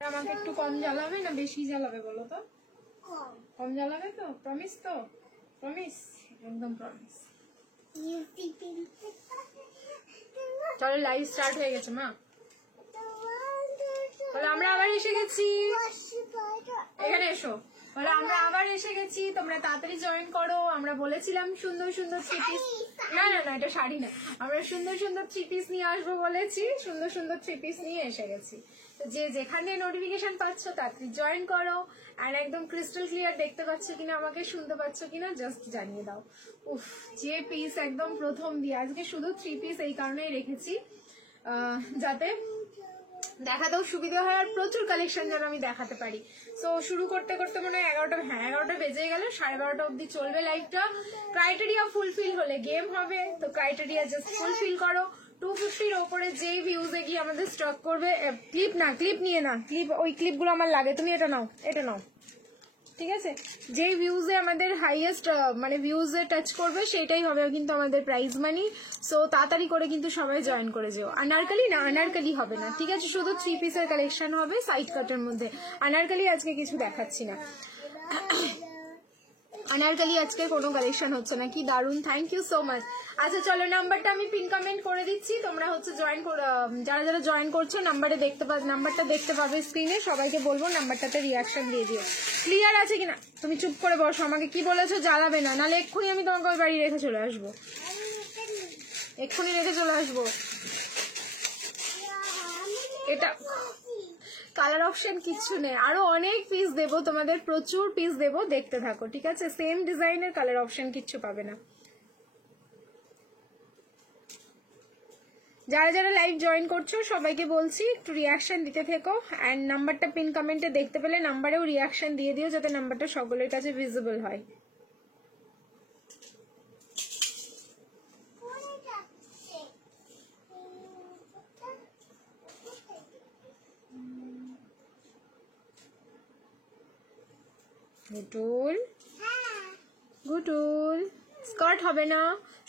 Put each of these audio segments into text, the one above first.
আমাকে একটু কম জ্বালাবে না বেশি জ্বালাবে বলো তো? কম জ্বালাবে তো? প্রমিস তো? প্রমিস? একদম প্রমিস। চলো লাইভ স্টার্ট হয়ে গেছে মা। বলো আমরা আবার এসে গেছি। এখানে এসো। বলো আমরা আবার এসে গেছি, তোমরা তাড়াতাড়ি জয়েন করো। আমরা বলেছিলাম সুন্দর সুন্দর থ্রি পিস, না না না এটা শাড়ি না, আমরা সুন্দর সুন্দর থ্রি পিস নিয়ে আসবো বলেছি, সুন্দর সুন্দর থ্রি পিস নিয়ে এসে গেছি। তো যে যেখানে নোটিফিকেশন পাচ্ছ তাড়াতাড়ি জয়েন করো। আর একদম ক্রিস্টাল ক্লিয়ার দেখতে পাচ্ছ কিনা, আমাকে শুনতে পাচ্ছ কিনা জাস্ট জানিয়ে দাও। উফ যে পিস একদম প্রথম দিয়ে, আজকে শুধু থ্রি পিস এই কারণেই রেখেছি যাতে দেখাতেও সুবিধা হয় আর প্রচুর কালেকশন যেন আমি দেখাতে পারি। সো শুরু করতে করতে মনে হয় 11টা, হ্যাঁ 11টা বেজে গেল, 12:30 অব্দি চলবে লাইভটা। ক্রাইটেরিয়া ফুলফিল হলে গেম হবে, তো ক্রাইটেরিয়া জাস্ট ফুলফিল করো। 250-র ওপরে যেই ভিউজে গিয়ে আমাদের স্টক করবে, ক্লিপ না, ক্লিপ নিয়ে না, ক্লিপ ওই ক্লিপগুলো আমার লাগে, তুমি এটা নাও, এটা নাও, ঠিক আছে? যেই ভিউজে আমাদের হাইয়েস্ট মানে ভিউজে টাচ করবে সেটাই হবে কিন্তু আমাদের প্রাইজ মানি। সো তাড়াতাড়ি করে কিন্তু সবাই জয়েন করে যেও। আনারকালি না, আনারকালি হবে না, ঠিক আছে? শুধু থ্রি পিসের কালেকশন হবে সাইড কাটের মধ্যে। আনারকালি আজকে কিছু দেখাচ্ছি না, আনারকালি আজকে কোনো কালেকশন হচ্ছে না। কি দারুন, থ্যাংক ইউ সো মাচ। আচ্ছা চলো নাম্বারটা আমি পিন কমেন্ট করে দিচ্ছি, তোমরা হচ্ছে জয়েন, যারা যারা জয়েন করছো নাম্বারটা দেখতে পাবে স্ক্রিনে। সবাইকে বলবো নাম্বারটাতে রিয়াকশন দিয়ে দিও। ক্লিয়ার আছে কিনা? তুমি চুপ করে বসো, আমাকে কি বলেছো জ্বালাবে না, নাহলে এক্ষুনি আমি তোমাকে ওই বাড়ি রেখে চলে আসবো, এক্ষুনি রেখে চলে আসবো। এটা কালার অপশন কিচ্ছু নেই, আরো অনেক পিস দেবো তোমাদের, প্রচুর পিস দেবো, দেখতে থাকো, ঠিক আছে? সেম ডিজাইনের কালার অপশন কিচ্ছু পাবে না। যারা যারা লাইভ জয়েন করছো সবাইকে বলছি একটু রিয়াকশন দিতে থেকো। অ্যান্ড নাম্বারটা পিন কমেন্টে দেখতে পেলে নাম্বারেও রিয়াকশন দিয়ে দিও, যাতে নাম্বারটা সকলের কাছে ভিজিবল হয়। গুটুল গুটুল স্কার্ট হবে না,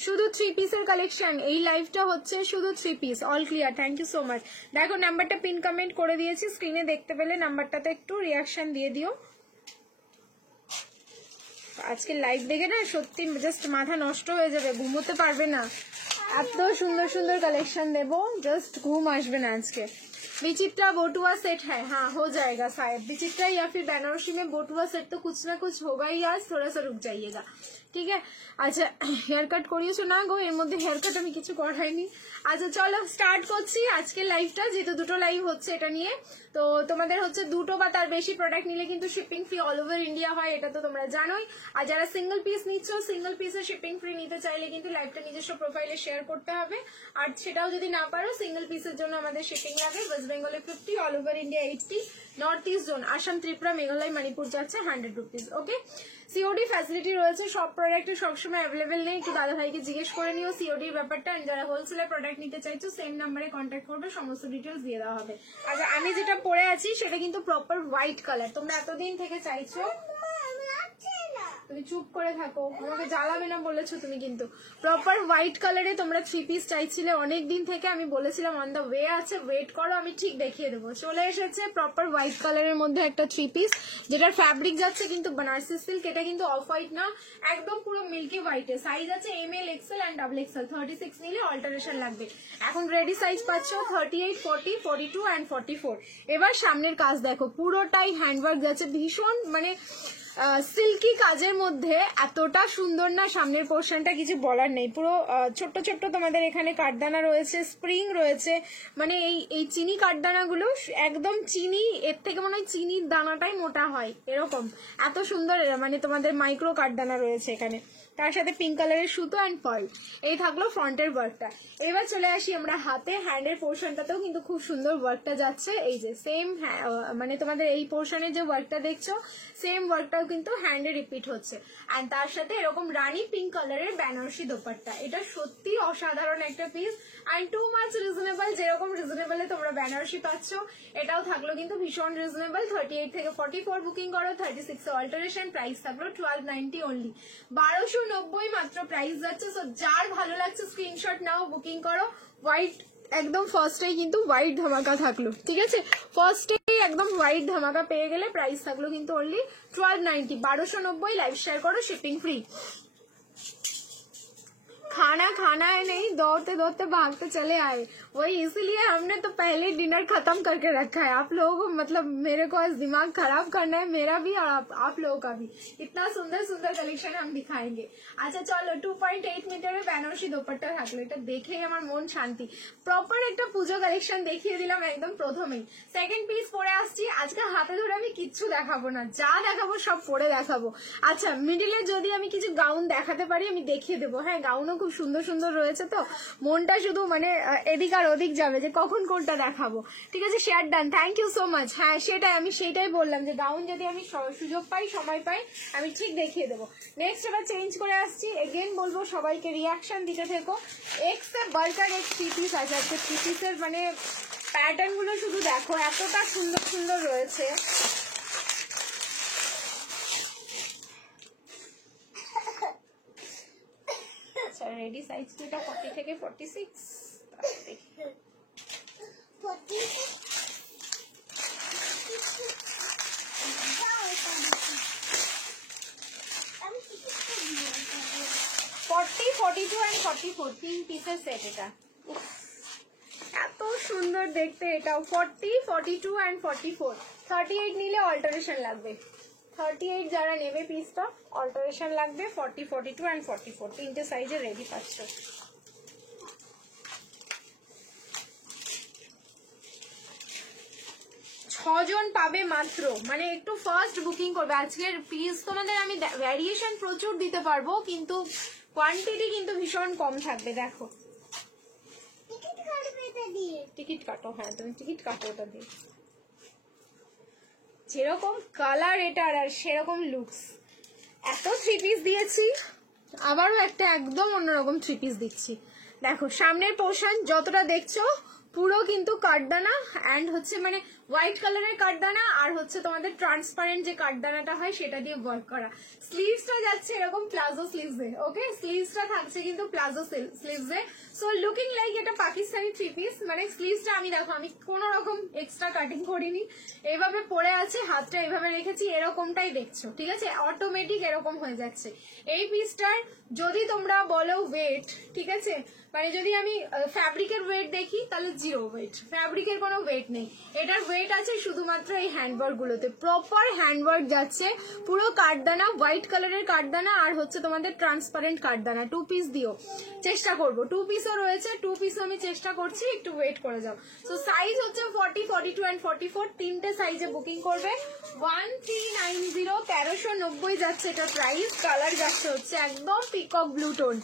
শুধু থ্রি পিসের কালেকশন। এই লাইভটা হচ্ছে শুধু three piece, all clear, thank you so much. দেখো নাম্বারটা পিন কমেন্ট করে দিয়েছি, স্ক্রিনে দেখতে পেলে নাম্বারটাতে একটু রিয়াকশন দিয়ে দিও। আজকে লাইভ দেখে না সত্যি জাস্ট মাথা নষ্ট হয়ে যাবে, ঘুমোতে পারবে না, এত সুন্দর সুন্দর কালেকশন দেবো, জাস্ট ঘুম আসবে না আজকে। विचित्रा बोटुआ सेट है, हाँ हो जाएगा शायद। विचित्रा या फिर बनारसी में बोटुआ सेट तो कुछ ना कुछ होगा ही, आज थोड़ा सा रुक जाइएगा, ठीक है? আচ্ছা হেয়ার কাট করিয়েছো না গো? এর মধ্যে হেয়ার কাট আমি কিছু করাইনি। আচ্ছা চলো স্টার্ট করছি আজকে লাইভটা, যেহেতু দুটো লাইভ হচ্ছে এটা নিয়ে। তো তোমাদের হচ্ছে দুটো বা তার বেশি প্রোডাক্ট নিলে কিন্তু shipping free all over India হয়, এটা তো তোমরা জানোই। আর যারা সিঙ্গেল পিস নিচ্ছ, সিঙ্গেল পিসের শিপিং ফ্রি নিতে চাইলে কিন্তু লাইভটা নিজস্ব প্রোফাইলে শেয়ার করতে হবে। আর সেটাও যদি না পারো, সিঙ্গেল পিসের জন্য আমাদের শিপিং লাগে ওয়েস্ট বেঙ্গলে 50, all over India 80, north east zone Assam, Tripura, Meghalaya, Manipur যাচ্ছে 100 রুপিস, ওকে? সিওডি ফ্যাসিলিটি রয়েছে, সব প্রোডাক্টে সবসময় অ্যাভেলেবেল নেই, একটু দাদা ভাইকে জিজ্ঞেস করে নিও সিওডির ব্যাপারটা। যারা হোলসেলের প্রোডাক্ট নিতে চাইছো সেম নাম্বারে কন্ট্যাক্ট করবে, সমস্ত ডিটেলস দিয়ে দেওয়া হবে। আচ্ছা আমি যেটা পরে আছি সেটা কিন্তু প্রপার হোয়াইট কালার, তোমরা এতদিন থেকে চাইছো। তুমি চুপ করে থাকো, আমাকে জ্বালাবে না বলেছো তুমি, কিন্তু প্রপার হোয়াইট কালারে তোমরা থ্রি পিস চাইছিলে অনেক দিন থেকে, আমি বলেছিলাম অন দা ওয়ে আছে, ওয়েট করো আমি ঠিক দেখিয়ে দেবো। চলে এসেছে প্রপার হোয়াইট কালারের মধ্যে একটা থ্রি পিস, যেটার ফ্যাব্রিক যাচ্ছে কিন্তু बनारसी সিল্ক, এটা কিন্তু অফ হোয়াইট না, একদম পুরো মিল্কি হোয়াইটে। সাইজ আছে ML, XL অ্যান্ড XXL, 36 নিলে অল্টারেশন লাগবে। এখন রেডি সাইজ পাচ্ছ 38, 40, 42 অ্যান্ড 44। এবার সামনের কাজ দেখো, পুরোটাই হ্যান্ডওয়ার্ক যাচ্ছে, ভীষণ মানে সিল্কি কাজের মধ্যে, এতটা সুন্দর না সামনের পোর্শনটা, কিছু বলার নেই। পুরো ছোট্ট ছোট্ট তোমাদের এখানে কাঠদানা রয়েছে, স্প্রিং রয়েছে, মানে এই চিনি কাঠদানাগুলো একদম চিনি, এর থেকে মনে হয় চিনির দানাটাই মোটা হয় এরকম, এত সুন্দর মানে তোমাদের মাইক্রো কাঠদানা রয়েছে এখানে। তার সাথে পিঙ্ক কালারের সুতো অ্যান্ড পার্ল। এই থাকলো ফ্রন্টের ওয়ার্কটা। এবার চলে আসি আমরা হাতে, হ্যান্ডের পোর্শনটাতেও কিন্তু খুব সুন্দর ওয়ার্কটা যাচ্ছে। এই যে সেম মানে তোমাদের এই পোর্শনের যে ওয়ার্কটা দেখছো, সেম ওয়ার্কটাও কিন্তু হ্যান্ডে রিপিট হচ্ছে। অ্যান্ড তার সাথে এরকম রানী পিঙ্ক কালারের বেনারসি দোপাট্টা, এটা সত্যি অসাধারণ একটা piece and too much reasonable. যেরকম রিজনেবলে তোমরা বেনারসি পাচ্ছ, এটাও থাকলো কিন্তু ভীষণ রিজনেবল। 38 থেকে 44 বুকিং করো, 36 এ অল্টারেশন, প্রাইস থাকলো 1290 অনলি, 1290 মাত্র প্রাইস যাচ্ছে। সো যার ভালো লাগছে স্ক্রিনশট নাও, বুকিং করো। হোয়াইট একদম ফার্স্টেই কিন্তু হোয়াইট ধামাকা থাকলো, ঠিক আছে? ফার্স্টেই একদম হোয়াইট ধামাকা পেয়ে গেলে। প্রাইস থাকলো কিন্তু অনলি 1290, 1290। লাইভ শেয়ার করো, শিপিং फ्री। खाना खाना है नहीं, दौड़ते दौड़ते भागते चले आए, वही इसीलिए हमने तो पहले डिनर खत्म करके रखा है। आप लोगों को मतलब मेरे को आज दिमाग खराब करना है, मेरा भी और आप लोगों का भी। इतना सुंदर सुंदर कलेक्शन हम दिखाएंगे। अच्छा चलो 2.8 মিটারের বেনারসি দোপাট্টা থাকলো, এটা দেখেই আমার মন শান্তি। প্রপার একটা পুজো কালেকশন দেখিয়ে দিলাম একদম প্রথমেই। সেকেন্ড পিস পরে আসছি। আজকে হাতে ধরে আমি কিচ্ছু দেখাবো না, যা দেখাবো সব পরে দেখাবো। আচ্ছা মিডিলে যদি আমি কিছু গাউন দেখাতে পারি আমি দেখিয়ে দেবো। হ্যাঁ গাউনও খুব সুন্দর সুন্দর রয়েছে, তো মনটা শুধু মানে এদিক আর ওদিক যাবে যে কখন কোনটা দেখাবো। ঠিক আছে, share done, thank you so much. হ্যাঁ সেটাই বললাম যে গাউন যদি আমি সুযোগ পাই, সময় পাই, আমি ঠিক দেখিয়ে দেবো। নেক্সট এবার চেঞ্জ করে আসছি। এগেন বলবো সবাইকে রিয়াকশন দিতে থেকো। এক্স এ বার্কার এক 3 পিস আছে আজকে। 3 পিসের মানে প্যাটার্ন গুলো শুধু দেখো, এতটা সুন্দর সুন্দর রয়েছে। রেডি সাইজ কি এটা 40 থেকে 46? দেখি 40, 42 and 44 তিন পিসের সেট এটা। এত সুন্দর দেখতে এটাও। 40, 42 and 44। 38 নিলে অল্টারেশন লাগবে। 38 যারা নেবে পিসটা অল্টারেশন লাগবে। 40, 42 and 44 তিনটে সাইজে রেডি পাচ্ছ। ছজন পাবে মাত্র, মানে একটু ফার্স্ট বুকিং করবে। আজকের পিস তোমাদের আমি ভ্যারিয়েশন প্রচুর দিতে পারবো, কিন্তু কোয়ান্টিটি কিন্তু ভীষণ কম থাকবে। দেখো টিকিট কাটো, হ্যাঁ তুমি টিকিট কাটো ওটা দিয়ে। যেরকম কালার এটার আর সেরকম লুকস। এত 3 পিস দিয়েছি, আবারও একটা একদম অন্যরকম 3 পিস দিচ্ছি। দেখো সামনের পোর্শন যতটা দেখছো পুরো কিন্তু কাঠদানা অ্যান্ড হচ্ছে মানে হোয়াইট কালারের কাঠদানা, আর হচ্ছে তোমাদের ট্রান্সপারেন্ট যে কাঠদানাটা হয় সেটা দিয়ে ওয়ার্ক করা। স্লিভসটা যাচ্ছে এরকম প্লাজো স্লিভসে। ওকে, স্লিভসটা থাকছে কিন্তু প্লাজো স্লিভসে। সো লুকিং লাইক এটা পাকিস্তানি 3 পিস। মানে স্লিভসটা আমি দেখো আমি কোনো রকম এক্সট্রা কাটিং করিনি, এভাবে পরে আছে, হাতটা এভাবে রেখেছি, এরকমটাই দেখছো। ঠিক আছে, অটোমেটিক এরকম হয়ে যাচ্ছে। এই পিসটার যদি তোমরা বলো ওয়েট, ঠিক আছে, মানে যদি আমি ফ্যাব্রিকের ওয়েট দেখি তাহলে 0 ওয়েট, ফ্যাব্রিকের কোনো ওয়েট নেই। এটার ওয়েট আছে শুধুমাত্র এই হ্যান্ডওয়ার্ক গুলোতে। প্রপার হ্যান্ডওয়ার্ক যাচ্ছে, পুরো কাঠদানা, হোয়াইট কালারের কাঠদানা আর হচ্ছে তোমাদের ট্রান্সপারেন্ট কাঠদানা। 2 পিস দিও, চেষ্টা করবো। 2 পিসও রয়েছে, 2 পিসও আমি চেষ্টা করছি, একটু ওয়েট করে যাও। সো সাইজ হচ্ছে 40, 42 and 44 তিনটে সাইজে বুকিং করবে। 1390, 1390 যাচ্ছে এটা প্রাইস। কালার যাচ্ছে হচ্ছে একদম পিকক ব্লু টোন।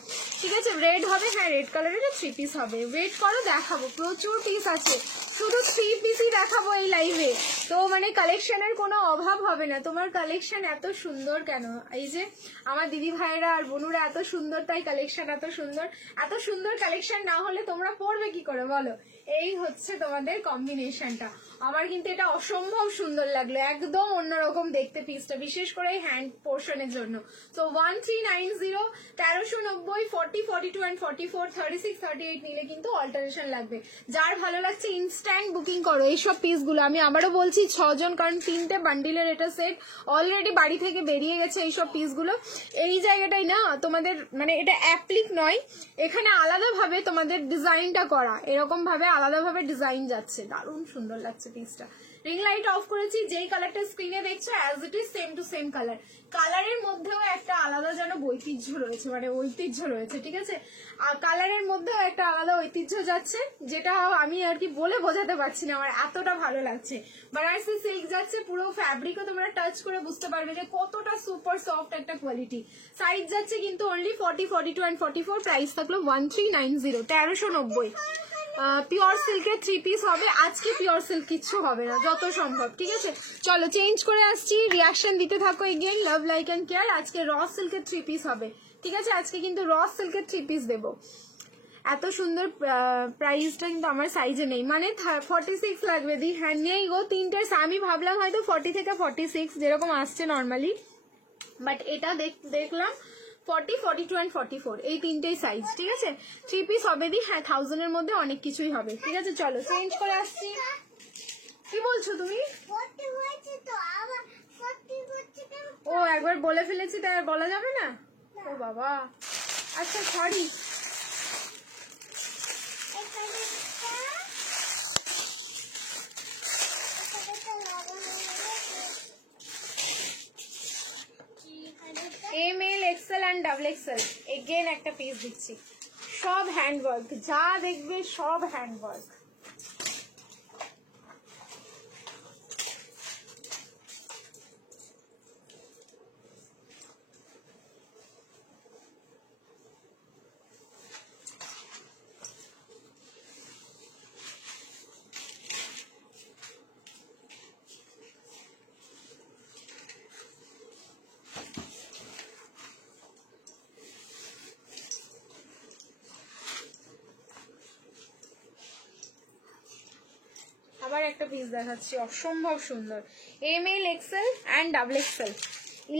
ঠিক আছে, রেড হবে, হ্যাঁ রেড কালারের 3 পিস হবে। ওয়েট করো, দেখাবো, প্রচুর পিস আছে, শুধু 3 পিসই দেখাবো এই লাইভে। তো মানে কালেকশনের কোনো অভাব হবে না। তোমার কালেকশন এত সুন্দর কেন? এই যে আমার দিদি ভাইরা আর বোনুরা এত সুন্দর, তাই কালেকশন এত সুন্দর। এত সুন্দর কালেকশন না হলে তোমরা পড়বে কি করে বলো? এই হচ্ছে তোমাদের কম্বিনেশনটা। আমার কিন্তু এটা অসম্ভব সুন্দর লাগলো, একদম অন্যরকম দেখতে পিসটা, বিশেষ করে হ্যান্ড পোর্শনের জন্য। সো 1390, 1390, 40, 42 and 44, 36, 38 নিলে কিন্তু অল্টারেশন লাগবে। যার ভালো লাগছে ইনস্ট্যান্ট বুকিং করো এইসব পিসগুলো। আমি আবারও বলছি 6 জন, কারণ 3টে বান্ডিলের এটা সেট অলরেডি বাড়ি থেকে বেরিয়ে গেছে এইসব পিসগুলো। এই জায়গাটাই না তোমাদের মানে এটা অ্যাপ্লিক নয়, এখানে আলাদাভাবে তোমাদের ডিজাইনটা করা, এরকম ভাবে আলাদাভাবে ডিজাইন যাচ্ছে। দারুণ সুন্দর লাগছে পিসটা। রিং লাইট অফ করেছি, যেই কালারটা স্ক্রিনে দেখছো as it is same to same colour. কালারের মধ্যেও একটা আলাদা যেন ঐতিহ্য রয়েছে, মানে ঐতিহ্য রয়েছে। ঠিক আছে, আর কালারের মধ্যেও একটা আলাদা ঐতিহ্য যাচ্ছে, যেটা আমি আর কি বলে বোঝাতে পারছি না, আমার এতটা ভালো লাগছে। বানারসি সিল্ক যাচ্ছে, পুরো ফ্যাব্রিকও তোমরা টাচ করে বুঝতে পারবে যে কতটা সুপার সফট একটা কোয়ালিটি। সাইজ যাচ্ছে কিন্তু অনলি 40, 42 and 44। প্রাইস থাকলো 1390, 1390। পিওর সিল্কের 3 পিস হবে আজকে। পিওর সিল্ক কিচ্ছু হবে না যত সম্ভব। ঠিক আছে, চলো চেঞ্জ করে আসছি, রিয়াকশন দিতে থাকো। Again love like and care. আজকে র সিল্কের 3 পিস হবে। ঠিক আছে, আজকে কিন্তু র সিল্কের 3 পিস দেবো। এত সুন্দর প্রাইসটা কিন্তু আমার সাইজে নেই, মানে 46 লাগবে দি। হ্যাঁ নেই গো, তিনটের। আমি ভাবলাম হয়তো 40 থেকে 46 যেরকম আসছে নর্মালি, বাট এটা দেখলাম 40, 42 and 44 এই তিনটেই সাইজ। ঠিক আছে, 3 পিস হবে দি। হ্যাঁ 1000 এর মধ্যে অনেক কিছুই হবে। ঠিক আছে, চলো চেঞ্জ করে আসছি। কি বলছো তুমি? ও একবার বলে ফেলেছি তাই আর বলা যাবে না? ও বাবা, আচ্ছা sorry. M L XL and double XL again একটা পিস দিচ্ছি, সব হ্যান্ডওয়ার্ক, যা দেখবে সব হ্যান্ডওয়ার্ক। আবার একটা পিস দেখাচ্ছি, অসম্ভব সুন্দর। M L XL and double XL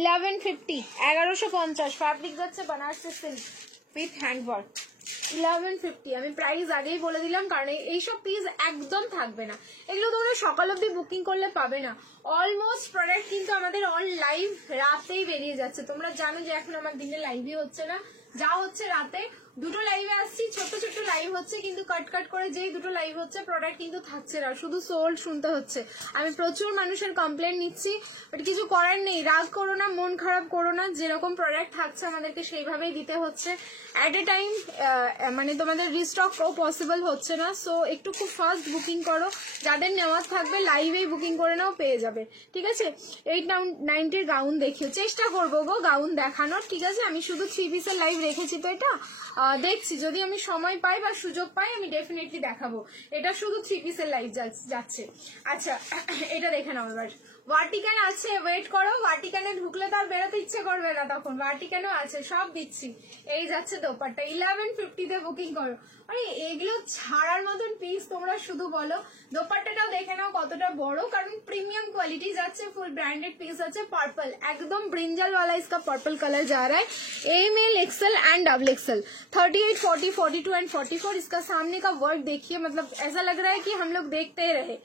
1150, 1150। Fabric যাচ্ছে বানারসি সিল্ক উইথ হ্যান্ডওয়ার্ক, 1150। আমি প্রাইস আগেই বলে দিলাম কারণ এইসব পিস একদম থাকবে না, এগুলো তোমরা সকাল অবধি বুকিং করলে পাবে না। অলমোস্ট প্রোডাক্ট কিন্তু আমাদের অন লাইভ রাতেই বেরিয়ে যাচ্ছে। তোমরা জানো যে এখন আমার দিনে লাইভই হচ্ছে না, যা হচ্ছে রাতে। দুটো লাইভে আসছি, ছোট ছোট লাইভ হচ্ছে, কিন্তু কাট কাট করে যেই দুটো লাইভ হচ্ছে প্রোডাক্ট কিন্তু থাকছে না, শুধু সোল্ড শুনতে হচ্ছে। আমি প্রচুর মানুষের কমপ্লেন নিচ্ছি, বাট কিছু করার নেই। রাগ করো না, মন খারাপ করো না, যেরকম প্রোডাক্ট থাকছে আমাদেরকে সেইভাবেই দিতে হচ্ছে। অ্যাট এ টাইম মানে তোমাদের রিস্টক পসিবল হচ্ছে না, সো একটু খুব ফাস্ট বুকিং করো। যাদের নেওয়ার থাকবে লাইভেই বুকিং করে নাও, পেয়ে যাবে, ঠিক আছে। 890 গাউন দেখিও, চেষ্টা করবো গো গাউন দেখানোর, ঠিক আছে। আমি শুধু 3 পিসের লাইভ রেখেছি তো এটা দেখছি, যদি আমি সময় পাই বা সুযোগ পাই আমি ডেফিনেটলি দেখাবো। এটা শুধু 3 পিসের লাইভ যাচ্ছে। আচ্ছা এটা দেখে নাও এবার। ভার্টিকান আছে, ওয়েট করো, ভার্টিকানে ঢুকলে তো আর বেরোতে ইচ্ছে করবে না তখন। ভার্টিকানও আছে, সব দিচ্ছি। এই যাচ্ছে দোপাট্টা, 1150 বুকিং করো। আরে এগুলো ছাড়ার মতন পিস তোমরা শুধু বলো। দোপাট্টাটাও দেখে নাও কতটা বড়, কারণ প্রিমিয়াম क्वालिटी যাচ্ছে, ফুল ब्रांडेड पीस আছে। पर्पल एकदम ब्रिंजल वाला इसका पर्पल कलर जा रहा है। ML XL and double XL 38, 40, 42 and 44। इसका सामने का वर्क देखिए, मतलब ऐसा लग रहा है कि हम लोग देखते ही रहे,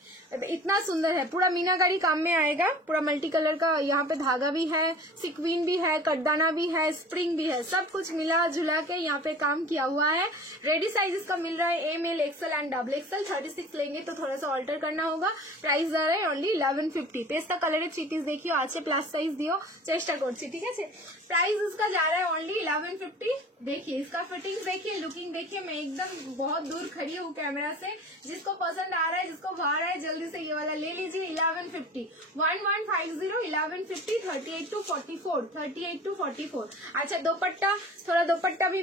इतना सुंदर है। पूरा मीनाकारी काम में आएगा, पूरा मल्टी कलर का यहाँ पे धागा भी है, सिक्वीन भी है, कटदाना भी है, स्प्रिंग भी है, सब कुछ मिला जुला के यहाँ पे काम किया हुआ है। रेडी साइज इसका मिल रहा है ML XL and double XL. 36 लेंगे तो थोड़ा सा ऑल्टर करना होगा। प्राइस आ रहा है ओनली 1150। पेस्ता कलर 3 पिस देखियो आछे, प्लस साइज दियो, चेष्टा करছি, ठीक है। प्राइस इसका जा रहा है ओनली 1150। देखिए इसका फिटिंग देखिए, लुकिंग देखिए। मैं एकदम बहुत दूर खड़ी हूँ कैमरा से, जिसको पसंद आ रहा है, जिसको भा रहा है, जल्दी से ये वाला ले लीजिए। 1150 1150 1150 38 to 44 38 to 44। अच्छा दोपट्टा, थोड़ा दोपट्टा भी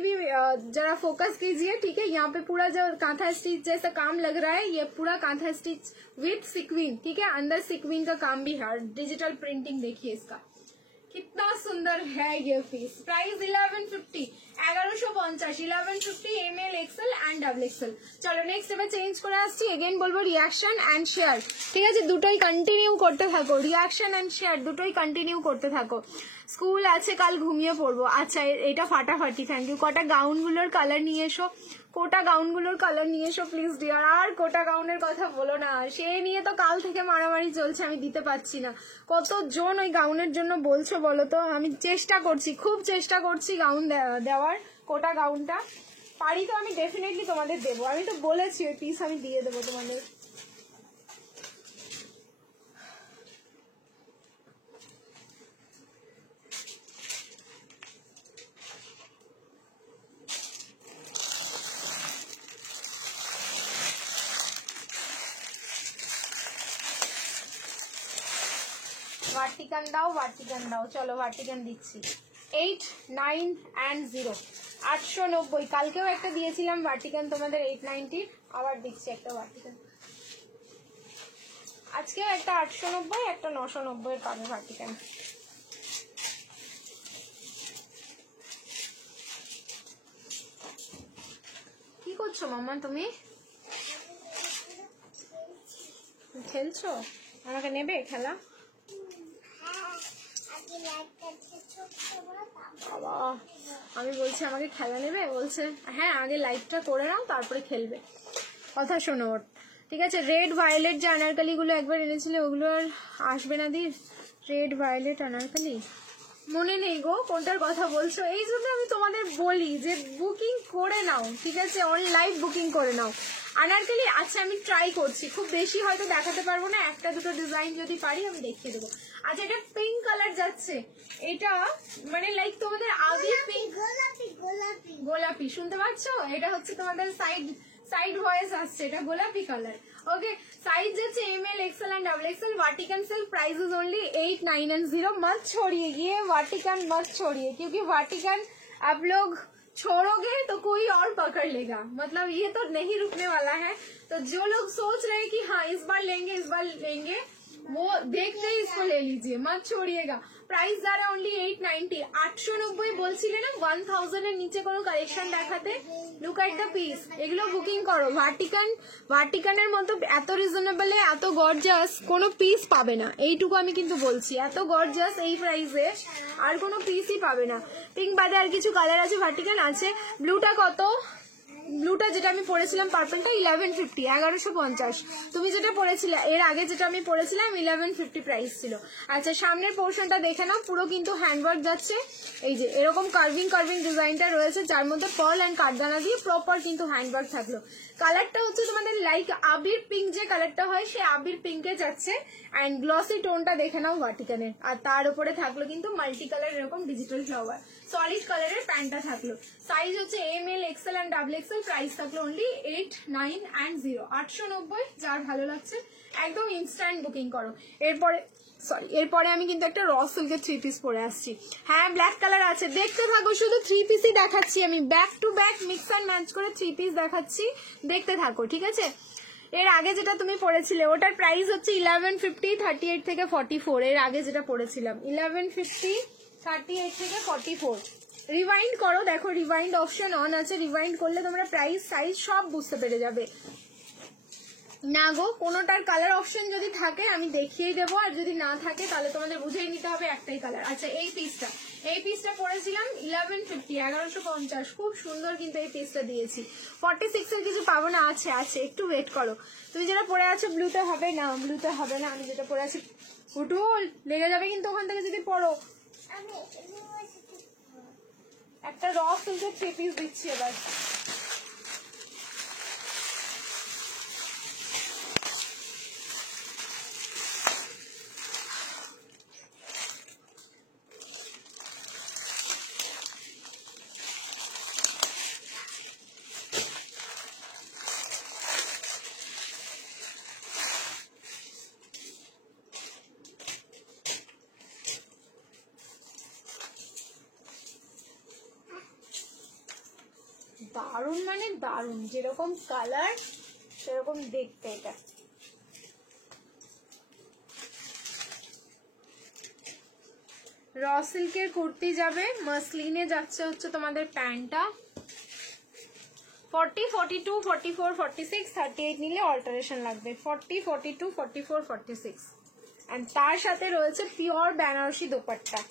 जरा फोकस कीजिए, ठीक है। यहाँ पे पूरा जो कांथा स्टिच जैसा काम लग रहा है, ये पूरा कांथा स्टिच विथ सिक्वीन, ठीक है। अंदर सिक्वीन का काम भी है, डिजिटल प्रिंटिंग देखिए इसका, कितना सुंदर है ये piece. Price 1150, 1150 1150 M L XL and double XL. चलो नेक्स्ट এবার চেঞ্জ করে আসছি। এগেইন বলবো রিঅ্যাকশন এন্ড শেয়ার, ঠিক আছে। দুটোই কন্টিনিউ করতে থাকো, রিঅ্যাকশন এন্ড শেয়ার দুটোই কন্টিনিউ করতে থাকো। স্কুল আছে, কাল ঘুমিয়ে পড়বো। আচ্ছা এটা ফাটাফাটি, থ্যাংক ইউ। কটা গাউন গুলোর কালার নিয়ে এসো, কোটা গাউনগুলোর কালার নিয়ে এসো প্লিজ ডিয়ার। আর কোটা গাউনের কথা বলো না, সে নিয়ে তো কাল থেকে মারামারি চলছে, আমি দিতে পারছি না। কতজন ওই গাউনের জন্য বলছো বলো তো। আমি চেষ্টা করছি, খুব চেষ্টা করছি গাউন দেওয়ার, কোটা গাউনটা পারি তো আমি ডেফিনেটলি তোমাদের দেবো। আমি তো বলেছি ওই পিস আমি দিয়ে দেবো তোমাদের। ভার্টিকান দাও, ভার্টিকান দাও, চলো ভার্টিকান দিচ্ছি। 8, 9 and 0 890। কালকেও একটা দিয়েছিলাম ভার্টিকান তোমাদের 890, আবার দিচ্ছি একটা ভার্টিকান। আজকেও একটা 890, একটা 990 এর পাবে ভার্টিকান। কি করছো মাম্মা তুমি? খেলছো? আমাকে নেবে খেলা? বাবা আমি বলছি আমাকে খেলা নেবে, বলছে হ্যাঁ আগে লাইভটা করে নাও তারপরে খেলবে। কথা শোনো ওর। ঠিক আছে। রেড ভায়োলেট যে আনারকালি গুলো একবার এনেছিল ওগুলো আর আসবে না দি। রেড ভায়োলেট আনারকালি মনে নেই গো কোনটার কথা বলছো, এই জন্য আমি তোমাদের বলি যে বুকিং করে নাও, ঠিক আছে, অনলাইন বুকিং করে নাও আনারকালি। আচ্ছা আমি ট্রাই করছি, খুব বেশি হয়তো দেখাতে পারবো না, একটা দুটো ডিজাইন যদি পারি আমি দেখিয়ে দেবো। আচ্ছা এটা পিঙ্ক কালার যাচ্ছে, এটা মানে লাইক তোমাদের আগে পিঙ্ক গোলাপি শুনতে পাচ্ছ, এটা হচ্ছে তোমাদের সাইড ভয়েস আসছে, এটা গোলাপি কালার। ओके साइज जैसे ML XL and XXL Vatican silk price is only 8990। मत छोड़िए ये वाटिकन, मत छोड़िए, क्योंकि वाटिकन आप लोग छोड़ोगे तो कोई और पकड़ लेगा, मतलब ये तो नहीं रुकने वाला है। तो जो लोग सोच रहे हैं कि हाँ इस बार लेंगे वो देखते ही इसको ले लीजिए, मत छोड़िएगा। प्राइस जा रहा है ओनली 890। 890 বলছিলে না 1000 এর নিচে কোনো কালেকশন দেখাতে। লুক এট দ্য পিস, এগুলো বুকিং করো। ভার্টিকানের মতো এত রিজনেবল এত গর্জাস কোনো পিস পাবে না, এইটুকু আমি কিন্তু বলছি। এত গর্জাস এই প্রাইসে আর কোনো পিসই পাবে না। পিঙ্ক বাদে আর কিছু কালার আছে ভার্টিকান আছে। ব্লুটা কত? ব্লুটা যেটা আমি পরেছিলাম পার্পলটা 1150, 1150। তুমি যেটা পরেছিলে এর আগে যেটা আমি পরেছিলাম 1150 প্রাইস ছিল। আচ্ছা সামনের পোর্শনটা দেখে নাও, পুরো কিন্তু হ্যান্ডওয়ার্ক যাচ্ছে, এই যে এরকম কার্ভিং ডিজাইনটা রয়েছে যার মধ্যে পার্ল এন্ড কাঠদানা দিয়ে প্রপার কিন্তু হ্যান্ডওয়ার্ক থাকলো। কালারটা হচ্ছে তোমাদের লাইক আবির পিঙ্ক যে কালারটা হয় সেই আবির পিঙ্কে যাচ্ছে, অ্যান্ড গ্লসি টোনটা দেখে নাও ভার্টিকানের। আর তার উপরে থাকলো কিন্তু মাল্টি কালার এরকম ডিজিটাল ফ্লাওয়ার, সলিড কালারের প্যান্টটা থাকলো। সাইজ হচ্ছে ML XL and XXL, price থাকলো অনলি 89 and 0, 890। যার ভালো লাগছে একদম ইনস্ট্যান্ট বুকিং করো। এরপরে আমি কিন্তু একটা র সিল্কের 3 পিস পরে আসছি। হ্যাঁ ব্ল্যাক কালার আছে, দেখতে থাকো, শুধু 3 পিসই দেখাচ্ছি আমি, back to back mix and match করে 3 পিস দেখাচ্ছি, দেখতে থাকো ঠিক আছে। এর আগে যেটা তুমি পড়েছিলে ওটার প্রাইস হচ্ছে 1150, 38 থেকে 44। এর আগে যেটা পড়েছিলাম 1150, 38 থেকে 44। রিওয়াইন্ড করো, দেখো রিওয়াইন্ড অপশন অন আছে, রিওয়াইন্ড করলে তোমরা প্রাইস সাইজ সব বুঝতে পেরে যাবে। না গো কোনোটার কালার অপশন যদি থাকে আমি দেখিয়ে দেবো, আর যদি না থাকে তাহলে তোমাদের বুঝেই নিতে হবে একটাই কালার। আচ্ছা এই পিসটা পরেছিলাম 1150, 1150, খুব সুন্দর কিন্তু এই পিসটা দিয়েছি। 46 এর কিছু পাবো না, আছে একটু ওয়েট করো। তুমি যেটা পরে আছো ব্লুতে হবে না, আমি যেটা পরে আছি ফুটু লেগে যাবে কিন্তু ওখান থেকে যদি পড়ো। একটা র সিল্কের 3 পিস দিচ্ছি এবার। দারুন মানে দারুন, যেরকম কালার সেরকম দেখতে। এটা র সিল্কের কুর্তি যাবে, মাসলিনে যাচ্ছে হচ্ছে তোমাদের প্যান্টটা। 40, 42, 44, 46, 38 নিলে অল্টারেশন লাগবে। 40, 42, 44, 46 এন্ড তার সাথে রয়েছে pure Banarasi dupatta.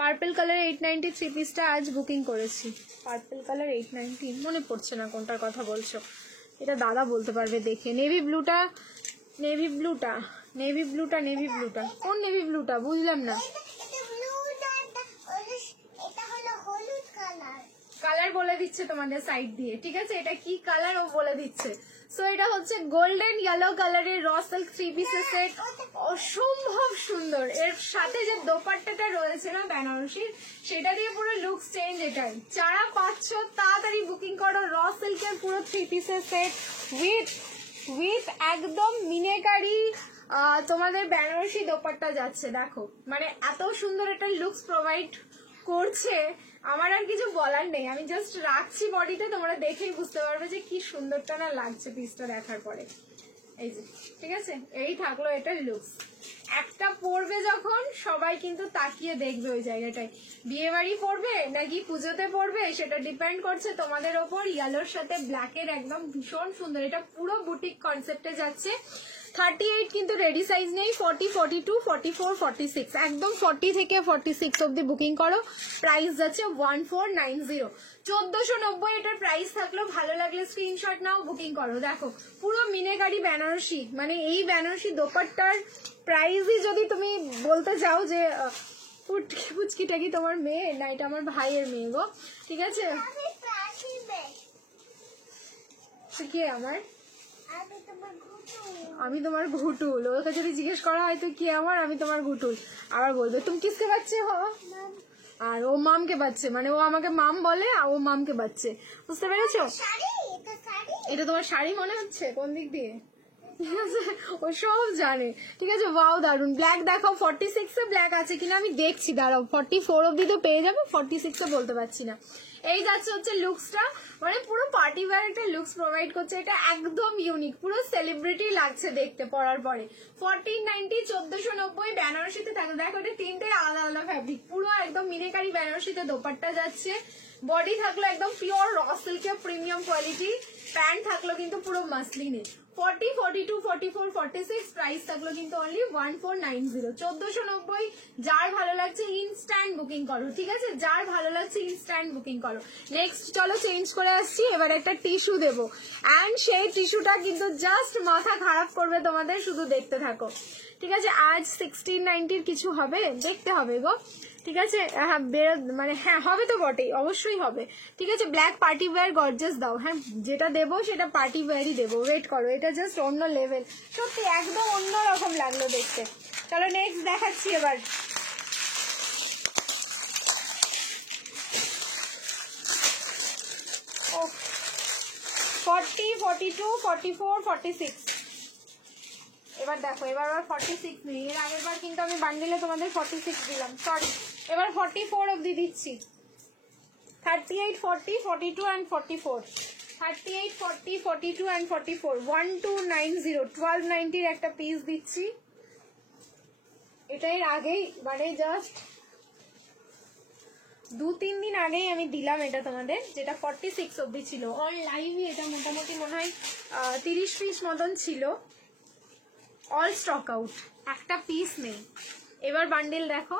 Purple colour 890 3 পিসটা আজ বুকিং করেছি। পার্পল কালার 890, মনে পড়ছে না কোনটার কথা বলছো, এটা দাদা বলতে পারবে দেখে। নেভি ব্লুটা কোন নেভি ব্লুটা বুঝলাম না। কালার বলে দিচ্ছে তোমাদের সাইড দিয়ে, ঠিক আছে, এটা কি কালার ও বলে দিচ্ছে। সো এটা হচ্ছে গোল্ডেন ইয়েলো কালারের র সিল্ক 3 পিসের সেট, অসম্ভব সুন্দর। এর সাথে যে দোপাট্টাটা রয়েছে না বেনারসির, সেটা দিয়ে পুরো লুকস চেঞ্জ। এটাই যারা পাচ্ছ তাড়াতাড়ি বুকিং করো। র সিল্কের পুরো 3 পিসের সেট উইথ একদম মিনেকারি তোমাদের বেনারসি দোপাট্টা যাচ্ছে। দেখো মানে এত সুন্দর একটা লুকস প্রোভাইড করছে, আমার আর কিছু বলার নেই। আমি জাস্ট রাখছি বডিতে, তোমরা দেখেই বুঝতে পারবে যে কি সুন্দরটা না লাগছে পিসটা দেখার পরে। এই যে ঠিক আছে, এই থাকলো এটার লুকস। একটা পরবে যখন সবাই কিন্তু তাকিয়ে দেখবে ওই জায়গাটায়। বিয়ে বাড়ি পরবে নাকি পুজোতে পরবে সেটা ডিপেন্ড করছে তোমাদের ওপর। ইয়েলোর সাথে ব্ল্যাকের একদম ভীষণ সুন্দর, এটা পুরো বুটিক কনসেপ্টে যাচ্ছে। 38 কিন্তু রেডি সাইজ নেই, 40, 42, 44, 46, একদম 40 থেকে 46 অব্দি বুকিং করো। প্রাইস যাচ্ছে 1490, 1490 এটার প্রাইস থাকলো। ভালো লাগলে স্ক্রিনশট নাও, বুকিং করো। দেখো পুরো মিনেকারি বেনারসি, মানে এই বেনারসি দোপাট্টার প্রাইসই যদি তুমি বলতে চাও যে পুচকিটা কি তোমার মেয়ে না এটা আমার ভাইয়ের মেয়ে গো, ঠিক আছে? কে আমার? আমি তোমার ঘুটুল। ওকে যদি জিজ্ঞেস করা হয় তো কি আমার, আমি তোমার ঘুটুল। আবার বলবে তুমি কিসকে বাচ্চে হো, আর ও মামকে বাচ্চে, মানে ও আমাকে মাম বলে আর ও মামকে বাচ্চে। বুঝতে পেরেছো? এটা তোমার শাড়ি মনে হচ্ছে কোন দিক দিয়ে? ঠিক আছে, ও সব জানে। ঠিক আছে, ওয়াও দারুন। ব্ল্যাক দেখাও, 46 এ ব্ল্যাক আছে কিনা আমি দেখছি, দাঁড়াও। 44 অব্দি তো পেয়ে যাবে, 46 এ বলতে পারছি না। এই যাচ্ছে হচ্ছে লুকসটা, মানে পুরো পার্টি ওয়্যার একটা লুকস প্রোভাইড করছে। এটা একদম ইউনিক, পুরো সেলিব্রিটি লাগছে দেখতে পরার পরে। 1490, 1490 বেনারসিতে থাকে। দেখো এটা তিনটে আলাদা আলাদা ফ্যাব্রিক, পুরো একদম মিনেকারি বেনারসিতে দোপাট্টা যাচ্ছে। বডি থাকলো একদম পিওর র সিল্কের প্রিমিয়াম কোয়ালিটি, প্যান্ট থাকলো কিন্তু পুরো মাসলিনে। 40, 42, 44, 46 প্রাইস থাকলো কিন্তু অনলি 1490, 1490। যার ভালো লাগছে ইনস্ট্যান্ট বুকিং করো, ঠিক আছে? যার ভালো লাগছে ইনস্ট্যান্ট বুকিং করো। নেক্সট চলো চেঞ্জ করে আসছি, এবার একটা টিস্যু দেবো, অ্যান্ড সেই টিস্যুটা কিন্তু জাস্ট মাথা খারাপ করবে তোমাদের, শুধু দেখতে থাকো, ঠিক আছে? আজ 1690 কিছু হবে, দেখতে হবে গো, ঠিক আছে? হ্যাঁ মানে হ্যাঁ হবে তো বটেই, অবশ্যই হবে, ঠিক আছে? ব্ল্যাক পার্টি ওয়্যার গর্জাস দাও। হ্যাঁ যেটা দেবো সেটা পার্টি ওয়্যারই দেবো, ওয়েট করো। এটা জাস্ট অন্য লেভেল, সত্যি একদম অন্যরকম লাগলো দেখতে। চলো নেক্সট দেখাচ্ছি এবার। ও 40, 42, 44, 46। এবার দেখো, এবার 46 নেই, এর আগের বার কিন্তু আমি বান্ডিলে তোমাদের 46 দিলাম, সরি। এবার 44 অব্দি দিচ্ছি। 38, 40, 42 and 44, 38, 40, 42 and 44, 1290, 1290 এর একটা পিস দিচ্ছি। এটা এর আগেই মানে জাস্ট 2-3 দিন আগেই আমি দিলাম এটা তোমাদের, যেটা 46 অব্দি ছিল। অল লাইভই এটা মোটামুটি মনে হয় 30 পিস মতন ছিল। অল স্টক আউট, একটা পিস নেই। এবার বান্ডিল দেখো,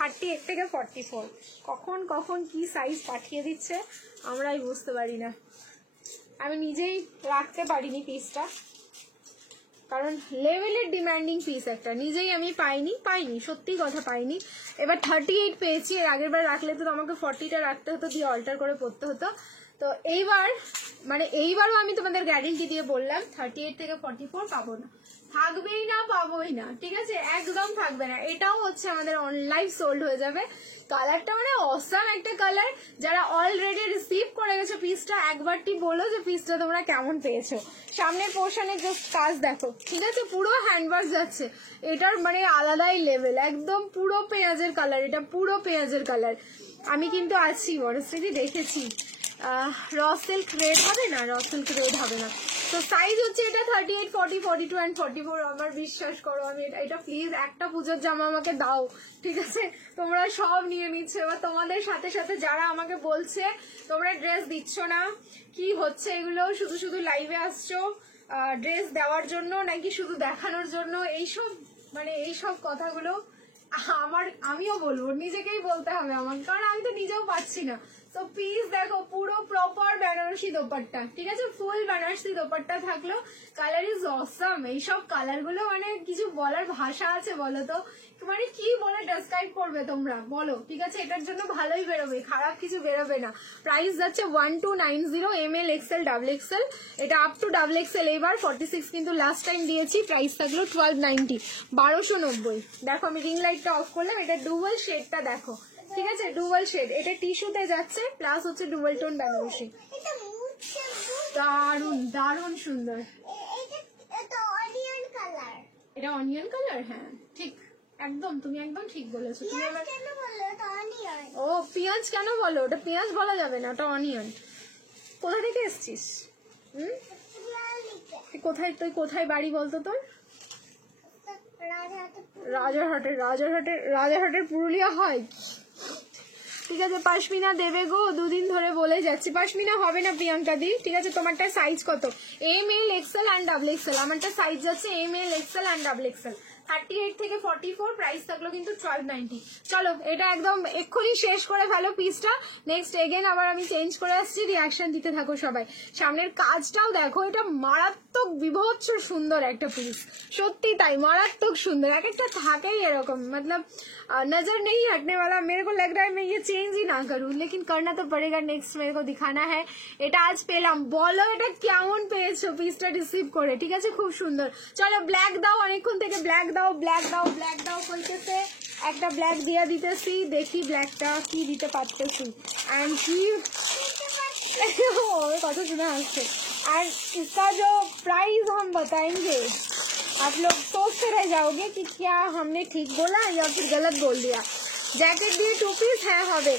38 থেকে 44, কখন কখন কি সাইজ পাঠিয়ে দিচ্ছে আমরাই বুঝতে পারি না। আমি নিজেই রাখতে পারিনি পিসটা, কারণ লেভেলের ডিমান্ডিং পিস একটা, নিজেই আমি পাইনি, সত্যি কথা পাইনি। এবার 38 পেয়েছি, এর আগের বার রাখলে তো আমাকে 40টা রাখতে হতো, দিয়ে অল্টার করে পড়তে হতো। তো এইবার মানে এইবারও আমি তোমাদের গ্যারেন্টি দিয়ে বললাম 38 থেকে 44 পাবো না, থাকবেই না, পাবোই না, ঠিক আছে? একদম থাকবে না। এটাও হচ্ছে আমাদের অনলাইন সোল্ড হয়ে যাবে। কালারটা মানে অসাম একটা কালার। যারা অলরেডি রিসিভ করে গেছে পিসটা, একবারটি বলো যে পিসটা তোমরা কেমন পেয়েছো। সামনের পোর্শনে জাস্ট কাজ দেখো, ঠিক আছে? পুরো হ্যান্ডওয়াশ যাচ্ছে, এটার মানে আলাদাই লেভেল, একদম পুরো পেঁয়াজের কালার, এটা পুরো পেঁয়াজের কালার। আমি কিন্তু আছি বড়শ্রী, দেখেছি। র সিল্ক রেড হবে না, র সিল্ক রেড হবে না। তো সাইজ হচ্ছে এটা 38, 40, 42 and 44। আমার বিশ্বাস করো, আমি এটা প্লিজ একটা পুজোর জামা আমাকে দাও, ঠিক আছে? তোমরা সব নিয়ে নিচ্ছ, এবার তোমাদের সাথে সাথে যারা আমাকে বলছে তোমরা ড্রেস দিচ্ছ না, কি হচ্ছে এগুলো, শুধু শুধু লাইভে আসছো ড্রেস দেওয়ার জন্য নাকি শুধু দেখানোর জন্য, এইসব মানে এইসব কথাগুলো আমিও বলবো, নিজেকেই বলতে হবে আমাকে, কারণ আমি তো নিজেও পাচ্ছি না। তো পিস দেখো, পুরো প্রপার বেনারসি দোপাট্টা, ঠিক আছে? ফুল বেনারসি দোপাট্টা থাকলো। Colour is awesome. এইসব কালার গুলো মানে কিছু বলার ভাষা আছে বলো তো, মানে কি বলে ডেসক্রাইব করবে তোমরা বলো, ঠিক আছে? এটার জন্য ভালোই বেরোবে, খারাপ কিছু বেরোবে না। প্রাইস যাচ্ছে 1290, ML, XL, XXL, এটা আপ টু XXL। এবার 46 কিন্তু লাস্ট টাইম দিয়েছি, প্রাইস থাকলো 1290, 1290। দেখো আমি রিং লাইটটা অফ করলাম, এটা ডুয়াল শেডটা দেখো, ঠিক আছে? ডুয়াল শেড, এটা টিস্যুতে যাচ্ছে, প্লাস হচ্ছে ডুয়াল টোন বেনারসি। দারুন দারুন সুন্দর। এটা অনিয়ন কালার, হ্যাঁ ঠিক, একদম তুমি একদম ঠিক বলেছো। তুমি ও পেঁয়াজ কেন বলো, ওটা পেঁয়াজ বলা যাবে না, ওটা অনিয়ন। কোথা থেকে এসছিস? তুই কোথায় বাড়ি বলতো তোর? রাজারহাটের পুরুলিয়া হয়। ঠিক আছে পাশমিনা দেবে গো, দুদিন ধরে বলে যাচ্ছি। পাশমিনা হবে না প্রিয়াঙ্কা দি। ঠিক আছে তোমারটা সাইজ কত? M L XL and double XL. আমারটা সাইজ যাচ্ছে M L XL and double XL. 38 থেকে 44, প্রাইস থাকলো কিন্তু 1290। চলো এটা একদম এক্ষুনি শেষ করে ফেলো পিসটা। নেক্সট এগেন আবার আমি চেঞ্জ করে আসছি, রিয়াকশন দিতে থাকো সবাই। সামনের কাজটাও দেখো, এটা মারাত্মক বিভৎস সুন্দর একটা পিস, সত্যি তাই মারাত্মক সুন্দর। এক একটা থাকেই এরকম, मतलब नजर नहीं हटने वाला। मेरे को लग रहा है मैं ये चेंज ही ना करूं, लेकिन करना तो पड़ेगा। नेक्स्ट मेरे को दिखाना है। এটা আজ পেলাম, বলো এটা কেমন পেয়েছো পিসটা রিসিভ করে। ঠিক আছে খুব সুন্দর। চলো ব্ল্যাক দাও, অনেকক্ষণ থেকে ব্ল্যাক দাও ব্ল্যাক দাও ব্ল্যাক দাও বলতেছে। একটা ব্ল্যাক দিয়ে দিতেছি, দেখি ব্ল্যাকটা কি দিতে পারতেছি। एंड কি কত শোনা আসছে। और इसका जो प्राइस हम बताएंगे, आप लोग सोचते रह जाओगे कि क्या हमने ठीक बोला या फिर गलत बोल दिया। जैकेट दिए 2 পিস হ্যাঁ হবে।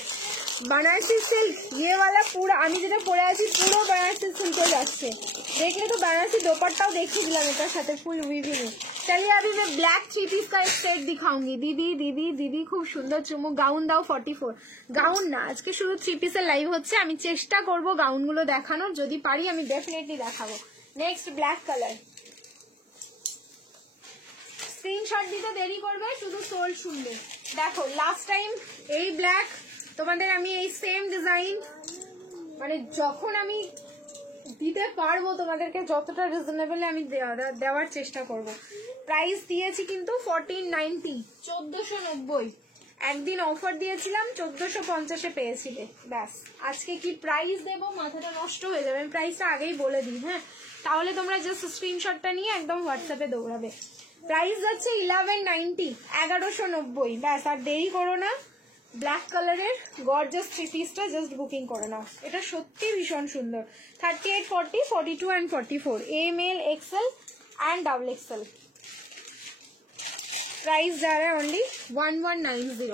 बनारसी सिल्क ये वाला पूरा আমি যেটা পরে আছি পুরো बनारसी सिल्क যাচ্ছে। देखले तो बनारसी दोपट्टाও দেখিয়ে দিলাম এটার সাথে ফুল উইভিং। चलिए अभी मैं ब्लैक 3 পিস का एक सेट दिखाऊंगी। दीदी दीदी दीदी খুব সুন্দর চুমু। গাউন দাও 44। গাউন না, আজকে শুধু 3 পিসের লাইভ হচ্ছে। আমি চেষ্টা করব গাউনগুলো দেখানোর, যদি পারি আমি ডেফিনেটলি দেখাবো। Next black colour. স্ক্রিনশট দিতে দেরি করবে, শুধু সোল শুনবে। দেখো লাস্ট টাইম এই ব্ল্যাক তোমাদের আমি এই সেম ডিজাইন, মানে যখন আমি দিতে পারবো তোমাদেরকে যতটা রিজনেবল আমি দেওয়ার চেষ্টা করব। প্রাইস দিয়েছি কিন্তু 1490, 1490। একদিন অফার দিয়েছিলাম 1450-এ পেয়েছিলে। ব্যাস আজকে কি প্রাইস দেবো মাথাটা নষ্ট হয়ে যাবে। আমি প্রাইসটা আগেই বলে দিই, হ্যাঁ তাহলে তোমরা জাস্ট স্ক্রিনশটটা নিয়ে একদম হোয়াটসঅ্যাপে দৌড়াবে। প্রাইস যাচ্ছে 1190, 1190। ব্যাস আর দেরি করো না, ব্ল্যাক কালারের গর্জাস 3 পিসটা জাস্ট বুকিং করে নাও। এটা সত্যি ভীষণ সুন্দর। 38, 40, 42 and 44, M L XL and double XL. Price जा रहा है ओनली 1190।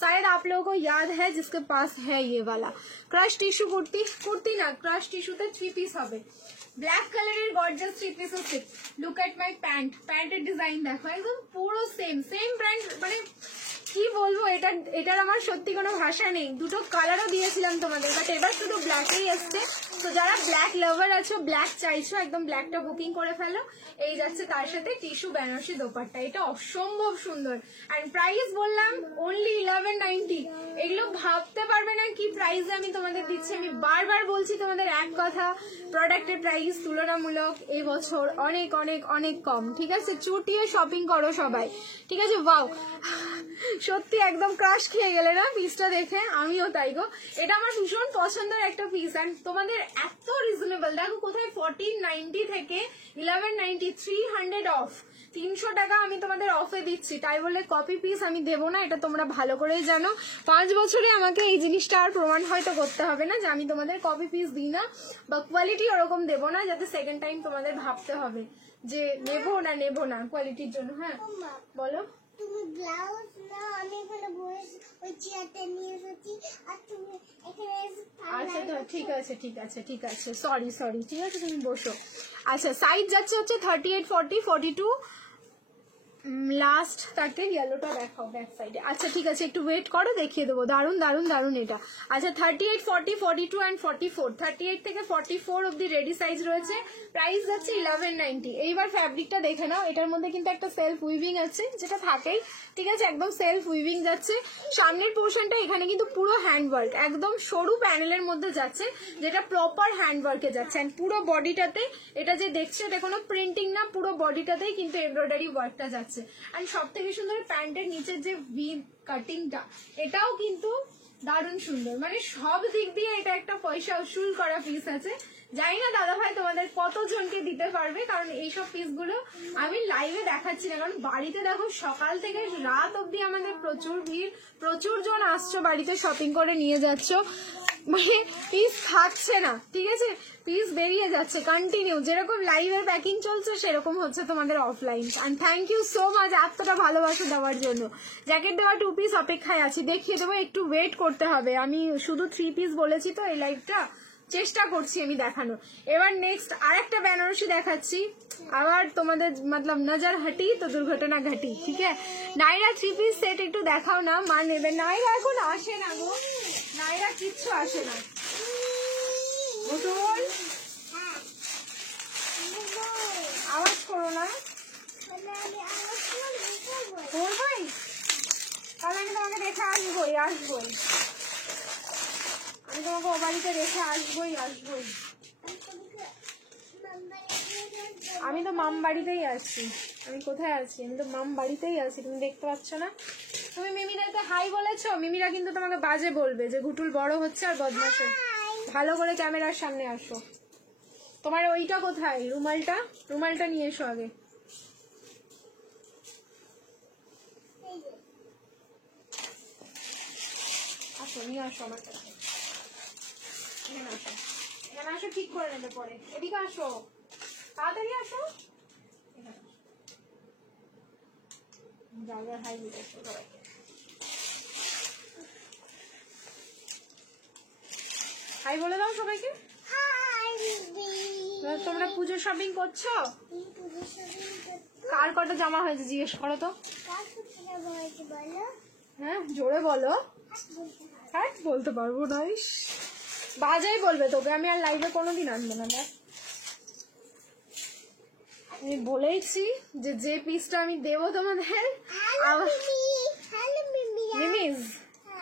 शायद आप लोगों को याद है जिसके पास है ये वाला क्रश टिश्यू कुर्ती। कुर्ती ना क्रश टिश्यूते 3 পিস হবে। ব্ল্যাক কালারের গর্জাস 3 পিস আছে। Look at my pant. প্যান্টের ডিজাইন দেখো একদম পুরো সেম ব্র্যান্ড। মানে কি বলবো, এটার আমার সত্যি কোনো ভাষা নেই। দুটো কালারও দিয়েছিলাম তোমাদের, বাট এবার শুধু ব্ল্যাকই এসছে। তো যারা ব্ল্যাক লাভার আছো, ব্ল্যাক চাইছো, একদম ব্ল্যাকটা বুকিং করে ফেলো। এই যাচ্ছে তার সাথে টিস্যু বেনারসি দোপাট্টা, এটা অসম্ভব সুন্দর। এন্ড প্রাইস বললাম অনলি 1190। এগুলো ভাবতে পারবে না কি প্রাইসে আমি তোমাদের দিচ্ছি। আমি বারবার বলছি তোমাদের এক কথা, প্রোডাক্টের প্রাইস তুলনামূলক এই বছর অনেক অনেক অনেক কম। ঠিক আছে চুটিয়ে শপিং করো সবাই। ঠিক আছে ওয়াও, সত্যি একদম ক্রাশ খেয়ে গেলে না পিসটা দেখে। আমিও তাই গো, এটা আমার ভীষণ পছন্দের একটা পিস। এন্ড তোমাদের এত রিজনেবল, দেখো কোথায় 1490 থেকে 1190, 300 অফ। 300 টাকা আমি তোমাদের অফে দিচ্ছি, তাই বলে কপি পিস আমি দেবো না, এটা তোমরা ভালো করেই জানো। 5 বছরে আমাকে এই জিনিসটা আর প্রমাণ হয়তো করতে হবে না যে আমি তোমাদের কপি পিস দিই না বা কোয়ালিটি ওরকম দেবো না, যাতে সেকেন্ড টাইম তোমাদের ভাবতে হবে যে নেবো না কোয়ালিটির জন্য। হ্যাঁ বলো। তুমি ব্লাউজ না আমি এখানে বসে ওই চেয়ারটা নিয়ে এসেছি আর তুমি এখানে আচ্ছা তো ঠিক আছে সরি ঠিক আছে তুমি বসো। আচ্ছা সাইজ যাচ্ছে হচ্ছে 38, 40, 42। লাস্ট তারতে ইয়েলোটা দেখাও ব্যাক সাইডে। আচ্ছা ঠিক আছে একটু ওয়েট করো, দেখিয়ে দেবো। দারুন দারুন দারুন এটা। আচ্ছা 38, 40, 42 and 44, 38 থেকে 44 অব্দি রেডি সাইজ রয়েছে। প্রাইস যাচ্ছে 1190। এইবার ফ্যাব্রিকটা দেখে নাও, এটার মধ্যে কিন্তু একটা সেলফ উইভিং আছে, যেটা থাকেই। ঠিক আছে একদম সেলফ উইভিং যাচ্ছে। সামনের পোর্শনটা এখানে কিন্তু পুরো হ্যান্ডওয়ার্ক, একদম সরু প্যানেলের মধ্যে যাচ্ছে, যেটা প্রপার হ্যান্ডওয়ার্কে যাচ্ছে। এন্ড পুরো বডিটাতে এটা যে দেখছো এটা কোনো প্রিন্টিং না, পুরো বডিটাতেই কিন্তু এমব্রয়ডারি ওয়ার্কটা যাচ্ছে। আর সব থেকে সুন্দর প্যান্টের নিচের যে ভি কাটিংটা, এটাও কিন্তু দারুণ সুন্দর। মানে সব দিক দিয়ে এটা একটা পয়সা উসুল করা পিস আছে। জানি না দাদা ভাই তোমাদের কতজনকে দিতে পারবে, কারণ এইসব পিসগুলো আমি লাইভে দেখাচ্ছি না, কারণ বাড়িতে দেখো সকাল থেকে রাত অব্দি আমাদের প্রচুর ভিড়, প্রচুর জন আসছো বাড়িতে শপিং করে নিয়ে যাচ্ছ, মানে পিস থাকছে না। ঠিক আছে পিস বেরিয়ে যাচ্ছে কন্টিনিউ, যেরকম লাইভে প্যাকিং চলছে সেরকম হচ্ছে তোমাদের offline. And thank you so much এতটা ভালোবাসা দেওয়ার জন্য। জ্যাকেট দেওয়া 2 পিস অপেক্ষায় আছি, দেখিয়ে দেবো, একটু ওয়েট করতে হবে। আমি শুধু 3 পিস বলেছি তো এই লাইভটা, চেষ্টা করছি আমি দেখানো। এবার নেক্সট আরেকটা বেনারসি দেখাচ্ছি, আবার তোমাদের মতলব নজর হাটি তো দুর্ঘটনা ঘটি। ঠিক আছে, নাইরা 3 পিস সেট একটু দেখাও না, মা নেবে। নাইরা এখন আসে না গো, নাইরা কিচ্ছু আসে না। বুটুল আওয়াজ করো না, করবোই, তাহলে আমি তোমাকে রেখে আসবোই, আমি তোমাকে ও বাড়িতে রেখে আসবোই। আমি তো মাম বাড়িতেই আছি। আমি কোথায় আছি? আমি তো মাম বাড়িতেই আছি, তুমি দেখতে পাচ্ছ না? তুমি মিমিরাতে হাই বলেছো, মিমিরা কিন্তু তোমাকে বাজে বলবে যে ঘুটুল বড় হচ্ছে আর বদমাশ। ভালো করে ক্যামেরার সামনে আসো। তোমার ওইটা কোথায়? রুমালটা নিয়ে এসো আগে। আসো, নিয়ে আসো আমার কাছে। এখানে আসো, ঠিক করে নেবে পরে। এদিকে আসো, তাড়াতাড়ি আসো। হাই বলেছো সবাইকে। হাই বলে দাও সবাইকে। তোমরা পুজো শপিং করছো? কার কটা জামা হয়েছে জিজ্ঞেস করো তো। হ্যাঁ জোরে বলো। হ্যাঁ বলতে পারবো না, বাজাই বলবে তোকে। আমি আর লাইভে কোনোদিন আনবো না। আমি বলেইছি যে পিসটা আমি দেবো তোমাদের।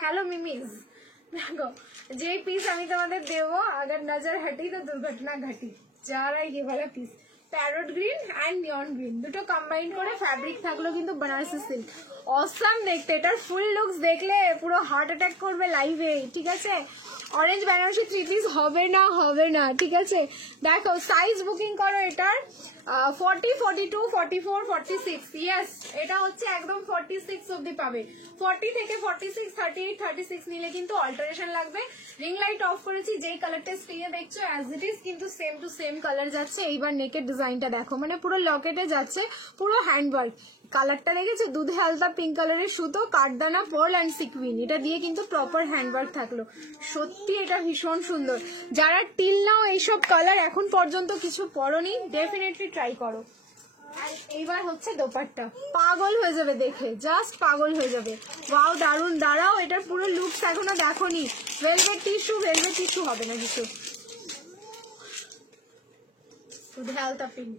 হ্যালো মিমিজ, দেখো যে পিস আমি তোমাদের দেবো, अगर नजर हटी तो दुर्घटना घटी। যারা ये वाला piece parrot green and neon green দুটো কম্বাইন করে ফ্যাব্রিক থাকলো কিন্তু বেনারসি সিল্ক। অসাম দেখতে, এটার ফুল লুকস দেখলে পুরো হার্ট অ্যাটাক করবে লাইভে। ঠিক আছে, অরেঞ্জ বেনারসি 3 পিস হবে না। ঠিক আছে, দেখো সাইজ বুকিং করো এটার 40, 42, 44, 46। ইয়েস, এটা হচ্ছে একদম 46 অব্দি পাবে। 40 থেকে 46, 38, 36 নিলে কিন্তু অল্টারেশন লাগবে। রিং লাইট অফ করেছি, যেই কালারটা স্ক্রিনে দেখছো অ্যাজ ইট ইজ কিন্তু সেম টু সেম কালার যাচ্ছে। এইবার নেকের ডিজাইনটা দেখো, মানে পুরো লকেটে যাচ্ছে, পুরো হ্যান্ডওয়ার্ক। কালারটা দেখেছো, দুধে হালতা পিঙ্ক কালারের সুতো, কাঠদানা, পার্ল অ্যান্ড সিকুইন, এটা দিয়ে কিন্তু প্রপার হ্যান্ডওয়ার্ক থাকলো। সত্যি এটা ভীষণ সুন্দর। যারা টিল নাও এইসব কালার এখন পর্যন্ত কিছু পরনি, ডেফিনেটলি ট্রাই করো। আর এইবার হচ্ছে দোপাট্টা, পাগল হয়ে যাবে দেখে, জাস্ট পাগল হয়ে যাবে। ওয়াও দারুন। দাঁড়াও, এটার পুরো লুকস এখনো দেখোনি। ভেলভেট টিস্যু হবে না কিছু। দুধে আলতা pink,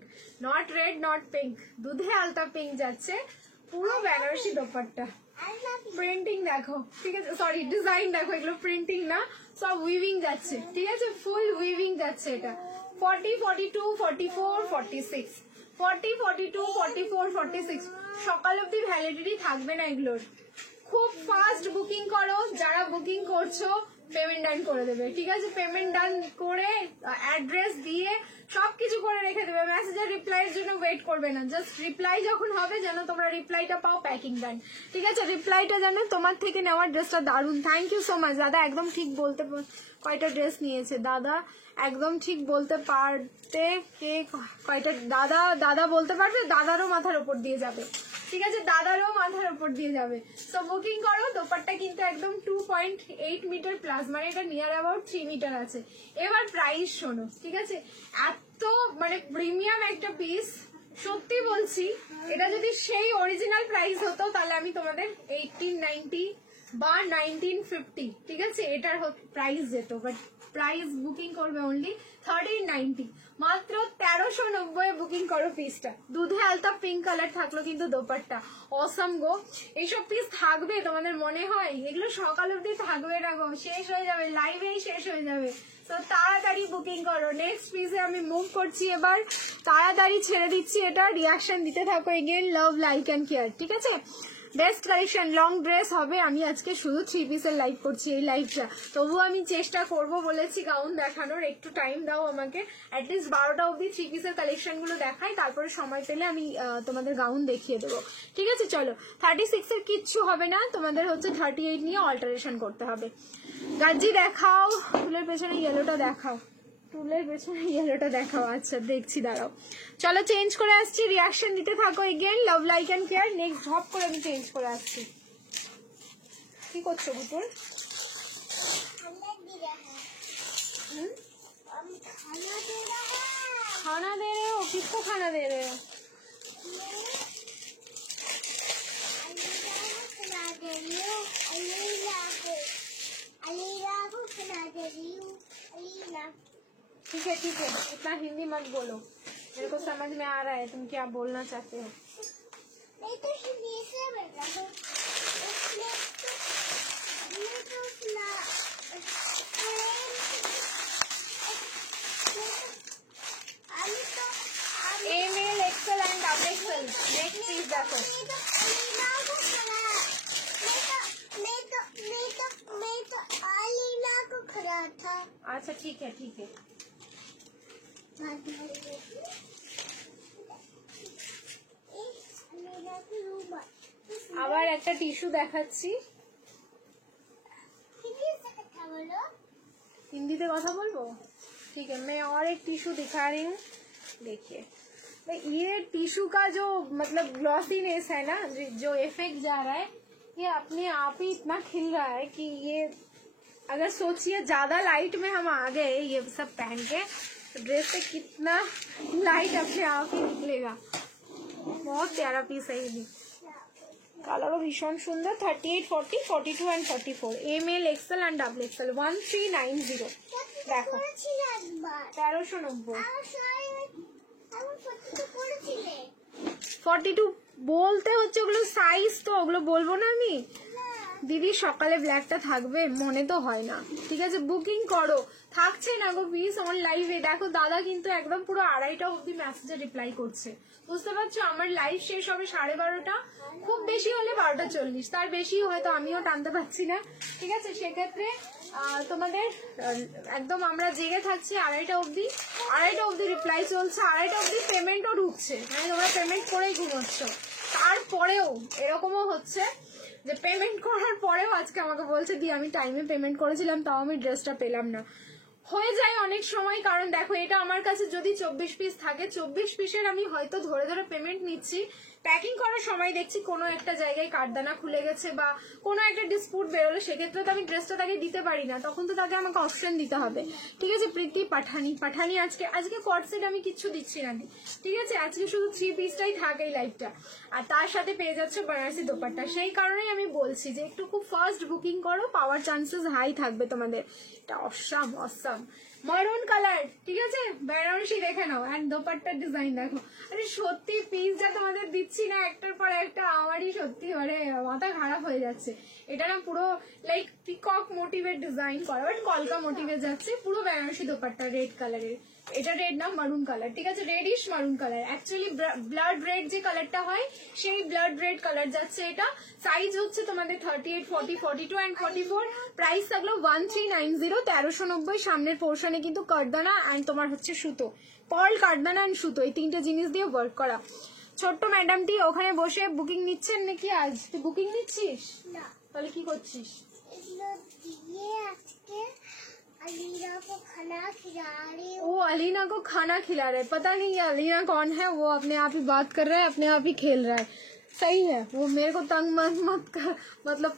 not red not pink, দুধে আলতা পিঙ্ক যাচ্ছে। পুরো বেনারসি দোপাট্টা, প্রিন্টিং দেখো। ঠিক আছে, সরি ডিজাইন দেখো, এগুলো প্রিন্টিং না, সব উইভিং যাচ্ছে। ঠিক আছে, ফুল উইভিং যাচ্ছে। এটা 40, 42, 44, 46, 40, 42, 44, 46 সকাল অব্দি ভ্যালিডিটি থাকবে না এগুলোর। খুব ফাস্ট বুকিং করো, যারা বুকিং করছো পেমেন্ট ডান করে দেবে। ঠিক আছে, পেমেন্ট ডান করে অ্যাড্রেস দিয়ে সবকিছু করে রেখে দেবে। মেসেজের রিপ্লাইয়ের জন্য ওয়েট করবে না, জাস্ট রিপ্লাই যখন হবে যেন তোমরা রিপ্লাইটা পাও, প্যাকিং ডান। ঠিক আছে, রিপ্লাইটা যেন তোমার থেকে নেওয়ার ড্রেসটা দারুন। থ্যাংক ইউ সো মাচ দাদা, একদম ঠিক বলতে। কয়টা ড্রেস নিয়েছে দাদা? একদম ঠিক বলতে পারতে কে কয়টা? দাদা বলতে পারবে, দাদারও মাথার উপর দিয়ে যাবে। ঠিক আছে, দাদারও মাথার উপর দিয়ে যাবে। সো বুকিং করো। দোপাট্টা কিন্তু একদম 2.8 মিটার প্লাস, মানে এটা নিয়ার অ্যাবাউট 3 মিটার আছে। এবার প্রাইস শোনো। ঠিক আছে, এত মানে প্রিমিয়াম একটা পিস, সত্যি বলছি, এটা যদি সেই অরিজিনাল প্রাইস হতো তাহলে আমি তোমাদের 1890 বা 1950, ঠিক আছে, এটার প্রাইস যেত। বাট প্রাইস বুকিং করবে অনলি 1390, মাত্র 1390 বুকিং করো পিসটা। দুধে আলতা পিঙ্ক কালার থাকলো কিন্তু দোপাট্টা অসাম গো। এইসব পিস থাকবে তোমাদের মনে হয়? এগুলো সকাল অব্দি থাকবে না গো, শেষ হয়ে যাবে, লাইভেই শেষ হয়ে যাবে। তো তাড়াতাড়ি বুকিং করো। নেক্সট পিসে আমি মুভ করছি, এবার তাড়াতাড়ি ছেড়ে দিচ্ছি। এটা রিয়াকশন দিতে থাকো। Again love, like and care. ঠিক আছে, বেস্ট কালেকশন, লং ড্রেস হবে। আমি আজকে শুধু 3 পিসের লাইভ করছি এই লাইভটা, তবু আমি চেষ্টা করব বলেছি গাউন দেখানোর। একটু টাইম দাও আমাকে, অ্যাটলিস্ট 12টা অব্দি 3 পিসের কালেকশন গুলো দেখাই, তারপরে সময় পেলে আমি তোমাদের গাউন দেখিয়ে দেবো। ঠিক আছে, চলো। 36 এর কিচ্ছু হবে না, তোমাদের হচ্ছে 38 নিয়ে অল্টারেশন করতে হবে। গাজি দেখাও, ফুলের পেছনে ইয়েলোটা দেখাও, টুলের পেছনে ইয়েলোটা দেখাও। আচ্ছা দেখছি, দাঁড়াও। চলো চেঞ্জ করে আসছি, রিয়াকশন দিতে থাকো। Again love, like and care. Next ঝপ করে আমি চেঞ্জ করে আসছি। কি করছো বুতুল? खाना दे रहे हो? किसको खाना दे रहे हो? ठीक है ठीक है, इतना हिंदी मत बोलो, मेरे को समझ में आ रहा है तुम क्या बोलना चाहते हो। मैं तो हिंदी से बोल रहा हूँ। M L XL and double XL next चीज देखो। मैं तो अलीना को खड़ा था। अच्छा ठीक है ठीक है। আবার একটা টিস্যু দেখাচ্ছি। हिंदी में কথা বলবো? ठीक है, मैं और एक टिश्यू दिखा रही हूँ, देखिए ये टिश्यू का जो मतलब ग्लॉसीनेस है ना, जो इफेक्ट जा रहा है, ये अपने आप ही इतना खिल रहा है कि ये अगर सोचिए ज्यादा लाइट में हम आ गए ये सब पहन के, तो ड्रेस से कितना लाइट अपने आप ही निकलेगा। बहुत प्यारा पीस है ये भी, কালারও ভীষণ সুন্দর। 38, 40, 42 and 44 M L XL and double XL 1390। দেখো 1390। 42 বলতে হচ্ছে, ওগুলো সাইজ তো, ওগুলো বলবো না আমি। দিদি সকালে ব্ল্যাকটা থাকবে মনে তো হয় না, ঠিক আছে বুকিং করো। থাকছে না গো প্লিজ আমার লাইভে। দেখো দাদা কিন্তু একদম পুরো 2:30 অবধি মেসেজে রিপ্লাই করছে, বুঝতে পারছো? আমার লাইভ শেষ হবে 12:30, খুব বেশি হলে 12:40, তার বেশি হয়তো আমিও টানতে পারছি না, ঠিক আছে? সেক্ষেত্রে তোমাদের একদম আমরা জেগে থাকছি 2:30 অবধি। 2:30 অবধি রিপ্লাই চলছে, 2:30 অবধি পেমেন্টও ঢুকছে, মানে তোমরা পেমেন্ট করেই ঘুমোচ্ছ। তারপরেও এরকমও হচ্ছে যে পেমেন্ট করার পরেও আজকে আমাকে বলছে দি আমি টাইমে পেমেন্ট করেছিলাম তাও আমি ড্রেসটা পেলাম না। হয়ে যায় অনেক সময়, কারণ দেখো এটা আমার কাছে যদি 24 পিস থাকে, 24 পিসের আমি হয়তো ধরে ধরে পেমেন্ট নিচ্ছি, প্যাকিং করার সময় দেখছি কোনো একটা জায়গায় কাঠদানা খুলে গেছে বা কোনো একটা ডিসপুট বেরোলো, সেক্ষেত্রে তো আমি ড্রেসটা তাকে দিতে পারি না, তখন তো তাকে আমাকে অপশন দিতে হবে, ঠিক আছে? প্রীতি পাঠানি আজকে কটসেট আমি কিচ্ছু দিচ্ছি না, ঠিক আছে? আজকে শুধু 3 পিসটাই থাকে এই লাইভটা, আর তার সাথে পেয়ে যাচ্ছে বেনারসি দোপাট্টা। সেই কারণেই আমি বলছি যে একটু খুব ফার্স্ট বুকিং করো, পাওয়ার চান্সেস হাই থাকবে তোমাদের। এটা অসাম মারুন কালার, ঠিক আছে? বেনারসি দেখে নাও, এন্ড দোপাট্টার ডিজাইন দেখো। আরে সত্যি পিস যা তোমাদের দিচ্ছি না একটার পর একটা, আমারই সত্যি মানে মাথা খারাপ হয়ে যাচ্ছে। এটা না পুরো লাইক পিকক মোটিভের ডিজাইন করা, বাট কলকা মোটিভে যাচ্ছে, পুরো বেনারসি দোপাট্টা রেড কালারের। এটা রেড না মারুন কালার, ঠিক আছে? রেডিশ মারুন কালার, অ্যাকচুয়ালি ব্লাড রেড যে কালারটা হয় সেই ব্লাড রেড কালার যাচ্ছে এটা। সাইজ হচ্ছে তোমাদের 38, 40, 42 and 44। প্রাইস থাকলো 1390, 1390। সামনের পোর্শনে কিন্তু কাঠদানা এন্ড তোমার হচ্ছে সুতো, পার্ল কাঠদানা এন্ড সুতো, এই 3টে জিনিস দিয়ে ওয়ার্ক করা। ছোট্ট ম্যাডামটি ওখানে বসে বুকিং নিচ্ছেন নাকি? আজ তুই বুকিং নিচ্ছিস? না। তাহলে কি করছিস? अलीना को खाना खिला रही हूँ। वो अलीना को खाना खिला रहे, पता नहीं ये अलीना कौन है, वो अपने आप ही बात कर रहा है, अपने आप ही खेल रहा है। सही है, वो मेरे को तंग मत कर, मतलब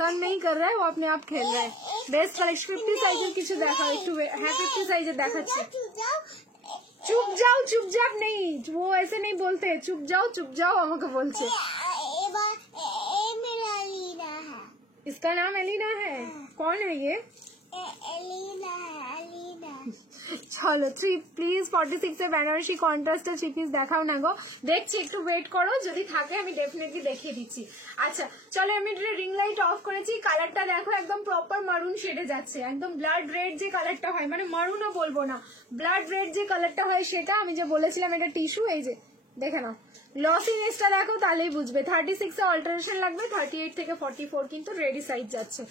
तंग नहीं कर रहा है, वो अपने आप खेल रहा है। बेस्ट कलेक्शन 50 साइजेर किछु देखाओ একটু। হ্যাঁ 50 साइजेर দেখাচ্ছি। चुप जाओ नहीं, वो ऐसे नहीं बोलते, चुप जाओ আমাকে বলছে। अलीना है, इसका नाम एलिना है। कौन है ये? एलिना है, एलिना। চলো 3 প্লিজ 46 এ বেনারসি কন্ট্রাস্টে 3 পিস দেখাও না গো, দেখছি একটু ওয়েট করো, যদি থাকে আমি ডেফিনেটলি দেখিয়ে দিচ্ছি। আচ্ছা চলো, আমি রিং লাইট অফ করেছি, কালারটা দেখো একদম প্রপার মারুন শেডে যাচ্ছে, একদম ব্লাড রেড যে কালারটা হয়, মানে মারুনও বলবো না, ব্লাড রেড যে কালারটা হয় সেটা। আমি যে বলেছিলাম এটা টিস্যু, এই যে দেখে নাও, গ্লসিনেসটা দেখো তাহলেই বুঝবে। 36 এ অল্টারেশন লাগবে, 38 থেকে 44 কিন্তু রেডি সাইজ যাচ্ছে।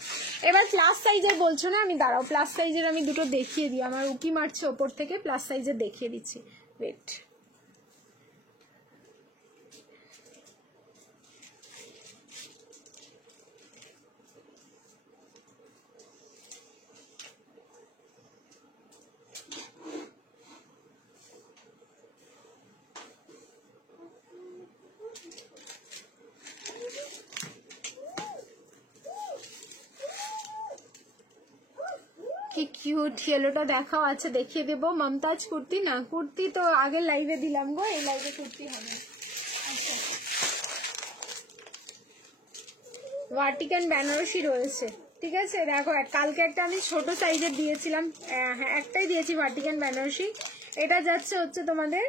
এবার প্লাস সাইজের বলছো না, আমি দাঁড়াও প্লাস সাইজের আমি দুটো দেখিয়ে দিই, আমার উকি মারছে ওপর থেকে, প্লাস সাইজের দেখিয়ে দিচ্ছি, ওয়েট। কিউট ইয়েলোটা দেখাও। আচ্ছা দেখিয়ে দেবো। মমতাজ কুর্তি না, কুর্তি তো আগের লাইভে দিলাম গো, এই লাইভে কুর্তি হবে। আচ্ছা ভার্টিকান বেনারসি রয়েছে, ঠিক আছে। দেখো কালকে একটা আমি ছোট সাইজের দিয়েছিলাম, হ্যাঁ একটাই দিয়েছি ভার্টিকান বেনারসি। এটা যাচ্ছে হচ্ছে তোমাদের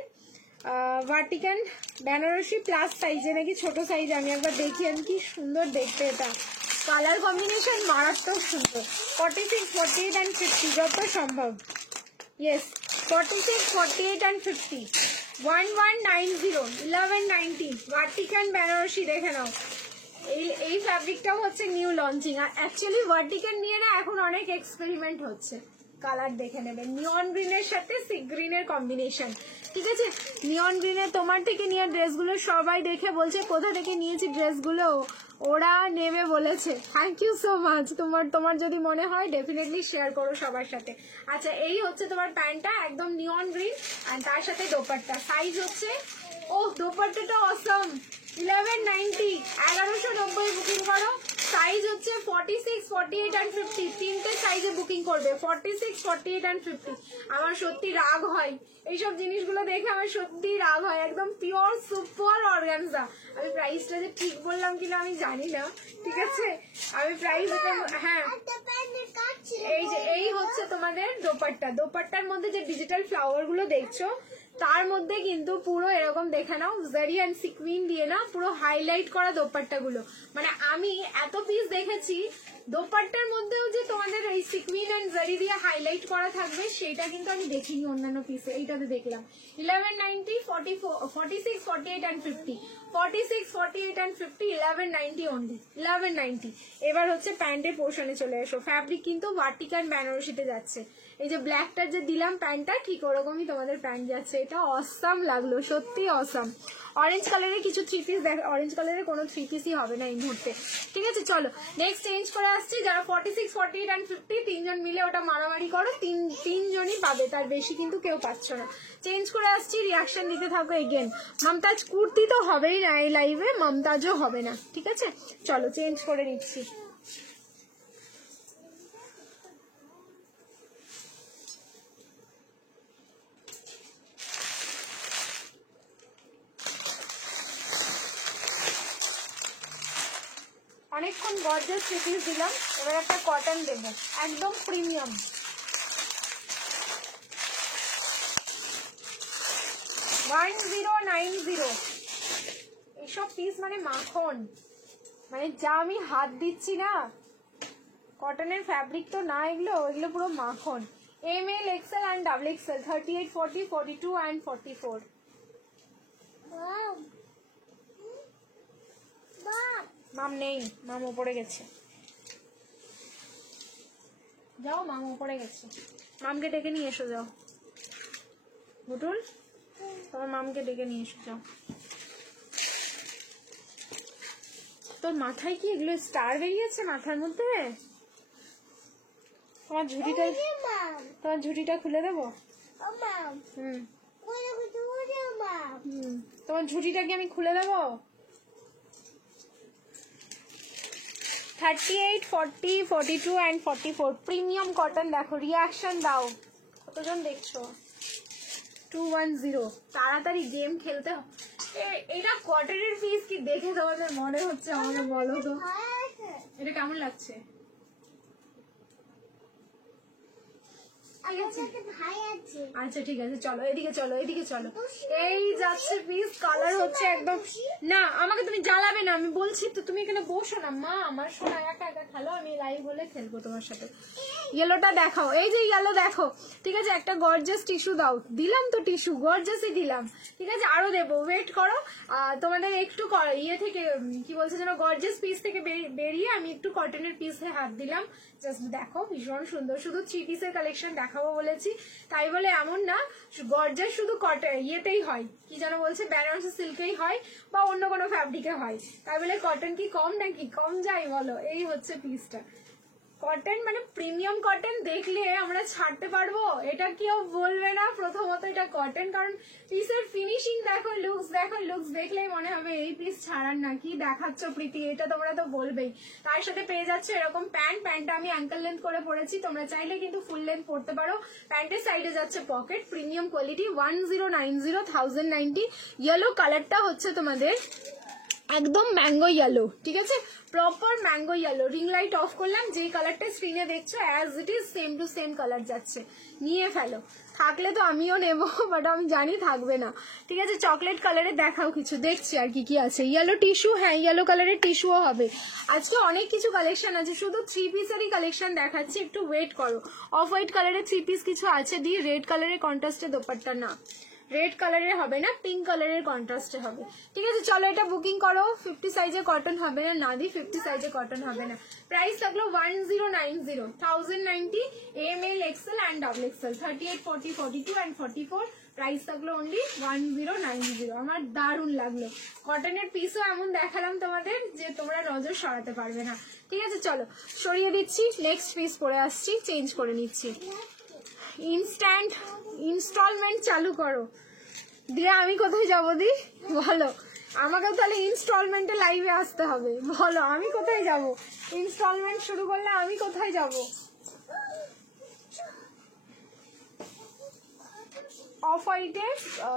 ভার্টিকান বেনারসি প্লাস সাইজে নাকি ছোট সাইজ। আমি একবার দেখি, আমি কি সুন্দর দেখতে, এটা কালার কম্বিনেশন মারাত্মক সুন্দর। 46, 48 and 50 যত সম্ভব। ইয়েস 46, 48 and 50 1190 1190 ভার্টিকান বেনারসি। দেখে নাও এই ফ্যাব্রিকটাও হচ্ছে নিউ লঞ্চিং। আর অ্যাকচুয়ালি ভার্টিকান নিয়ে না এখন অনেক এক্সপেরিমেন্ট হচ্ছে। কালার দেখে নেবেন, নিয়ন গ্রিনের সাথে সি গ্রিনের কম্বিনেশন, ঠিক আছে। নিয়ন গ্রিনের তোমার থেকে নিয়ে ড্রেসগুলো সবাই দেখে বলছে কোথা থেকে নিয়েছি ড্রেসগুলো, ওরা নেবে বলেছে। Thank you so much. তোমার যদি মনে হয় ডেফিনেটলি শেয়ার করো সবার সাথে। আচ্ছা এই হচ্ছে তোমার প্যান্টটা একদম নিয়ন গ্রিন, আর তার সাথে দোপাট্টা। সাইজ হচ্ছে, ও দোপাট্টাটা অসম, 1190 1190 বুকিং করো। সাইজ হচ্ছে 46, 48 and 50 তিনটে সাইজে বুকিং করবে, 46, 48 and 50। আমার সত্যি রাগ হয় এইসব জিনিসগুলো দেখে, আমার সত্যি রাগ হয়। একদম পিওর সুপার অর্গানজা। আমি প্রাইসটা যে ঠিক বললাম কিনা আমি জানি না, ঠিক আছে। আমি প্রাইস, হ্যাঁ এই হচ্ছে তোমাদের দোপাট্টা। দোপাট্টার মধ্যে যে ডিজিটাল ফ্লাওয়ার গুলো দেখছো তার মধ্যে কিন্তু পুরো এরকম দেখে নাও জারি অ্যান্ড সিকুইন দিয়ে না পুরো হাইলাইট করা দোপাট্টা গুলো। মানে আমি এত পিস দেখেছি দোপাট্টার মধ্যেও যে তোমাদের এই সিকুইন অ্যান্ড জারি দিয়ে হাইলাইট করা থাকবে, সেটা কিন্তু আমি দেখিনি অন্যান্য পিসে। এইটাতে দেখলাম 1190, 46, 48 and 50 46, 48 and 50 1190 অনলি 1190। এবার হচ্ছে প্যান্টের পোর্শনে চলে এসো। ফ্যাব্রিক কিন্তু ভার্টিকান বেনারসিতে যাচ্ছে। এই যে ব্ল্যাকটার যে দিলাম প্যান্টটা, ঠিক ওরকমই তোমাদের প্যান্ট যাচ্ছে। এটা অসাম লাগলো, সত্যি অসাম। অরেঞ্জ কালারের কিছু থ্রি পিস দেখ, অরেঞ্জ কালারের কোনো থ্রি পিসই হবে না এই মুহূর্তে, ঠিক আছে। চলো নেক্সট চেঞ্জ করে আসছি। যারা 46, 48 and 50 তিনজন মিলে ওটা মারামারি করো, তিনজনই পাবে, তার বেশি কিন্তু কেউ পাচ্ছ না। চেঞ্জ করে আসছি, রিয়াকশন দিতে থাকো। এগেন মমতাজ কুর্তি তো হবেই না এই লাইভে, মমতাজও হবে না, ঠিক আছে। চলো চেঞ্জ করে নিচ্ছি। অনেকক্ষণ গর্জাস থ্রি-পিস দিলাম, এবার একটা কটন দেবো একদম প্রিমিয়াম। এইসব পিস মানে মাখন, মানে যা আমি হাত দিচ্ছি না, কটনের ফ্যাব্রিক তো না, এগুলো পুরো মাখন। ML, XL and XXL 38, 40, 42 and 44। মাম নেই, মাম উপরে গেছে। যাও, মাম উপরে গেছে। মামকে ডেকে নিয়ে এসো, যাও বুটুল, তোমার মামকে ডেকে নিয়ে এসো, যাও। তোর মাথায় কি এগুলো স্টার বেরিয়েছে মাথার মধ্যে? তোমার ঝুঁটিটা খুলে দেবো। তোমার ঝুঁটিটাকে আমি খুলে দেবো। 38, 40, 42 and 44 প্রিমিয়াম কটন। দেখো রিয়াকশন দাও, কতজন দেখছো? 210। তাড়াতাড়ি গেম খেলতে। এটা কটনের পিস কি দেখে তোমাদের মনে হচ্ছে? আমাকে বলো তো এটা কেমন লাগছে? আচ্ছা ঠিক আছে, চলো এদিকে চলো, এদিকে চলো। এই যাচ্ছে পিস, কালার হচ্ছে একদম না। আমাকে তুমি জ্বালাবে না, আমি বলছি তো। তুমি এখানে বসো না মা, আমার সোনা একা একা খেলো, আমি লাইভ বলে খেলবো তোমার সাথে। ইয়েলোটা দেখাও, এই যে ইয়েলো দেখো, ঠিক আছে। একটা গর্জাস টিস্যু দাও, দিলাম তো টিস্যু, গর্জাসই দিলাম, ঠিক আছে। আরো দেবো, ওয়েট করো। তোমাদের একটু ইয়ে থেকে কি বলছে যেন, গর্জাস পিস থেকে বেরিয়ে আমি একটু কটনের পিসে হাত দিলাম। জাস্ট দেখো, ভীষণ সুন্দর। শুধু থ্রি পিসের কালেকশন দেখাবো বলেছি, তাই বলে এমন না গর্জাস শুধু ইয়েতেই হয়, কি যেন বলছে, বেনারসি সিল্কেই হয় বা অন্য কোনো ফ্যাব্রিকে হয়, তাই বলে কটন কি কম নাকি? কম যাই বলো। এই হচ্ছে পিসটা, কটন মানে প্রিমিয়াম কটন দেখলে আমরা ছাড়তে পারবো, এটা কেউ বলবে না। প্রথমত এটা কটন, কারণ পিসের ফিনিশিং দেখো, লুকস দেখো, লুকস দেখলেই মনে হবে এই পিস ছাড়ার না, কি দেখাচ্ছ প্রীতি, এটা তোমরা তো বলবেই। তার সাথে পেয়ে যাচ্ছে এরকম প্যান্ট, প্যান্টটা আমি অ্যাঙ্কেল লেন্থ করে পরেছি, তোমরা চাইলে কিন্তু ফুল লেন্থ পরতে পারো। প্যান্টের সাইডে যাচ্ছে পকেট, প্রিমিয়াম কোয়ালিটি, 1090, 1090। ইয়েলো কালারটা হচ্ছে তোমাদের একদম ম্যাঙ্গো ইয়েলো, ঠিক আছে, proper mango yellow. Ring light off করলাম, যে কালারটা স্ক্রিনে দেখছো as it is same to same colour যাচ্ছে, নিয়ে ফেলো। থাকলে তো আমিও নেব, বাট আমি জানি থাকবে না, ঠিক আছে। চকলেট কালারে দেখাও কিছু, দেখছি আর কি কি আছে। ইয়েলো টিস্যু, হ্যাঁ ইয়েলো কালারের টিস্যুও হবে। আজকে অনেক কিছু কালেকশন আছে, শুধু 3 পিসেরই কালেকশন দেখাচ্ছি, একটু ওয়েট করো। অফ হোয়াইট কালারের 3 পিস কিছু আছে, দিয়ে রেড কালারের কন্ট্রাস্টে দোপাট্টা, না রেড কালারের হবে না, পিঙ্ক কালারের কন্ট্রাস্টে হবে, ঠিক আছে। চলো এটা বুকিং করো। 50 সাইজে কটন হবে না, না দি 50 সাইজে কটন হবে না। প্রাইস থাকলো 1090, 1090 ML, XL and XXL, 38, 40, 42 and 44। Price থাকলো অনলি 1090। আমার দারুণ লাগলো, কটনের পিসও এমন দেখালাম তোমাদের যে তোমরা নজর সরাতে পারবে না, ঠিক আছে। চলো সরিয়ে দিচ্ছি, নেক্সট পিস পরে আসছি, চেঞ্জ করে নিচ্ছি। ইনস্ট্যান্ট ইনস্টলমেন্ট চালু করো, দিয়ে আমি কোথায় যাবো দি বলো, আমাকেও তাহলে ইনস্টলমেন্টে লাইভে আসতে হবে, বলো আমি কোথায় যাব? ইনস্টলমেন্ট শুরু করলে আমি কোথায় যাব? অফ হোয়াইটের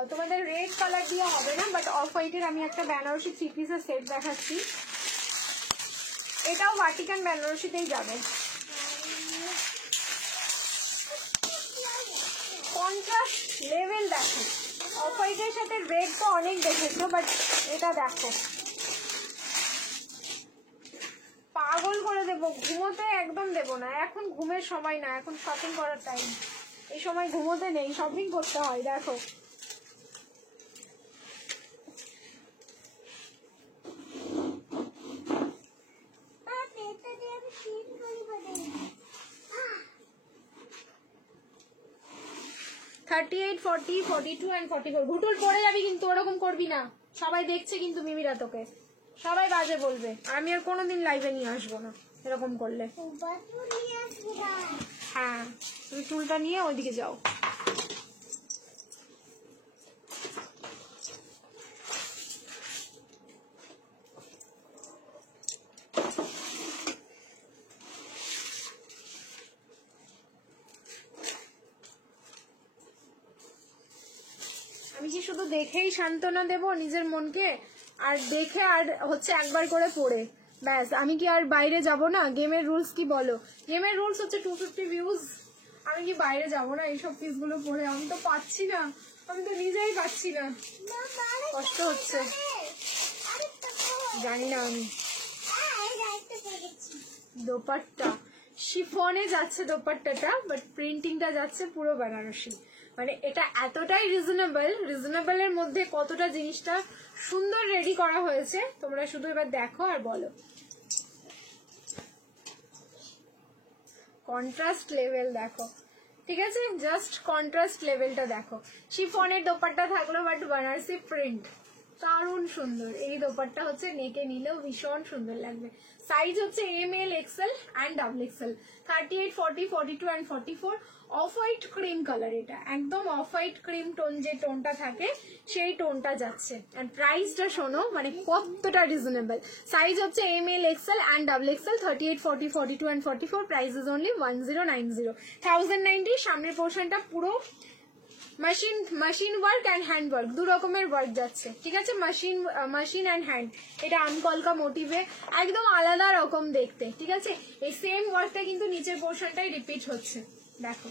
তোমাদের রেড কালার দিয়ে হবে না, বাট অফ হোয়াইটের আমি একটা বেনারসি 3 পিসের সেট দেখাচ্ছি, এটাও ভাটিকান বেনারসিতেই যাবে। কন্ট্রাস্ট লেভেল দেখো, অফ হোয়াইটের সাথে রেড তো অনেক দেখেছো, বাট এটা দেখো পাগল করে দেবো, ঘুমোতে একদম দেবো না, এখন ঘুমের সময় না, এখন শপিং করার টাইম, এই সময় ঘুমোতে নেই, শপিং করতে হয়। দেখো $38, $40, $42 and $44। ভুটুল পরে যাবি কিন্তু, ওরকম করবি না, সবাই দেখছে কিন্তু মিমিরা তোকে, সবাই বাজে বলবে, আমি আর কোনোদিন লাইভে নিয়ে আসবো না এরকম করলে। হ্যাঁ তুমি চুলটা নিয়ে ওইদিকে যাও। আমি কি শুধু দেখেই সান্ত্বনা দেব নিজের মনকে, আর দেখে আর হচ্ছে একবার করে পড়ে ব্যাস, আমি কি আর বাইরে যাব না? গেমের রুলস কি বলো? গেমের রুলস হচ্ছে 250 ভিউজ, আমি কি বাইরে যাব না এইসব পিসগুলো পড়ে? আমি তো পাচ্ছি না, আমি তো নিজেই পাচ্ছি না, কষ্ট হচ্ছে, জানি না আমি। দোপাট্টা শিফনে যাচ্ছে দোপাট্টাটা, বাট প্রিন্টিংটা যাচ্ছে পুরো বেনারসি, মানে এটা এতটাই রিজনেবলের মধ্যে কতটা জিনিসটা সুন্দর রেডি করা হয়েছে, তোমরা শুধু এবার দেখো আর বলো। কন্ট্রাস্ট লেভেল দেখো, ঠিক আছে, জাস্ট কন্ট্রাস্ট লেভেলটা দেখো। শিফনের দোপাট্টা থাকলো, বাট বেনারসি প্রিন্ট, দারুণ সুন্দর। এই দোপাট্টা হচ্ছে নেকে নিলেও ভীষণ সুন্দর লাগবে। সাইজ হচ্ছে ML, XL and XXL, 38, 40, 42 and 44। Off white cream colour, এটা একদম অফ হোয়াইট ক্রিম টোন, যে টোনটা থাকে সেই টোনটা যাচ্ছে। অ্যান্ড প্রাইসটা শোনো মানে কতটা রিজনেবল। সাইজ হচ্ছে ML, XL and XXL, 38, 40, 42 and 44। Price is only 1090, 1090। সামনের পোর্শনটা পুরো machine work and hand work, দু রকমের ওয়ার্ক যাচ্ছে, ঠিক আছে। মেশিন অ্যান্ড হ্যান্ড, এটা আমকলকা মোটিভে, একদম আলাদা রকম দেখতে, ঠিক আছে। এই সেম ওয়ার্কটা কিন্তু নিচের পোর্শনটাই রিপিট হচ্ছে, দেখো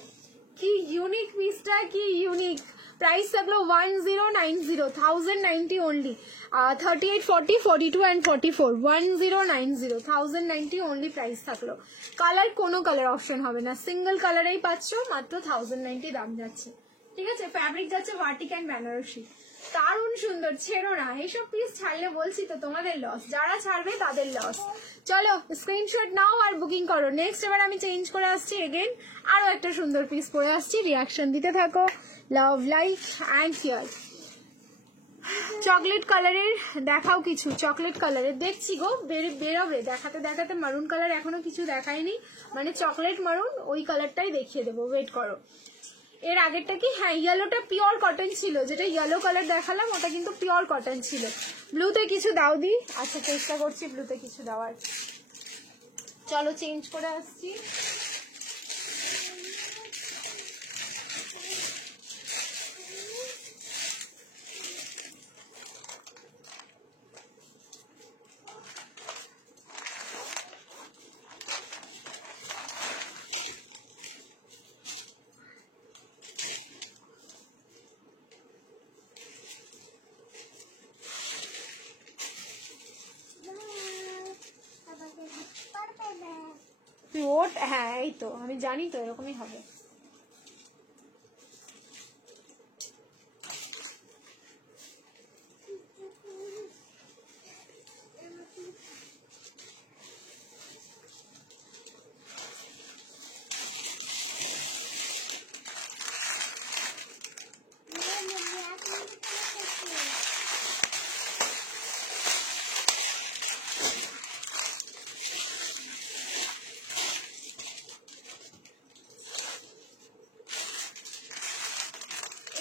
কি ইউনিক পিসটা, কি ইউনিক। প্রাইস থাকলো 1090, 1090 অনলি। 38, 40, 42 অ্যান্ড 44, 1090, 1090 অনলি প্রাইস থাকলো। কালার কোনো কালার অপশন হবে না, সিঙ্গেল কালারেই পাচ্ছ, মাত্র 1090 দাম যাচ্ছে, ঠিক আছে। ফ্যাব্রিক যাচ্ছে ভাটিকান বেনারসি, দারুণ সুন্দর, ছেড়ো না এইসব পিস, ছাড়লে বলছি তো তোমাদের লস, যারা ছাড়বে তাদের লস। চলো স্ক্রিনশট নাও আর বুকিং করো। নেক্সট এবার আমি চেঞ্জ করে আসছি, এগেন আরো একটা সুন্দর পিস পরে আসছি, রিয়াকশন দিতে থাকো, লাভ লাইক অ্যান্ড শেয়ার। চকলেট কালারের দেখাও কিছু, চকলেট কালারের দেখছি গো, বেরোবে দেখাতে দেখাতে। মারুন কালার এখনো কিছু দেখায়নি, মানে চকলেট মারুন ওই কালারটাই দেখিয়ে দেবো, ওয়েট করো। এর আগেরটা কি, হ্যাঁ ইয়েলোটা পিওর কটন ছিল, যেটা ইয়েলো কালার দেখালাম ওটা কিন্তু পিওর কটন ছিল। ব্লুতে কিছু দাও দি, আচ্ছা চেষ্টা করছি ব্লুতে কিছু দেওয়ার। চলো চেঞ্জ করে আসছি। ওট, হ্যাঁ এই তো আমি জানি তো এরকমই হবে।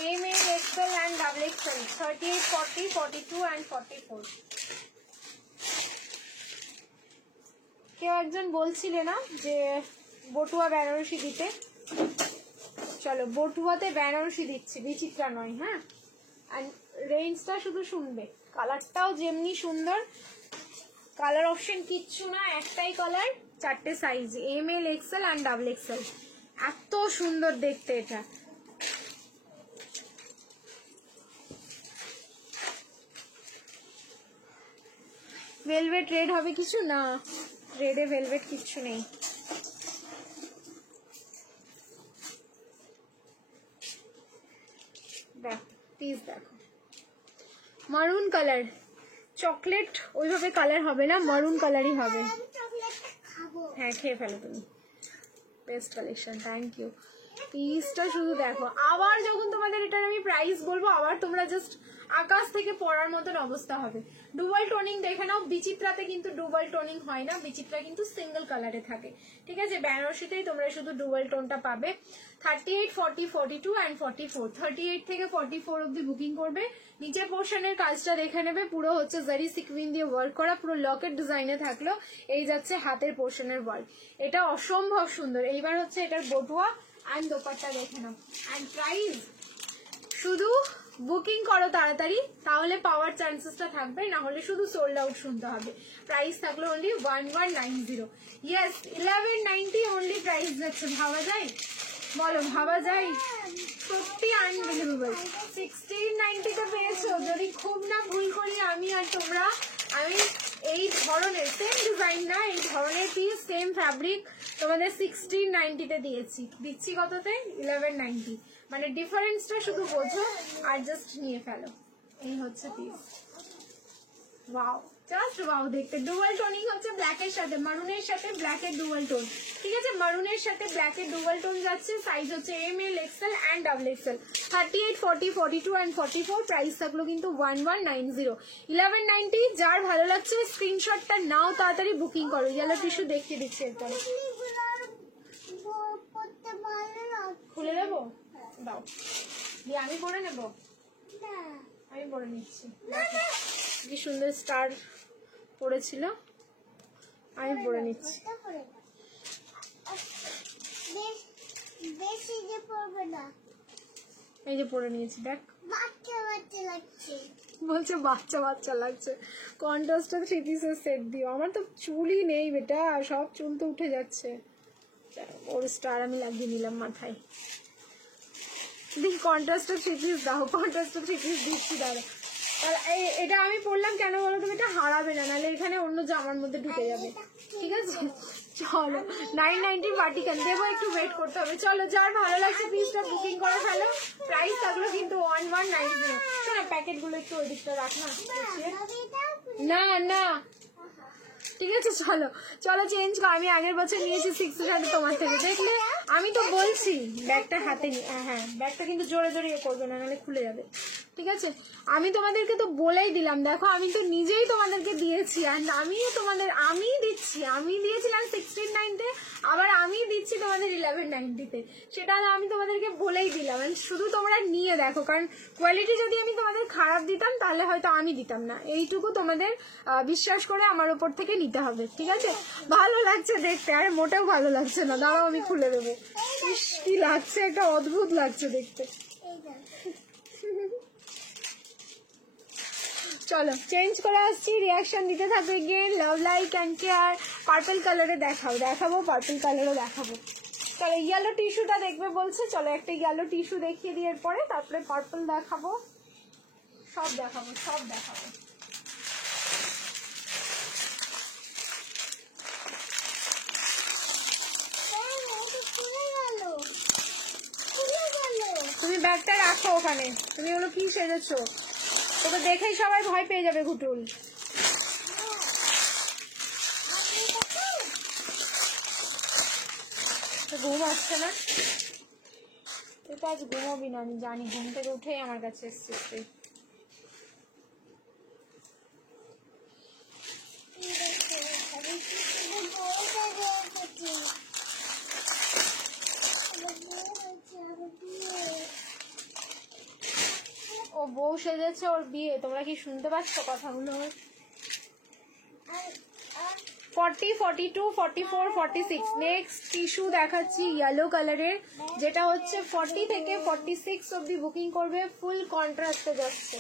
M, XL and double XL, 38, 40, 42 and 44। কেউ একজন বলছিলে না যে বটুয়া বেনারসি দিতে, চলো বটুয়াতে বেনারসি দিচ্ছি, বিচিত্রা নয়। হ্যাঁ, আর রেঞ্জটা শুধু শুনবে, কালারটাও যেমনি সুন্দর, কালার অপশন কিচ্ছু না, একটাই কালার, 4টে size, ML, XL and double XL। এত সুন্দর দেখতে এটা। ভেলভেট রেড হবে কিছু না, রেডে ভেলভেট কিচ্ছু নেই। দেখো প্লিজ দেখো, মারুন কালার, চকলেট ওইভাবে কালার হবে না, মারুন কালারই হবে। হ্যাঁ খেয়ে ফেলো তুমি, বেস্ট কালেকশন, থ্যাংক ইউ। পিসটা শুধু দেখো, আবার যখন তোমাদের এটার আমি প্রাইস বলবো আবার তোমরা জাস্ট আকাশ থেকে পড়ার মতন অবস্থা হবে। ডুবাল টোনিং দেখে নাও, বিচিত্রাতে কিন্তু ডুবাল টোনিং হয় না, বিচিত্রা কিন্তু সিঙ্গেল কালারে থাকে, ঠিক আছে। বেনারসিতেই তোমরা শুধু ডুবাল টোনটা পাবে। 38, 40, 42 and 44, 38 থেকে 44 অব্দি বুকিং করবে। নিচের পোর্শনের কাজটা দেখে নেবে, পুরো হচ্ছে জারি সিকুইন দিয়ে ওয়ার্ক করা, পুরো লকেট ডিজাইনে থাকলো। এই যাচ্ছে হাতের পোর্শনের ওয়ার্ক, এটা অসম্ভব সুন্দর। এইবার হচ্ছে এটার বটুয়া অ্যান্ড দোপাট্টা দেখে নাও। অ্যান্ড প্রাইস শুধু বুকিং করো তাড়াতাড়ি, তাহলে পাওয়ার চান্সেসটা থাকবে, না হলে শুধু সোল্ড আউট শুনতে হবে। প্রাইস থাকলো অনলি 1190। ইয়েস 1190 অনলি প্রাইস যাচ্ছে, ভাবা যায়? বলো ভাবা যায়? সত্যি আনবিলিভেবল। 1690 তে পেয়েছো, যদি খুব না ভুল করি আমি আর তোমরা, আমি এই ধরনের সেম ডিজাইন না, এই ধরনের পিস সেম ফ্যাব্রিক তোমাদের 1690 তে দিচ্ছি কততে? 1190। মানে ডিফারেন্সটা শুধু বোঝো আর জাস্ট নিয়ে ফেলো। এই হচ্ছে পিস, ওয়াও জাস্ট ওয়াও দেখতে। ডুয়াল টোনিং হচ্ছে ব্ল্যাকের সাথে, মারুনের সাথে ব্ল্যাকের ডুয়াল টোন, ঠিক আছে। মারুনের সাথে ব্ল্যাকের ডুয়াল টোন যাচ্ছে। সাইজ হচ্ছে ML, XL and double XL, 38, 40, 42 and 44। Price থাকলো কিন্তু 1190, 1190। যার ভালো লাগছে স্ক্রিনশটটা নাও, তাড়াতাড়ি বুকিং করো। ইয়েলো টিস্যু দেখিয়ে দিচ্ছি এরপরে, খুলে নেবো, দাও দিয়ে আমি পরে নেবো, আমি পরে নিচ্ছি। কি সুন্দর স্টার পড়েছিল, আমি পরে নিচ্ছি। এই যে পরে নিয়েছি, দেখ বলছে বাচ্চা বাচ্চা লাগছে। কন্ট্রাস্টের 3 পিসের সেট দিও। আমার তো চুলই নেই বেটা, সব চুল তো উঠে যাচ্ছে। ওর স্টার আমি লাগিয়ে নিলাম মাথায়। দেখি কন্ট্রাস্টের 3 পিস দাও, কন্ট্রাস্টের 3 পিস দিচ্ছি দাঁড়া। এটা আমি পরলাম কেন বলো, তুমি এটা হারাবে না, নাহলে এখানে অন্য জামার মধ্যে ঢুকে যাবে, ঠিক আছে। চলো 990 ভার্টিকাল দেবো, একটু ওয়েট করতে হবে। চলো যার ভালো লাগছে পিসটা বুকিং করে ফেলো। প্রাইস থাকলো কিন্তু 1190। শোনো প্যাকেট গুলো একটু ওই দিকটা রাখ না, না না ঠিক আছে। চলো চলো চেঞ্জ কর। আমি আগের বছর নিয়েছি 600 তোমার থেকে, দেখলে আমি তো বলছি। ব্যাগটা হাতে হ্যাঁ ব্যাগটা কিন্তু জোরে জোরে ইয়ে করবে না, নাহলে খুলে যাবে। ঠিক আছে? আমি তোমাদেরকে তো বলেই দিলাম, দেখো আমি তো নিজেই তোমাদেরকে দিয়েছি, অ্যান্ড আমি দিয়েছিলাম 1690, আবার আমি দিচ্ছি তোমাদের 1190-তে। সেটা আমি তোমাদেরকে বলেই দিলাম, শুধু তোমরা নিয়ে দেখো, কারণ কোয়ালিটি যদি আমি তোমাদের খারাপ দিতাম তাহলে হয়তো আমি দিতাম না। এইটুকু তোমাদের বিশ্বাস করে আমার ওপর থেকে নিতে হবে, ঠিক আছে? ভালো লাগছে দেখতে, আরে মোটেও ভালো লাগছে না, দাঁড়াও আমি খুলে দেবো। ইস কি লাগছে, একটা অদ্ভুত লাগছে দেখতে। চলো চেঞ্জ করে আসছি, রিয়াকশন দিতে থাকবে again. Love like and care. Purple কালারে দেখাবো, পার্পল কালারও দেখাবো। চলো ইয়েলো টিস্যুটা দেখবে বলছে, চলো একটা ইয়েলো টিস্যু দেখিয়ে দিয়ে পরে তারপরে পার্পল দেখাবো, সব দেখাবো। তুমি ব্যাগটা রাখো ওখানে, তুমি ওগুলো কি সেজেছো? তোকে দেখেই সবাই ভয় পেয়ে যাবে ঘুটুল। ঘুম আসছে না? তুই তো আজ ঘুমোবি না, আমি জানি, ঘুম থেকে উঠেই আমার কাছে এসছিস তুই। ও বউ সেজেছে, ওর বিয়ে। তোমরা কি শুনতে পাচ্ছ কথাগুলো? 40, 42, 44, 46। নেক্সট টিস্যু দেখাচ্ছি ইয়েলো কালারের, যেটা হচ্ছে 40 থেকে 46 অব্দি বুকিং করবে, ফুল কন্ট্রাস্টে যাচ্ছে।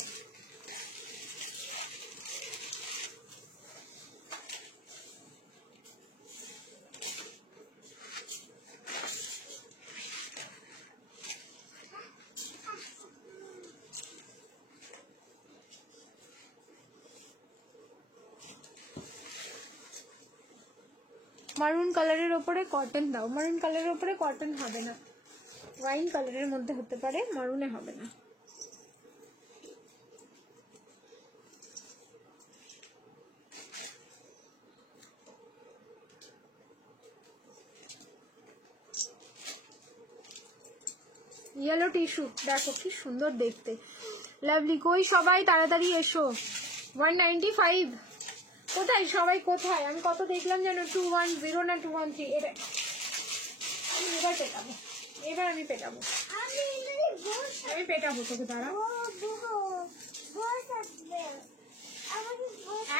মারুন কালারের ওপরে কটন দাও। মারুন কালারের ওপরে কটন হবে না, ওয়াইন কালারের মধ্যে হতে পারে, মারুনে হবে না। ইয়েলো টিস্যু দেখো কি সুন্দর দেখতে, লাভলি। কই সবাই তাড়াতাড়ি এসো। 195 কোথায় সবাই, কোথায়? আমি কত দেখলাম যেন 210 না 213। এটা আমি এবার আমি পেটাবো তোকে, দাঁড়া।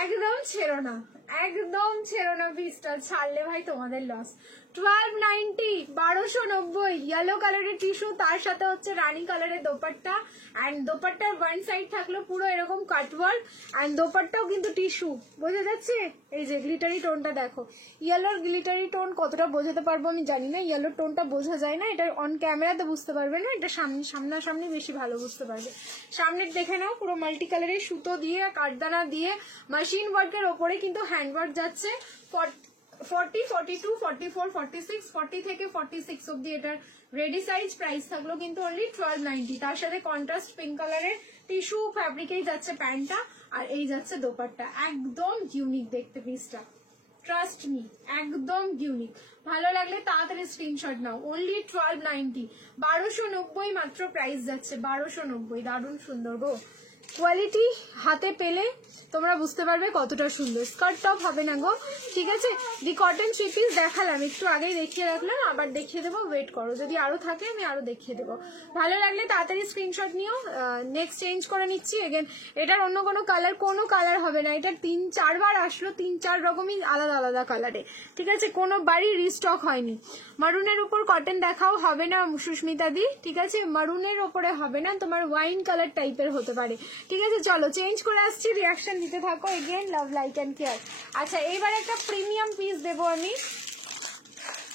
একদম ছেড়ো না পিসটা, ছাড়লে ভাই তোমাদের লস। 1290, 1290 ইয়েলো কালারের টিস্যু, তার সাথে হচ্ছে রানী কালারের দোপাট্টা, অ্যান্ড দোপাট্টার ওয়ান সাইড থাকলো পুরো এরকম কাটওয়ার্ক, অ্যান্ড দোপাট্টাও কিন্তু টিস্যু, বোঝা যাচ্ছে? এই যে গ্লিটারি টোনটা দেখো, ইয়েলোর গ্লিটারি টোন কতটা বোঝাতে পারবো আমি জানি না, ইয়েলোর টোনটা বোঝা যায় না, এটা অন ক্যামেরাতে বুঝতে পারবে না, এটা সামনাসামনি বেশি ভালো বুঝতে পারবে। সামনের দেখে নাও, পুরো মাল্টি কালারের সুতো দিয়ে, কাঠদানা দিয়ে, মেশিন ওয়ার্কের ওপরে কিন্তু হ্যান্ড ওয়ার্ক যাচ্ছে। 40, 42, 44, 46, 40 থেকে 46 অব্দি এটার রেডি সাইজ। প্রাইস থাকলো কিন্তু অনলি 1290। তার সাথে কন্ট্রাস্ট পিঙ্ক কালারের টিস্যু ফ্যাব্রিকেই যাচ্ছে প্যান্টটা, আর এই যাচ্ছে দোপাট্টা। একদম ইউনিক দেখতে পিসটা, ট্রাস্ট মি, একদম ইউনিক। ভালো লাগলে তাড়াতাড়ি স্ক্রিনশট নাও। অনলি 1290, 1290 মাত্র প্রাইস যাচ্ছে, 1290। দারুণ সুন্দর গো, কোয়ালিটি হাতে পেলে তোমরা বুঝতে পারবে কতটা সুন্দর। স্কার্ট টপ হবে না গো, ঠিক আছে? দি কটন 3 পিস দেখালাম, একটু আগেই দেখিয়ে রাখলাম, আবার দেখিয়ে দেবো, ওয়েট করো, যদি আরো থাকে আমি আরো দেখিয়ে দেবো। ভালো লাগলে তাড়াতাড়ি স্ক্রিনশট নিও। নেক্সট চেঞ্জ করে নিচ্ছি এগেন। এটার অন্য কোনো কালার হবে না, এটা 3-4 বার আসলো, 3-4 রকমই আলাদা আলাদা কালারে, ঠিক আছে? কোনো বাড়ি রিস্টক হয়নি। মারুনের উপর কটন দেখাও, হবে না সুস্মিতা দি, ঠিক আছে? মারুনের ওপরে হবে না, তোমার ওয়াইন কালার টাইপের হতে পারে, ঠিক আছে? চলো চেঞ্জ করে আসছি, রিয়াকশন দিতে থাকো again. Love like and care. আচ্ছা এইবার একটা প্রিমিয়াম পিস দেবো আমি,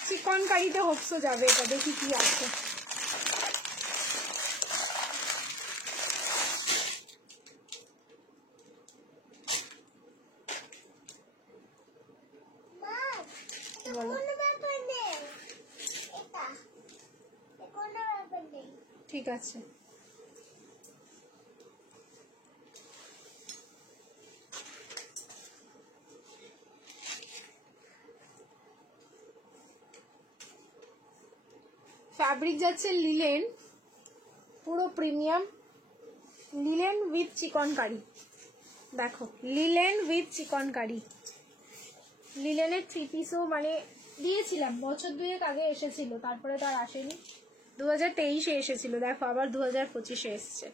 চিকনকারিতে হোপসো যাবে, এটা দেখি কি আছে। ঠিক আছে, ফ্যাব্রিক যাচ্ছে লিলেন, পুরো প্রিমিয়াম লিলেন। উইথ চিকনকারি, দেখো লিলেন উইথ চিকনকারি। লিলেনের 3 পিসও মানে দিয়েছিলাম, বছর 2 আগে এসেছিল, তারপরে তো আর আসেনি। 2023-এ এসেছিল, দেখো আবার 2025-এ এসছে।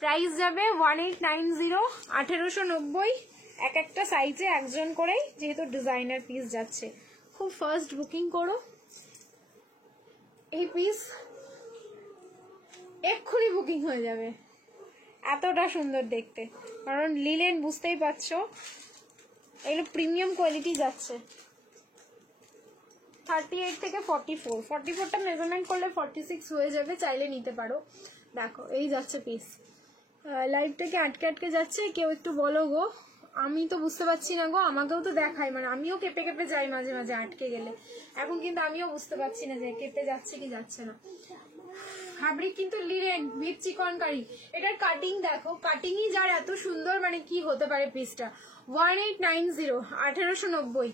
প্রাইস যাবে 1890, 1890। এক একটা সাইজে একজন করেই, যেহেতু ডিজাইনার পিস যাচ্ছে। খুব ফার্স্ট বুকিং করো। এই পিস এক্ষুনি বুকিং হয়ে যাবে, এতটা সুন্দর দেখতে। কারণ লিলেন বুঝতেই পারছো, এগুলো প্রিমিয়াম কোয়ালিটি যাচ্ছে। 38 থেকে 44, 44টা মেজারমেন্ট করলে 46 হয়ে যাবে, চাইলে নিতে পারো। দেখো এই যাচ্ছে পিস। লাইটটাকে আটকে আটকে যাচ্ছে, কেউ একটু বলো গো। আমি তো বুঝতে পারছি না গো, আমাকেও তো দেখায়, মানে আমিও কেঁপে কেঁপে যাই মাঝে মাঝে আটকে গেলে। এখন কিন্তু আমিও বুঝতে পারছি না যে কেঁপে যাচ্ছে কি যাচ্ছে না। ফ্যাব্রিক কিন্তু লিনেন উইথ চিকনকারি। এটার কাটিং দেখো, কাটিংই যার এত সুন্দর, মানে কি হতে পারে পিসটা। 1890, 1890।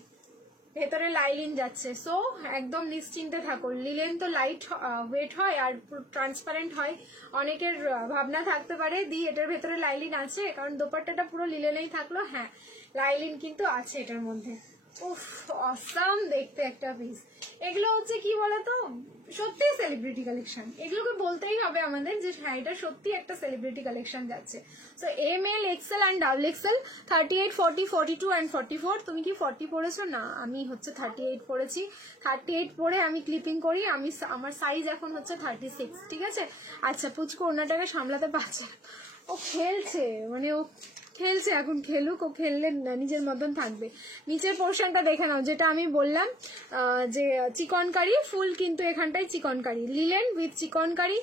ভেতরে লাইলিন যাচ্ছে। সো একদম নিশ্চিন্তে থাকো, লিলেন তো লাইট ওয়েট হয় আর ট্রান্সপারেন্ট হয়। অনেকের ভাবনা থাকতে পারে দি এটার ভেতরে লাইলিন আছে, কারণ দোপাট্টাটা পুরো লিলেনেই থাকলো। হ্যাঁ, লাইলিন কিন্তু আছে এটার মধ্যে। উফ, অসাম দেখতে একটা পিস। এগুলো হচ্ছে কি বলতো, সত্যি সেলিব্রিটি কালেকশন। এগুলোকে বলতেই হবে আমাদের যে হ্যাঁ, এটা সত্যি একটা সেলিব্রিটি কালেকশন যাচ্ছে। So ML, XL and XXL, 38, 40, 42 and 44। তুমি কি 40 পরেছো? না, আমি হচ্ছে 38 পরেছি। 38 পরে আমি ক্লিপিং করি। আমার সাইজ এখন হচ্ছে 36, ঠিক আছে? আচ্ছা, পুচকু ওনাটাকে সামলাতে পারছে, ও খেলছে, মানে ও খেলছে, এখন খেলুক, ও খেললে নিজের মতন থাকবে। নিচের পোর্শনটা দেখে নাও, যেটা আমি বললাম যে চিকনকারি ফুল, কিন্তু এখানটায় chikankari linen with chikankari.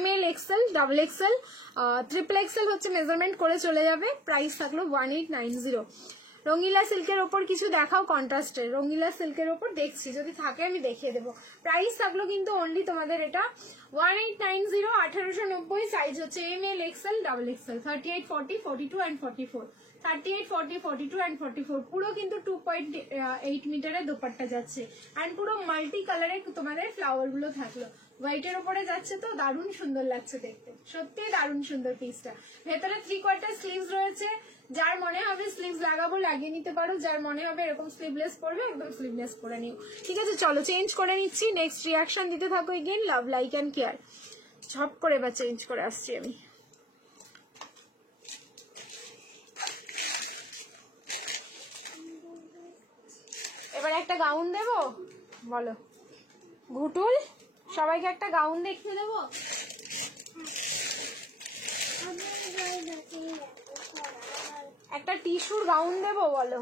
ML, XL, XXL, XXL হচ্ছে মেজারমেন্ট করে চলে যাবে। প্রাইস থাকলো 1890। রঙিলা সিল্কের ওপর কিছু দেখাও কন্ট্রাস্টের। রঙিলা সিল্কের ওপর দেখছি, যদি থাকে আমি দেখিয়ে দেবো। প্রাইস থাকলো কিন্তু অনলি তোমাদের এটা 1890, 1890। সাইজ হচ্ছে ML, XL, XXL, 38, 40, 42 and 44। 38, 40, 42 and 44। পুরো কিন্তু 2.8 মিটারের দোপাট্টা যাচ্ছে, অ্যান্ড পুরো মাল্টি কালারে তোমাদের ফ্লাওয়ার গুলো থাকলো। হোয়াইটের ওপরে যাচ্ছে, তো দারুণ সুন্দর লাগছে দেখতে, সত্যি দারুণ সুন্দর পিসটা। ভেতরে 3/4 স্লিভস রয়েছে। যার মনে হবে স্লিভস লাগাবো লাগিয়ে নিতে পারো, যার মনে হবে এরকম স্লিভলেস পরবে একদম স্লিভলেস করে নিও। ঠিক আছে, চলো চেঞ্জ করে নিচ্ছি। নেক্সট রিয়াকশন দিতে থাকো। Again love, like and care. ঝপ করে এবার চেঞ্জ করে আসছি আমি। এবার একটা গাউন দেবো, বলো ঘুটুল, সবাইকে একটা গাউন দেখিয়ে দেবো। একটা টিস্যুর গাউন দেবো, বলো।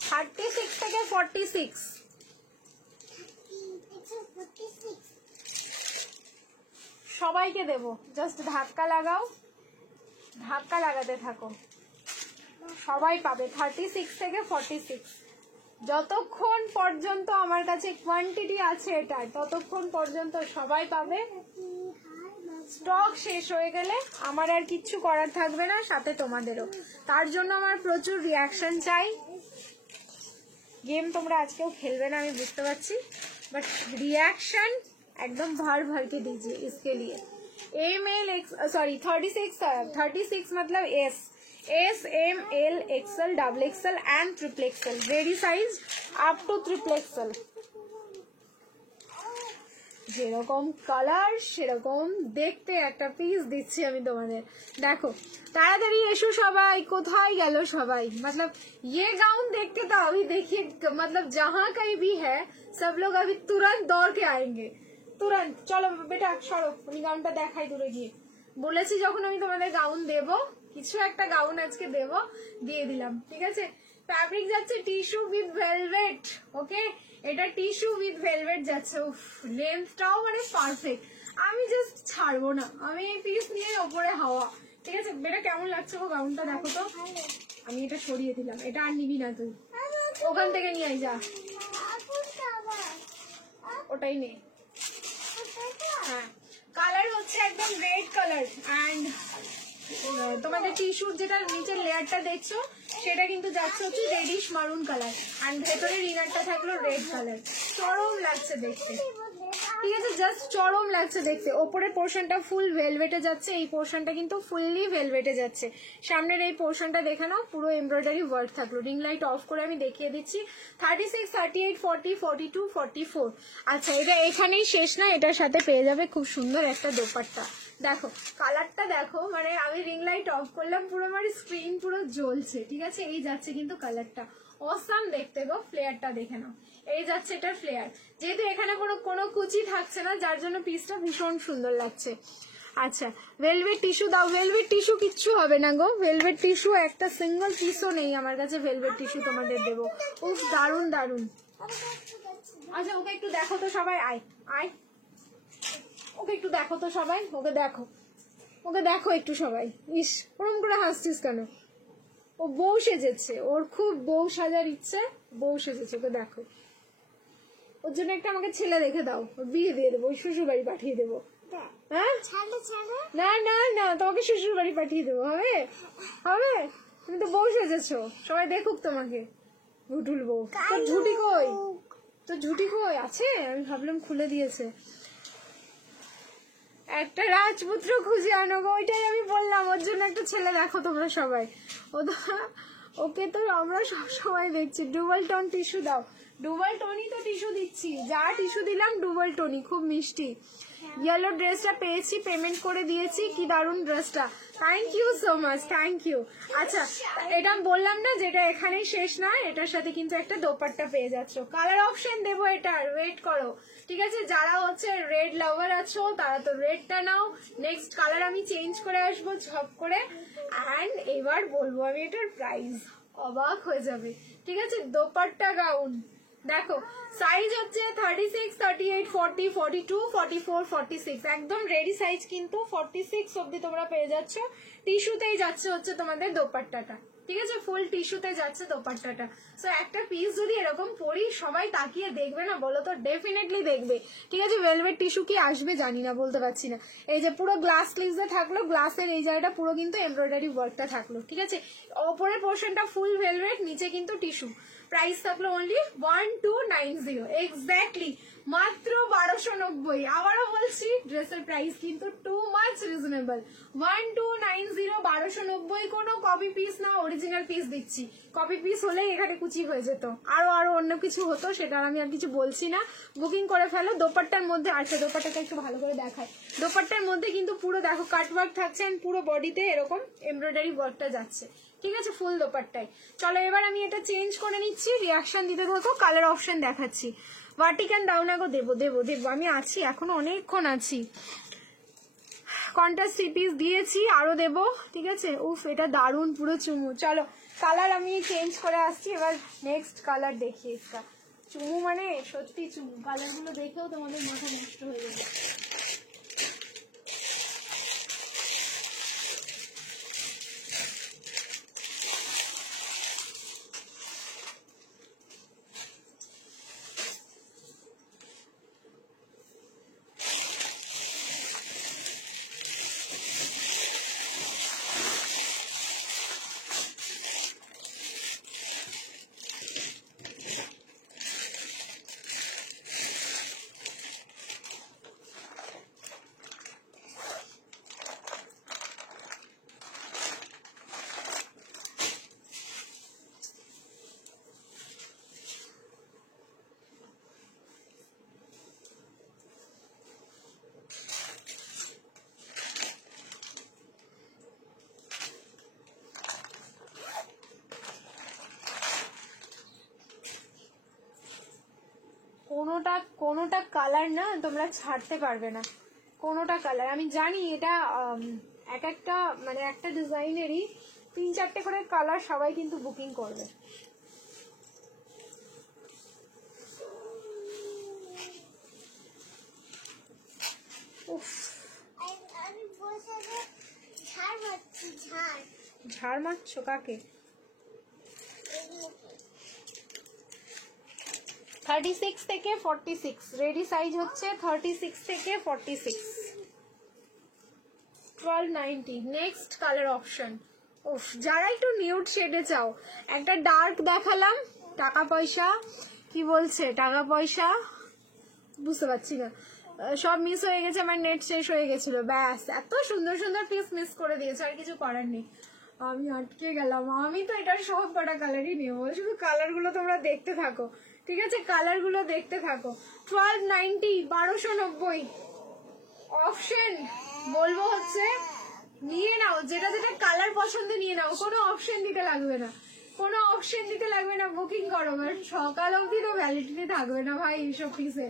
36 থেকে 46 সবাইকে দেবো। জাস্ট ধাক্কা লাগাও, ধাক্কা লাগাতে থাকো, সবাই পাবে। 36 থেকে 46, যতক্ষণ পর্যন্ত আমার কাছে কোয়ান্টিটি আছে এটা, ততক্ষণ পর্যন্ত সবাই পাবে। স্টক শেষ হয়ে গেলে আমার আর কিচ্ছু করার থাকবে না, সাথে তোমাদেরও। তার জন্য আমার প্রচুর রিয়াকশন চাই। গেম তোমরা আজকেও খেলবে না আমি বুঝতে পারছি, বাট রিয়াকশন एकदम भर भर के दीजिए इसके लिए। ML, सॉरी 36 मतलब S, M, L, XL, XXL and XXL, very size up to XXL। যেরকম কালার সেরকম দেখতে একটা পিস দিচ্ছি আমি তোমাদের। দেখো তাড়াতাড়ি এসো সবাই, কোথায় গেল সবাই? मतलब ये गाउन देख के तो अभी देखिए, मतलब जहाँ कहीं भी है सब लोग अभी तुरंत दौड़ के आएंगे, तुरंत। चलो बेटा সরো, আমি গাউনটা দেখাই দূরে গিয়ে। বলেছি যখন আমি তোমাদের গাউন দেব, কিছু একটা গাউন আজকে দেব, দিয়ে দিলাম, ঠিক আছে। ফ্যাব্রিক যাচ্ছে টিস্যু উইথ ভেলভেট, ওকে। এটা টিস্যু উইথ ভেলভেট যাচ্ছে। উফ, লেন্থটাও মানে পারফেক্ট। আমি জাস্ট ছাড়বো না, আমি এই পিস নিয়ে ওপরে হাওয়া, ঠিক আছে। বেটা কেমন লাগছে গো গাউনটা? দেখো তো, আমি এটা সরিয়ে দিলাম, এটা আর নিবি না তুই, ওখান থেকে নিয়ে আই যা, ওটাই নে। হ্যাঁ, কালার হচ্ছে একদম রেড কালার, অ্যান্ড তোমাদের টিস্যুর যেটা নিচের লেয়ারটা দেখছো সেটা কিন্তু যাচ্ছে হচ্ছে রেডিশ মারুন কালার, অ্যান্ড ভেতরের ইনারটা থাকলো রেড কালার। চরম লাগছে দেখতে। ঠিক আছে, জাস্ট চরম লাগছে দেখতে। ওপরের পোর্শনটা ফুল ভেলভেটে যাচ্ছে, এই পোর্শনটা কিন্তু ফুললি ভেলভেটে যাচ্ছে। সামনের এই পোর্শনটা দেখে নাও, পুরো এমব্রয়ডারি ওয়ার্ক থাকলো। রিং লাইট অফ করে আমি দেখিয়ে দিচ্ছি। 36, 38, 40, 42, 44। আচ্ছা, এটা এখানেই শেষ না, এটার সাথে পেয়ে যাবে খুব সুন্দর একটা দোপাট্টা। দেখো কালারটা দেখো, মানে আমি রিং লাইট অফ করলাম, পুরো আমার স্ক্রিন পুরো জ্বলছে। ঠিক আছে, এই যাচ্ছে কিন্তু কালারটা অসাম দেখতে গো। ফ্লেয়ারটা দেখে নাও, এই যাচ্ছে এটার ফ্লেয়ার। যেহেতু এখানে কোনো কুচি থাকছে না, যার জন্য পিসটা ভীষণ সুন্দর লাগছে। আচ্ছা, ভেলভেট টিস্যু দাও। ভেলভেট টিস্যু কিচ্ছু হবে না গো, ভেলভেট টিস্যু একটা সিঙ্গেল পিসও নেই আমার কাছে। ভেলভেট টিস্যু তোমাদের দেবো। উফ, দারুন দারুন। আচ্ছা, ওকে একটু দেখো তো সবাই, আয় আয়, ওকে একটু দেখো তো সবাই, ওকে দেখো, ওকে দেখো একটু সবাই। ইস, ওরম করে হাসছিস কেন? ও বউ সেজেছে, ওর খুব বউ সাজার ইচ্ছে, বউ সেজেছে, ওকে দেখো। ওর জন্য একটা আমাকে ছেলে দেখে দাও, ওর বিয়ে দিয়ে দেবো, ওই শ্বশুর বাড়ি পাঠিয়ে দেবো। হ্যাঁ, না না না, তোমাকে শ্বশুর বাড়ি পাঠিয়ে দেবো। হবে হবে, তুমি তো বউ সেজেছো, সবাই দেখুক তোমাকে। ভুটুল বউ। তোর ঝুটি কই? তোর ঝুটি কই আছে? আমি ভাবলাম খুলে দিয়েছে। একটা রাজপুত্র খুঁজে আনো গো, ওইটাই আমি বললাম। ওর জন্য একটা ছেলে দেখো তোমরা সবাই। ওকে তো আমরা সবাই দেখছি। ডুবাল টোন টিস্যু দাও। ডুবাল টোনই তো টিস্যু দিচ্ছি, যা টিস্যু দিলাম ডুবাল টোনই, খুব মিষ্টি। ইয়েলো ড্রেসটা পেয়েছি, পেমেন্ট করে দিয়েছি। কি দারুন ড্রেসটা, thank you so much, thank you. আচ্ছা, এটা বললাম না যেটা এখানেই শেষ না, এটার সাথে কিন্তু একটা দোপাট্টা পেয়ে যাচ্ছ। কালার অপশন দেবো এটার, ওয়েট করো। ঠিক আছে, যারা হচ্ছে রেড লাভার আছো তারা তো রেডটা নাও। নেক্সট কালার আমি চেঞ্জ করে আসবো ঝপ করে। অ্যান্ড এবার বলবো আমি এটার প্রাইস, অবাক হয়ে যাবে। ঠিক আছে, দোপাট্টা গাউন দেখো, সাইজ হচ্ছে 36, 38, 40, 42, 44, 46। একদম রেডি সাইজ কিন্তু 46 অব্দি তোমরা পেয়ে যাচ্ছ। টিস্যুতেই যাচ্ছে হচ্ছে তোমাদের দোপাট্টাটা। ঠিক আছে, ফুল টিস্যুতে যাচ্ছে দোপাট্টাটা। সো একটা পিস যদি এরকম পরি, সবাই তাকিয়ে দেখবে না বলো তো? ডেফিনেটলি দেখবে। ঠিক আছে, ভেলভেট টিস্যু কি আসবে জানি না, বলতে পারছি না। এই যে পুরো গ্লাস স্লিভসে থাকলো, গ্লাসের এই জায়গাটা পুরো কিন্তু এমব্রয়ডারি ওয়ার্কটা থাকলো। ঠিক আছে, ওপরের পোর্শনটা ফুল ভেলভেট, নিচে কিন্তু টিস্যু। প্রাইস থাকলো অনলি 1290, এক্স্যাক্টলি মাত্র 1290। আবারও বলছি, ড্রেসের প্রাইস কিন্তু টু মাচ রিজনেবল। 1290, 1290। কোনো কপি পিস না, অরিজিনাল পিস দিচ্ছি। কপি পিস হলে এখানে কুচি হয়ে যেত, আরো আরো অন্য কিছু হতো, সেটা আমি আর কিছু বলছি না। বুকিং করে ফেলো। দোপাট্টার মধ্যে আছে, দোপাট্টাটা একটু ভালো করে দেখায়। দোপাট্টার মধ্যে কিন্তু পুরো দেখো কাট ওয়ার্ক থাকছে, পুরো বডিতে এরকম এমব্রয়ডারি ওয়ার্কটা যাচ্ছে। ঠিক আছে, ফুল দোপাট্টাই। চলো এবার আমি এটা চেঞ্জ করে নিচ্ছি, রিয়াকশন দিতে থাকো। কালার অপশন দেখাচ্ছি। ভার্টিকান দাও না গো, দেবো দেবো দেবো, আমি আছি, এখনো অনেকক্ষণ আছি। কন্ট্রাস্ট 3 পিস দিয়েছি, আরো দেবো। ঠিক আছে, উফ এটা দারুন, পুরো চুমু। চলো কালার আমি চেঞ্জ করে আসছি, এবার নেক্সট কালার দেখি। একটা চুমু মানে সত্যি চুমু, কালার গুলো দেখেও তোমাদের মাথা নষ্ট হয়ে যাবে। কোনোটা কালার না তোমরা ছাড়তে পারবে না, কোনোটা কালার। আমি জানি এটা এক একটা মানে একটা ডিজাইনেরই 3-4টে করে কালার সবাই কিন্তু বুকিং করবে। ঝাড় মারছো কাকে? 36 থেকে 46, রেডি সাইজ হচ্ছে 36 থেকে 46, 1290। Next colour option. উফ, যারা একটু নিউড শেডে চাও, একটা ডার্ক দেখালাম। টাকা পয়সা কি বলছে? টাকা পয়সা বুঝতে পারছি না। সব মিস হয়ে গেছে, আমার নেট শেষ হয়ে গেছিল, ব্যাস এত সুন্দর সুন্দর পিস মিস করে দিয়েছে, আর কিছু করার নেই। আমি আটকে গেলাম, আমি তো এটার সব কটা কালারই নেবো, শুধু কালার গুলো তোমরা দেখতে থাকো, ঠিক আছে, কালার গুলো দেখতে থাকো। 1290, 1290 অপশন বলবো হচ্ছে নিয়ে নাও, যেটা যেটা কালার পছন্দ নিয়ে নাও, কোনো অপশন দিতে লাগবে না, কোনো অপশন দিতে লাগবে না, বুকিং করো, সকাল অবধি তো ভ্যালিডিটি থাকবে না ভাই এইসব পিসে।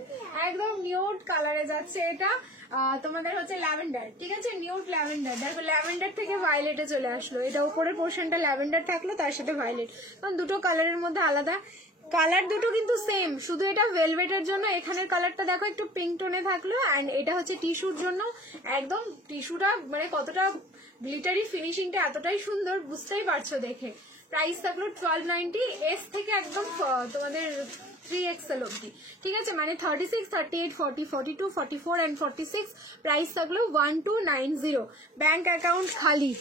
একদম নিউড কালারে যাচ্ছে এটা, তোমাদের হচ্ছে ল্যাভেন্ডার, ঠিক আছে, নিউড ল্যাভেন্ডার। দেখো ল্যাভেন্ডার থেকে ভায়োলেটে চলে আসলো, এটা উপরের পোর্শনটা ল্যাভেন্ডার থাকলো, তার সাথে ভায়োলেট, কারণ দুটো কালারের মধ্যে আলাদা কালার, দুটো কিন্তু সেম, শুধু এটা ভেলভেটের জন্য এখানের কালারটা দেখো একটু পিঙ্ক টোনে থাকলো, অ্যান্ড এটা হচ্ছে টিস্যুর জন্য, একদম টিস্যুটা মানে কতটা গ্লিটারি ফিনিশিংটা এতটাই সুন্দর বুঝতেই পারছো দেখে। প্রাইস থাকলো 1290, এস থেকে একদম তোমাদের 3XL অব্দি, ঠিক আছে, মানে 36, 38, 40, 42, 44 एंड 46। प्राइस থাকলো 1290। बैंक अकाउंट खाली,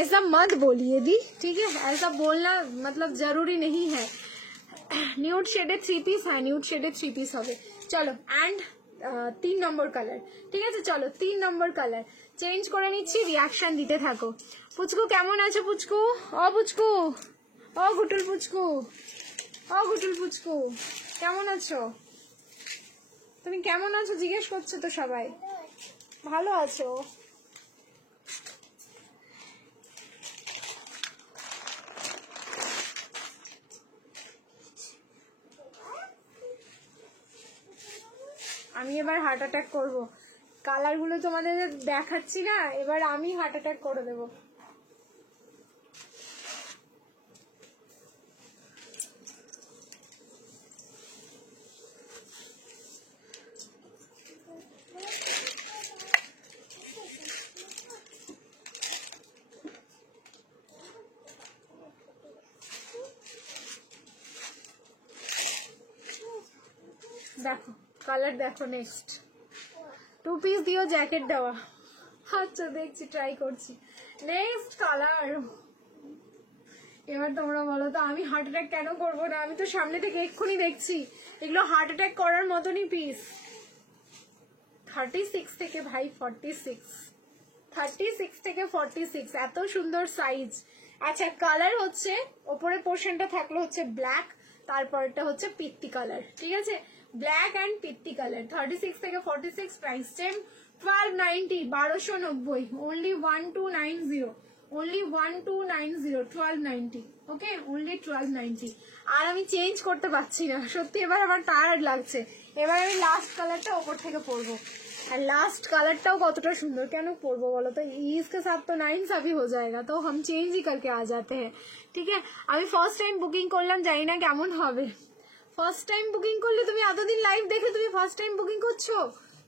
ऐसा मत बोलिए दी, ठीक है, ऐसा बोलना मतलब जरूरी नहीं है। নিউড শেডে 3 পিস, হ্যাঁ নিউড শেডে 3 পিস হবে। চলো অ্যান্ড 3 নম্বর কালার, ঠিক আছে, চলো 3 নম্বর কালার চেঞ্জ করে নিচ্ছি, রিয়াকশন দিতে থাকো। পুচকু কেমন আছো পুচকু? ও পুচকু, ও গুটুল পুচকু, ও গুটুল পুচকু কেমন আছো? তুমি কেমন আছো জিজ্ঞেস করছো তো সবাই, ভালো আছো? আমি এবার হার্ট অ্যাটাক করবো, কালার গুলো তোমাদের দেখাচ্ছি না, এবার আমি হার্ট অ্যাটাক করে দেবো। দেখো কালার দেখো, নেক্সট 2 পিস দিও, জ্যাকেট দেওয়া, আচ্ছা দেখছি, ট্রাই করছি। নেক্সট কালার, এবার তোমরা বলো তো আমি হার্ট অ্যাটাক কেন করবো না, আমি তো সামনে থেকে এক্ষুনি দেখছি এগুলো হার্ট অ্যাটাক করার মতনই পিস। 36 থেকে ভাই 46, 36 থেকে 46, এত সুন্দর সাইজ। আচ্ছা কালার হচ্ছে ওপরের পোর্শনটা থাকলো হচ্ছে ব্ল্যাক, তারপরটা হচ্ছে পিত্তি কালার, ঠিক আছে, ব্ল্যাক অ্যান্ড পিত্তি কালার। 36 থেকে 46, প্রাইস সেম 1290, 1290, only 1290, only 1290, 1290, ওকে, only 1290। আর আমি চেঞ্জ করতে পারছি না সত্যি, এবার আমার টায়ার্ড লাগছে, এবার আমি লাস্ট কালারটা ওপর থেকে পরবো, আর লাস্ট কালারটাও কতটা সুন্দর, কেন পরবো বলো তো, इसके साथ तो नाइंसाफी हो जाएगा, तो हम चेंज ही करके आ जाते हैं, ঠিক আছে। আমি ফার্স্ট টাইম বুকিং করলাম, জানি না কেমন হবে। ফার্স্ট টাইম বুকিং করলে, তুমি এতদিন লাইভ দেখে তুমি ফার্স্ট টাইম বুকিং করছো,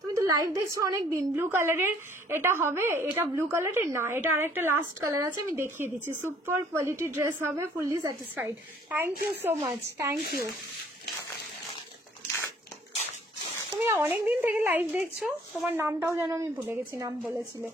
তুমি তো লাইভ দেখছো অনেক দিন। ব্লু কালারের এটা হবে, এটা ব্লু কালারের না, এটা আরেকটা লাস্ট কালার আছে, আমি দেখিয়ে দিচ্ছি। সুপার কোয়ালিটি ড্রেস হবে, fully satisfied. Thank you so much, thank you. তুমি অনেকদিন থেকে লাইভ দেখছো, তোমার নামটাও যেন আমি ভুলে গেছি, নাম বলেছিলে।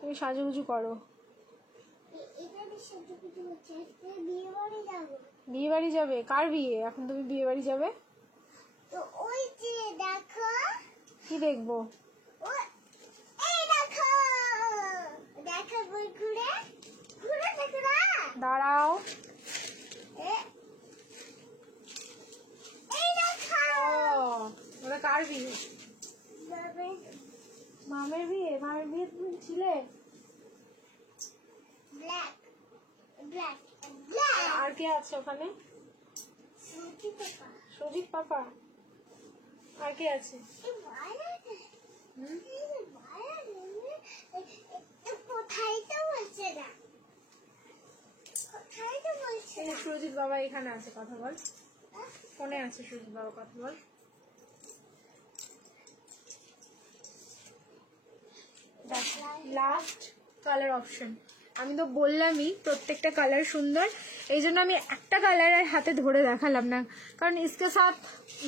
তুমি সাজুগুজু করো, বিয়ে বাড়ি যাবে? কার বিয়ে? এখন তুমি বিয়ে বাড়ি যাবে? তো ওই যে দেখো, কি দেখবো? এই দেখো, দেখো বই ঘুরে ঘুরে দেখো না, দাঁড়াও, এই দেখো, ওটা কার বিয়ে? মামের বিয়ে। মামের বিয়ে তুমি ছিলে? Black black black. আর কে আছে ওখানে? সুজিত পাপা। আর কে আছে? কোথায় তো বলছে না, কোথায় তো বলছে না। সুজিত বাবা এখানে আছে, কথা বল, ফোনে আছে সুজিত বাবা, কথা বল। লাস্ট কালার অপশন, আমি তো বললামই প্রত্যেকটা কালার সুন্দর, এই জন্য আমি একটা কালার আর হাতে ধরে দেখালাম না, কারণ इसके साथ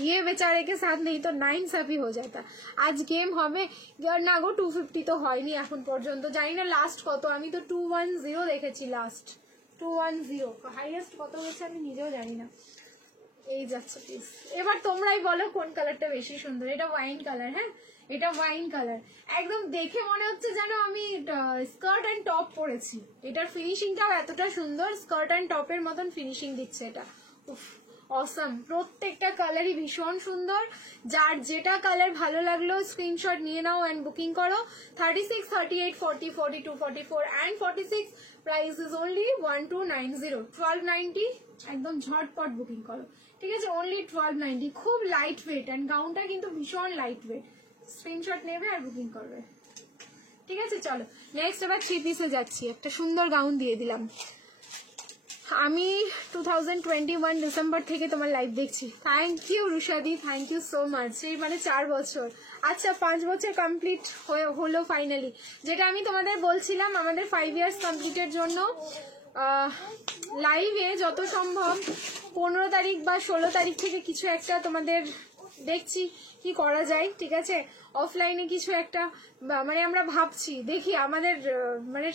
ये बेचारे के साथ नहीं तो 9 हो जाता। আজ গেম হবে না গো, 250 তো হয়নি এখন পর্যন্ত, জানি না লাস্ট কত, আমি তো 210 দেখেছি লাস্ট, 210 হাইয়েস্ট কত হয়েছে আমি নিজেও জানি না। এই যাচ্ছে পিস। এবার তোমরাই বলো কোন কালারটা বেশি সুন্দর। এটা ওয়াইন কালার, হ্যাঁ এটা ওয়াইন কালার, একদম দেখে মনে হচ্ছে যেন আমি স্কার্ট অ্যান্ড টপ পরেছি। এটার ফিনিশিংটাও এতটা সুন্দর, স্কার্ট অ্যান্ড টপের মতন ফিনিশিং দিচ্ছে এটা। উফ অসাম, প্রত্যেকটা কালারই ভীষণ সুন্দর। যার যেটা কালার ভালো লাগলো স্ক্রিনশট নিয়ে নাও অ্যান্ড বুকিং করো। 36, 38, 40, 42, 44 অ্যান্ড 46 প্রাইস ইজ অনলি 1290, 1290, একদম ঝটপট বুকিং করো, ঠিক আছে? অনলি 1290, খুব লাইট ওয়েট অ্যান্ড গাউনটা কিন্তু ভীষণ লাইট ওয়েট। স্ক্রিনশট নেবে আর বুকিং করবে, ঠিক আছে? চলো নেক্সট আবার 3 পিসে যাচ্ছি। একটা সুন্দর গাউন দিয়ে দিলাম। আমি 2021 ডিসেম্বর থেকে তোমার লাইভ দেখছি। থ্যাংক ইউ রুশাদি, থ্যাংক ইউ সো মাচ। এই মানে 4 বছর, আচ্ছা 5 বছর কমপ্লিট হলো ফাইনালি। যেটা আমি তোমাদের বলছিলাম আমাদের 5 ইয়ার্স কমপ্লিটের জন্য লাইভে যত সম্ভব 15 তারিখ বা 16 তারিখ থেকে কিছু একটা তোমাদের দেখছি কি করা যায়, ঠিক আছে? অফলাইনে কিছু একটা মানে আমরা ভাবছি, দেখি আমাদের মানে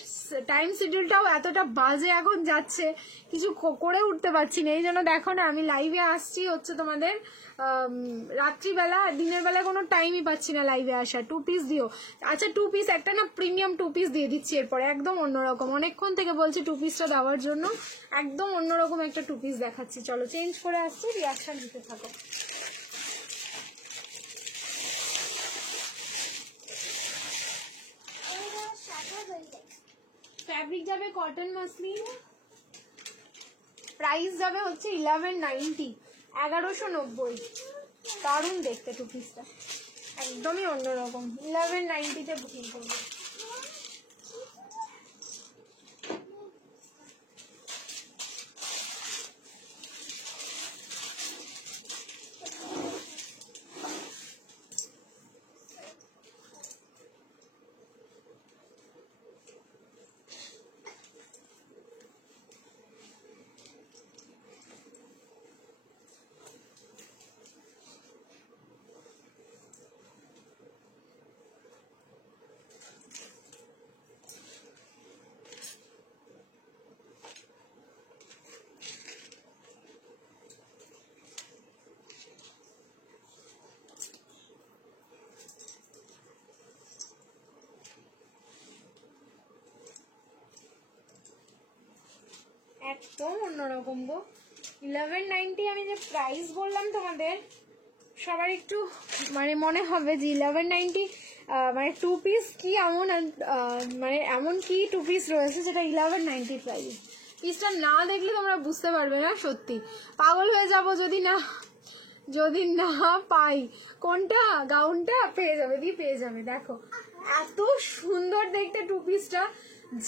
টাইম শিডিউলটাও এতটা বাজে এখন যাচ্ছে, কিছু করে উঠতে পারছি না। এই জন্য দেখো না আমি লাইভে আসছি হচ্ছে তোমাদের রাত্রিবেলা, দিনের বেলা কোনো টাইমই পাচ্ছি না লাইভে আসার। 2 পিস দিও, আচ্ছা 2 পিস একটা না প্রিমিয়াম 2 পিস দিয়ে দিচ্ছি এরপরে, একদম অন্যরকম। অনেকক্ষণ থেকে বলছি 2 পিসটা দেওয়ার জন্য, একদম অন্যরকম একটা 2 পিস দেখাচ্ছি। চলো চেঞ্জ করে আসছি, রিয়াকশন দিতে থাকো। ফ্যাব্রিক যাবে কটন মাসলিন, প্রাইস যাবে হচ্ছে 1190, 1190। দারুণ দেখতে 2 পিসটা, একদমই অন্যরকম। 1190 তে বুকিং করবো। একদম অন্যরকম গো। 1190 আমি যে প্রাইস বললাম তোমাদের, সবার একটু মানে মনে হবে যে 1190 মানে 2 পিস কি এমন, মানে এমন কি 2 পিস রয়েছে যেটা 1190 প্রাইস। পিসটা না দেখলে তোমরা বুঝতে পারবে না, সত্যি পাগল হয়ে যাব যদি না পাই। কোনটা গাউনটা পেয়ে যাবে, পেয়ে যাবে। দেখো এত সুন্দর দেখতে 2 পিসটা,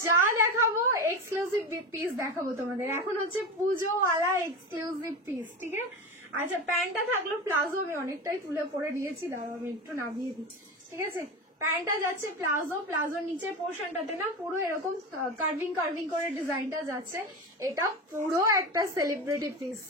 যা দেখাবো এক্সক্লুসিভ পিস দেখাবো তোমাদের। এখন হচ্ছে পুজোওয়ালা এক্সক্লুসিভ পিস, ঠিক আছে? আচ্ছা প্যান্টটা থাকলো প্লাজো, আমি অনেকটাই তুলে পরে দিয়েছি, দাঁড়াও আমি একটু নামিয়ে দিই, ঠিক আছে? প্যান্টটা যাচ্ছে প্লাজো, প্লাজোর নিচের পোর্শনটাতে না পুরো এরকম কার্ভিং করে ডিজাইনটা যাচ্ছে। এটা পুরো একটা সেলিব্রিটি পিস।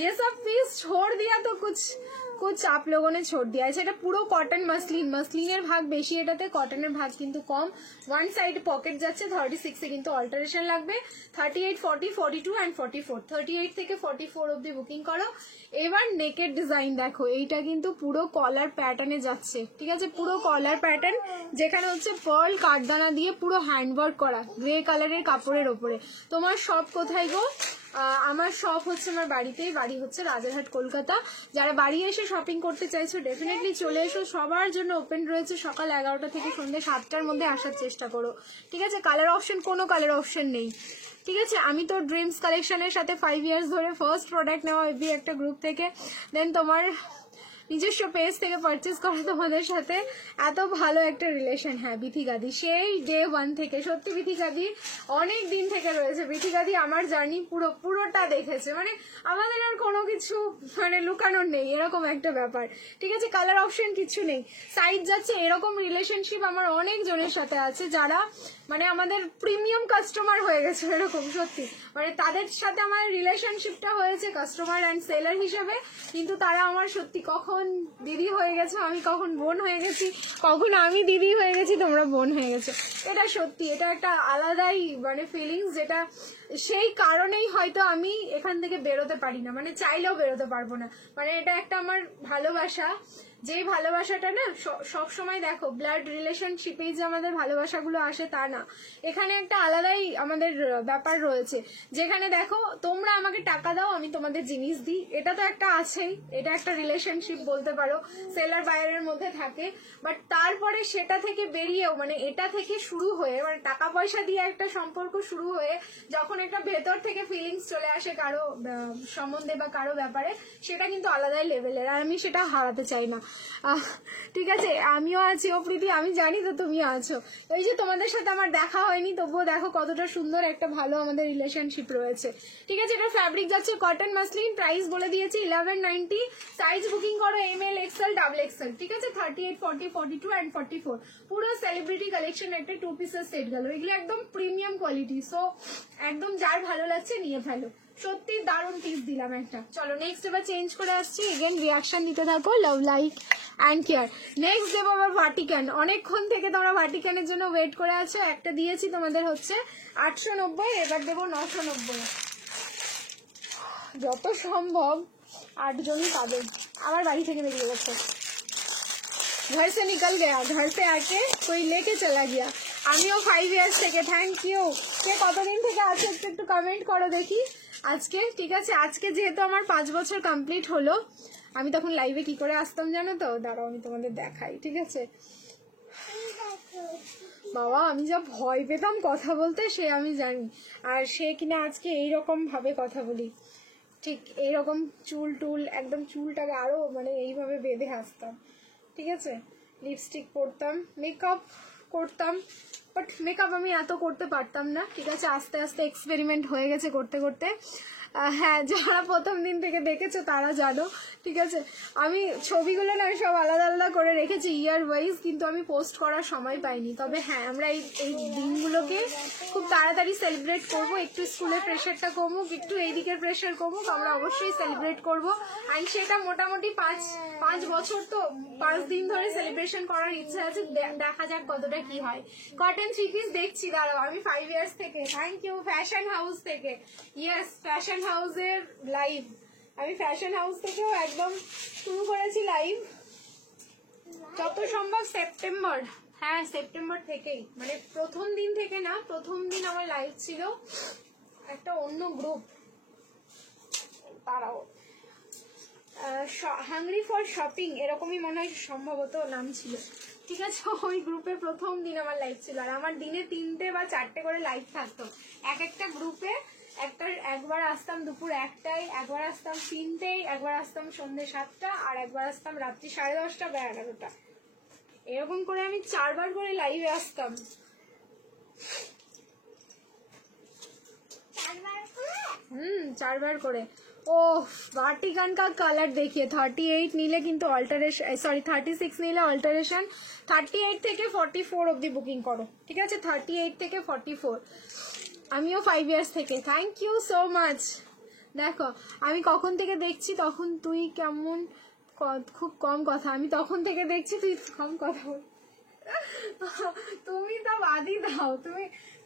ये सब पीस छोड़ दिया तो कुछ आप लोगों ने छोड़ दिया है। এটা পুরো কটন মাসলিনের ভাগ বেশি, এটাতে কটনের ভাগ কিন্তু কম। ওয়ান সাইড পকেট যাচ্ছে, 36 এ কিন্তু অল্টারেশন লাগবে। 38, 40, 42 এন্ড 44, 38 থেকে 44 অবধি বুকিং করো। এবার নেকের ডিজাইন দেখো, এইটা কিন্তু পুরো কলার প্যাটার্নে যাচ্ছে, ঠিক আছে? পুরো কলার প্যাটার্ন, যেখানে হচ্ছে পার্ল কাঠদানা দিয়ে পুরো হ্যান্ডওয়ার্ক করা, গ্রে কালারের কাপড়ের ওপরে। তোমার শপ কোথায় গো? আমার শপ হচ্ছে আমার বাড়িতেই, বাড়ি হচ্ছে রাজারহাট কলকাতা। যারা বাড়ি এসে শপিং করতে চাইছো ডেফিনেটলি চলে এসো, সবার জন্য ওপেন রয়েছে। সকাল 11টা থেকে সন্ধ্যে 7টার মধ্যে আসার চেষ্টা করো, ঠিক আছে? কালার অপশন কোনো কালার অপশন নেই, ঠিক আছে? আমি তো ড্রিমস কালেকশনের সাথে 5 ইয়ার্স ধরে ফার্স্ট প্রোডাক্ট নেওয়া এভরি একটা গ্রুপ থেকে। দেন তোমার নিজস্ব পেজ থেকে পারচেস করা তোমাদের সাথে এত ভালো একটা রিলেশন। হ্যাঁ বিথিকাদি সেই ডে 1 থেকে, সত্যি বিথিকাদি অনেক দিন থেকে রয়েছে। বিথিকাদি আমার জার্নি পুরোটা দেখেছে, মানে আমাদের আর কোনো কিছু মানে লুকানোর নেই, এরকম একটা ব্যাপার। ঠিক আছে, কালার অপশন কিছু নেই, সাইজ যাচ্ছে। এরকম রিলেশনশিপ আমার অনেক জনের সাথে আছে যারা মানে আমাদের প্রিমিয়াম কাস্টমার হয়ে গেছে এরকম, সত্যি মানে তাদের সাথে আমার রিলেশনশিপটা হয়েছে কাস্টমার অ্যান্ড সেলার হিসেবে, কিন্তু তারা আমার সত্যি কখন দিদি হয়ে গেছে, আমি কখন বোন হয়ে গেছি, কখন আমি দিদি হয়ে গেছি তোমরা বোন হয়ে গেছো। এটা সত্যি, এটা একটা আলাদাই মানে ফিলিংস, যেটা সেই কারণেই হয়তো আমি এখান থেকে বেরোতে পারি না, মানে চাইলেও বেরোতে পারবো না। মানে এটা একটা আমার ভালোবাসা, যে ভালোবাসাটা না সব সময় দেখো ব্লাড রিলেশনশিপেই যে আমাদের ভালোবাসাগুলো আসে তা না, এখানে একটা আলাদাই আমাদের ব্যাপার রয়েছে, যেখানে দেখো তোমরা আমাকে টাকা দাও আমি তোমাদের জিনিস দিই, এটা তো একটা আছেই, এটা একটা রিলেশনশিপ বলতে পারো সেলার বায়ারের মধ্যে থাকে। বাট তারপরে সেটা থেকে বেরিয়েও মানে এটা থেকে শুরু হয়ে মানে টাকা পয়সা দিয়ে একটা সম্পর্ক শুরু হয়ে যখন একটা ভেতর থেকে ফিলিংস চলে আসে কারো সম্বন্ধে বা কারো ব্যাপারে, সেটা কিন্তু আলাদাই লেভেলের, আর আমি সেটা হারাতে চাই না। ঠিক আছে, আমিও আছি ও প্রীতি, আমি জানি তো তুমি আছো। এই যে তোমাদের সাথে আমার দেখা হয়নি, তবুও দেখো কতটা সুন্দর একটা ভালো আমাদের রিলেশনশিপ রয়েছে। ঠিক আছে, এটা ফ্যাব্রিক যাচ্ছে কটন মাসলিন, প্রাইস বলে দিয়েছি 1190, সাইজ বুকিং করো ML XL ডাবল XL। ঠিক আছে, 38 40 42 অ্যান্ড 44, পুরো সেলিব্রিটি কালেকশন একটা 2 পিসের সেট গেল, এগুলো একদম প্রিমিয়াম কোয়ালিটি, সো একদম যার ভালো লাগছে নিয়ে ফেলো, সত্যি দারুণ টিপ দিলাম একটা। চলো নেক্সট এবার চেঞ্জ করে আসছি, এগেন রিয়াকশন দিতে থাকো, লাভ লাইক অ্যান্ড কেয়ার। নেক্সট দেবো আবার ভাটিকান, অনেকক্ষণ থেকে তোমরা ভাটিকানের জন্য ওয়েট করে আছো, একটা দিয়েছি তোমাদের হচ্ছে 890, এবার দেবো 990, যত সম্ভব 8 জনই পাবে। আমার বাড়ি থেকে বেরিয়ে গেছে, घर से निकल गया, घर से आके कोई लेके चला गया। আমিও 5 ইয়ার্স থেকে, থ্যাংক ইউ। কে কতদিন থেকে আছে একটু কমেন্ট করো দেখি আজকে। ঠিক আছে, আজকে যেহেতু আমার 5 বছর কমপ্লিট হলো, আমি তখন লাইভে কি করে আসতাম জানো তো, দাঁড়াও আমি তোমাদের দেখাই। ঠিক আছে বাবা, আমি যা ভয় পেতাম কথা বলতে সে আমি জানি, আর সে কিনা আজকে এইরকম ভাবে কথা বলি, ঠিক এইরকম চুল টুল একদম চুলটাকে আরো মানে এইভাবে বেঁধে আসতাম। ঠিক আছে, লিপস্টিক পরতাম, মেকআপ করতাম, বাট মেকআপ আমি এত করতে পারতাম না। ঠিক আছে, আস্তে আস্তে এক্সপেরিমেন্ট হয়ে গেছে করতে করতে। হ্যাঁ, যারা প্রথম দিন থেকে দেখেছো তারা জানো। ঠিক আছে, আমি ছবিগুলো না সব আলাদা আলাদা করে রেখেছি ইয়ার ওয়াইজ, কিন্তু আমি পোস্ট করার সময় পাইনি। তবে হ্যাঁ, আমরা এই দিনগুলোকে খুব তাড়াতাড়ি সেলিব্রেট করবো, একটু স্কুলের প্রেশারটা কমুক, একটু এইদিকের প্রেশার কমুক, আমরা অবশ্যই সেলিব্রেট করবো। আর সেটা মোটামুটি 5 বছর তো 5 দিন ধরে সেলিব্রেশন করার ইচ্ছা আছে, দেখা যাক কতটা কি হয়। কটন 3 পিস দেখছি, দাঁড়াও আমি 5 ইয়ার্স থেকে, থ্যাংক ইউ ফ্যাশন হাউস থেকে। ইয়েস, ফ্যাশন হাউসের লাইভ, আমি ফ্যাশন হাউস থেকেও একদম শুরু করেছি লাইভ যত সম্ভব সেপ্টেম্বর। হ্যাঁ, সেপ্টেম্বর থেকেই, মানে প্রথম দিন থেকে না, প্রথম দিন আমার লাইভ ছিল একটা অন্য গ্রুপ, তারাও হাংরি ফর শপিং এরকমই মনে হয় সম্ভবত নাম ছিল। ঠিক আছে, ওই গ্রুপে প্রথম দিন আমার লাইভ ছিল, আর আমার দিনে 3টে বা 4টে করে লাইভ থাকতো এক একটা গ্রুপে। একবার আসতাম দুপুর 1টায়, একবার আসতাম 3টেয়, একবার আসতাম সন্ধ্যে 7টা, আর একবার আসতাম রাত্রি 10:30 বা 11টা, এরকম করে আমি 4বার করে লাইভে আসতাম। 4বার করে। ও ভাটিকান का कलर देखिए, 38 নিলে কিন্তু অল্টারেশন, সরি 36 নিলে অল্টারেশন, 38 থেকে 44 অবধি বুকিং করো। ঠিক আছে, 38 থেকে 44। আমিও 5 ইয়ার্স থেকে, থ্যাংক ইউ সো মাচ। দেখো আমি কখন থেকে দেখছি, তখন তুই কেমন খুব কম কথা, আমি তখন থেকে দেখছি তুই কম কথা বল। তুমি তো বাদই দাও,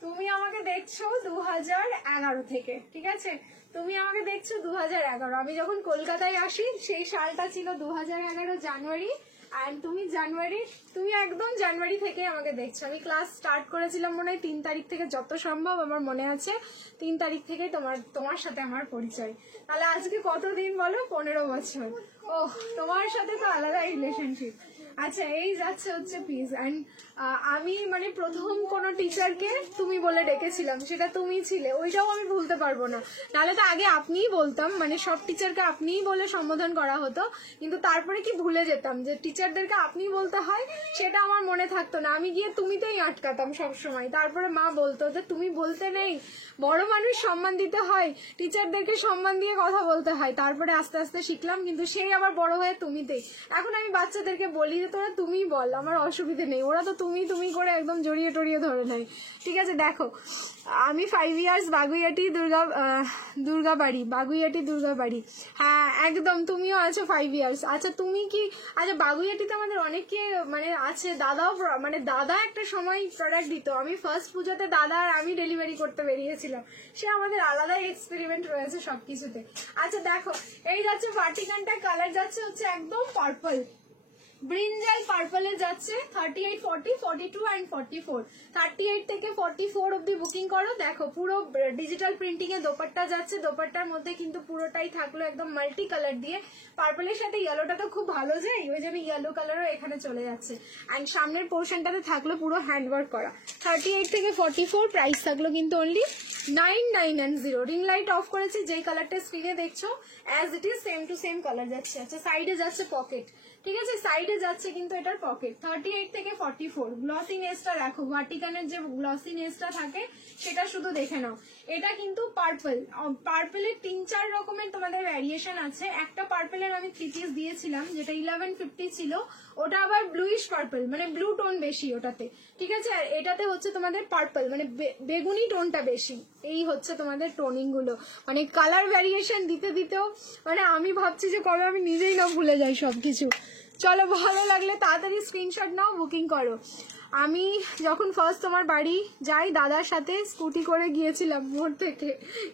তুমি আমাকে দেখছো 2011 থেকে। ঠিক আছে, তুমি আমাকে দেখছো 2011। আমি যখন কলকাতায় আসি সেই সালটা ছিল 2011 জানুয়ারি, আর তুমি একদম জানুয়ারি থেকে আমাকে দেখছো। আমি ক্লাস স্টার্ট করেছিলাম মনে হয় 3 তারিখ থেকে, যত সম্ভব আমার মনে আছে 3 তারিখ থেকে তোমার সাথে আমার পরিচয়। তাহলে আজকে কতদিন বলো, 15 বছর। ও, তোমার সাথে তো আলাদা রিলেশনশিপ। আচ্ছা এই যাচ্ছে হচ্ছে পিস। অ্যান্ড আমি মানে প্রথম কোনো টিচারকে তুমি বলে ডেকেছিলাম, সেটা তুমি ছিলে, ওইটাও আমি ভুলতে পারবো না। নাহলে তো আগে আপনিই বলতাম, মানে সব টিচারকে আপনিই বলে সম্বোধন করা হতো, কিন্তু তারপরে কি ভুলে যেতাম যে টিচারদেরকে আপনিই বলতে হয়, সেটা আমার মনে থাকতো না। আমি গিয়ে তুমিতেই আটকাতাম সব সময়। তারপরে মা বলতো যে তুমি বলতে নেই, বড় মানুষ সম্মান দিতে হয়, টিচারদেরকে সম্মান দিয়ে কথা বলতে হয়। তারপরে আস্তে আস্তে শিখলাম, কিন্তু সেই আবার বড় হয়ে তুমিতেই। এখন আমি বাচ্চাদেরকে বলি যে তোরা তুমি বল, আমার অসুবিধে নেই, ওরা তো তুমি তুমি করে একদম জড়িয়ে টড়িয়ে ধরে নেয়। ঠিক আছে, দেখো আমি 5 ইয়ার্স বাগুইয়াটি দুর্গাবাড়ি, বাগুইয়াটি দুর্গাবাড়ি। হ্যাঁ একদম, তুমিও আছো 5 ইয়ার্স। আচ্ছা তুমি কি, আচ্ছা বাগুইয়াটিতে আমাদের অনেকে মানে আছে, দাদাও মানে দাদা একটা সময় প্রোডাক্ট দিত। আমি ফার্স্ট পুজোতে দাদা আর আমি ডেলিভারি করতে বেরিয়েছিলাম, সে আমাদের আলাদাই এক্সপেরিমেন্ট রয়েছে সবকিছুতে। আচ্ছা দেখো এই যাচ্ছে ভার্টিকানটা, কালার যাচ্ছে হচ্ছে একদম পার্পল, ব্রিঞ্জাল পার্পলে যাচ্ছে। 38, 40, 42 অ্যান্ড 44, 38 থেকে 44 অব্দি বুকিং করো। দেখো পুরো ডিজিটাল প্রিন্টিং এ দোপাট্টা যাচ্ছে, দোপাট্টার মধ্যে কিন্তু পুরোটাই থাকলো একদম মাল্টি কালার দিয়ে। পার্পলের সাথে ইয়েলোটা তো খুব ভালো যায়, ওই জন্য ইয়েলো কালারও এখানে চলে যাচ্ছে। অ্যান্ড সামনের পোর্শনটাতে থাকলো পুরো হ্যান্ডওয়ার্ক করা। 38 থেকে 44, প্রাইস থাকলো কিন্তু অনলি 9990। রিং লাইট অফ করেছি, যেই কালারটা স্ক্রিনে দেখছো as it is same to same colour যাচ্ছে। আচ্ছা সাইডে যাচ্ছে পকেট, ঠিক আছে সাইডে যাচ্ছে কিন্তু এটার পকেট। 38 থেকে 44, গ্লসি নেসটা দেখো, ভার্টিকানের যে গ্লসি নেসটা থাকে সেটা শুধু দেখে নাও। এটা কিন্তু পার্পল, পার্পলের 3-4 রকমের তোমাদের ভ্যারিয়েশন আছে। একটা পার্পলের আমি 3 পিস দিয়েছিলাম যেটা 1150 ছিল, ওটা আবার ব্লুইশ পার্পল, মানে ব্লু টোন বেশি ওটাতে। ঠিক আছে, আর এটাতে হচ্ছে তোমাদের পার্পল মানে বেগুনি টোনটা বেশি। এই হচ্ছে তোমাদের টোনিং গুলো, মানে কালার ভ্যারিয়েশন দিতে দিতেও মানে আমি ভাবছি যে কবে আমি নিজেই না ভুলে যাই সবকিছু। চলো ভালো লাগলে তাড়াতাড়ি স্ক্রিনশট নাও, বুকিং করো। আমি যখন ফার্স্ট তোমার বাড়ি যাই দাদার সাথে স্কুটি করে গিয়েছিলাম ভোর থেকে।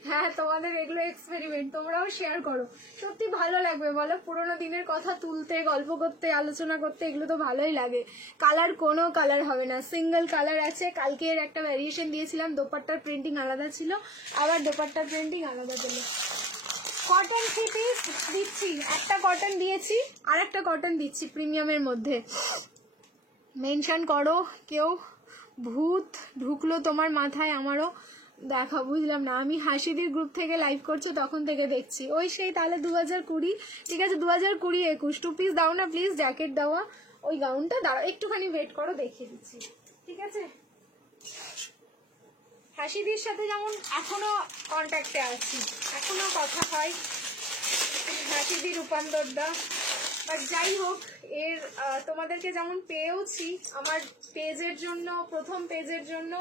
হ্যাঁ তোমাদের এগুলো এক্সপেরিমেন্ট, তোমরাও শেয়ার করো, সত্যি ভালো লাগবে বলো। পুরোনো দিনের কথা তুলতে, গল্প করতে, আলোচনা করতে এগুলো তো ভালোই লাগে। কালার কোনো কালার হবে না, সিঙ্গেল কালার আছে। কালকে এর একটা ভ্যারিয়েশন দিয়েছিলাম, দোপাট্টার প্রিন্টিং আলাদা ছিল, আবার দোপাট্টার প্রিন্টিং আলাদা ছিল। কটন 3 পিস দিচ্ছি, একটা কটন দিয়েছি আর একটা কটন দিচ্ছি প্রিমিয়ামের মধ্যে। মেনশন করো কেউ, ভূত ঢুকলো তোমার মাথায়, আমারও দেখা বুঝলাম না। আমি হাসিদির গ্রুপ থেকে লাইভ করছো তখন থেকে দেখছি, ওই সেই তাহলে 2020। ঠিক আছে 2020-21 2 পিস দাও না প্লিজ, জ্যাকেট দেওয়া ওই গাউনটা দাঁড়াও, একটুখানি ওয়েট করো দেখিয়ে দিচ্ছি। ঠিক আছে, হাসিদির সাথে যেমন এখনো কন্ট্যাক্টে আছি, এখনো কথা হয়, হাসিদি রূপান্তর দা। বাট যাই হোক, এর তোমাদেরকে যেমন পেয়েওছি আমার পেজের জন্য, প্রথম পেজের জন্য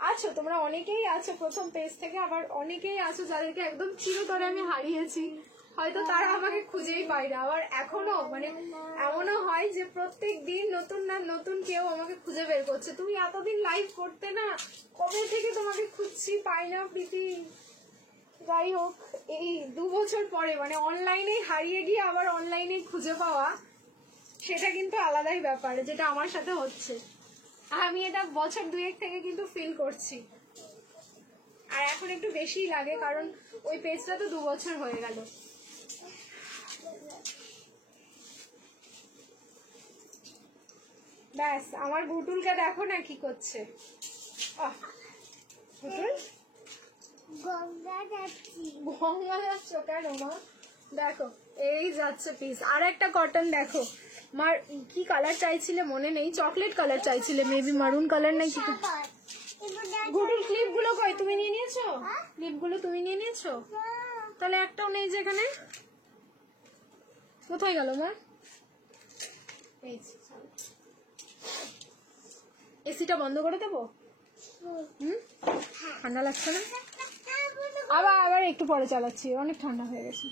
আছো তোমরা, অনেকেই আছো প্রথম পেজ থেকে, আবার অনেকেই আছো যাদেরকে একদম চিরতরে আমি হারিয়েছি, হয়তো তারা আমাকে খুঁজেই পায় না। আবার এখনো মানে এমনও হয় যে প্রত্যেক দিন নতুন না নতুন কেউ আমাকে খুঁজে বের করছে, তুমি এতদিন লাইভ করতে না, কবে থেকে তোমাকে খুঁজছি, পাই না প্রীতি। যাই হোক, এই 2 বছর পরে মানে অনলাইনে হারিয়ে গিয়ে আবার অনলাইনে খুঁজে পাওয়া, সেটা কিন্তু আলাদাই ব্যাপার, যেটা আমার সাথে হচ্ছে। আমি এটা বছর 2 থেকে কিন্তু ফিল করছি, আর এখন একটু বেশিই লাগে কারণ ওই পেজটা তো 2 বছর হয়ে গেল। ব্যাস, আমার বুটুলকে দেখো না কি করছে। বুটুল গঙ্গা যাচ্ছি। গঙ্গা যাচ্ছ কেন মা? দেখো এই যাচ্ছে পিস। আর একটা কটন দেখো, মার কি কালার চাইছিলে মনে নেই, চকলেট কালার চাইছিলে, মেবি মারুন কালার নাই কি। গুটুল ক্লিপ গুলো কই, তুমি নিয়ে নিয়েছো? ক্লিপ গুলো তুমি নিয়ে নিয়েছো? তাহলে একটাও নেই যেখানে, কোথায় গেল মা? এসিটা বন্ধ করে দেবো? ঠান্ডা লাগছে না? আবার একটু পরে চালাচ্ছি, অনেক ঠান্ডা হয়ে গেছে।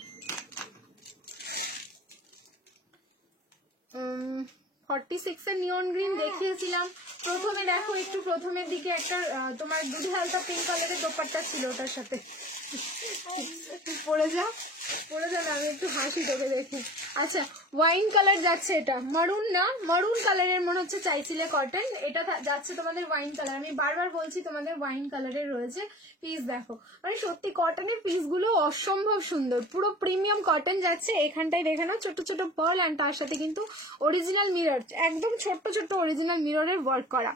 46 এর নিয়ন গ্রিন দেখিয়েছিলাম প্রথমে, দেখো একটু প্রথমের দিকে একটা তোমার দুধি হালকা পিঙ্ক কালারের দোপাট্টা ছিল, ওটার সাথে পরে যাও বলে দেন আমি একটু হাসি তোকে দেখি। আচ্ছা ওয়াইন কালার যাচ্ছে, এটা মারুন না, মারুন কালারের মনে হচ্ছে চাইছিলে কটন, এটা যাচ্ছে তোমাদের ওয়াইন কালার। আমি বারবার বলছি তোমাদের ওয়াইন কালারের রয়েছে পিস। দেখো মানে সত্যি কটনের পিসগুলো অসম্ভব সুন্দর, পুরো প্রিমিয়াম কটন যাচ্ছে। এখানটায় দেখে নাও ছোট ছোট পার্ল, অ্যান্ড তার সাথে কিন্তু অরিজিনাল মিরর, একদম ছোট্ট ছোট্ট অরিজিনাল মিররের ওয়ার্ক করা।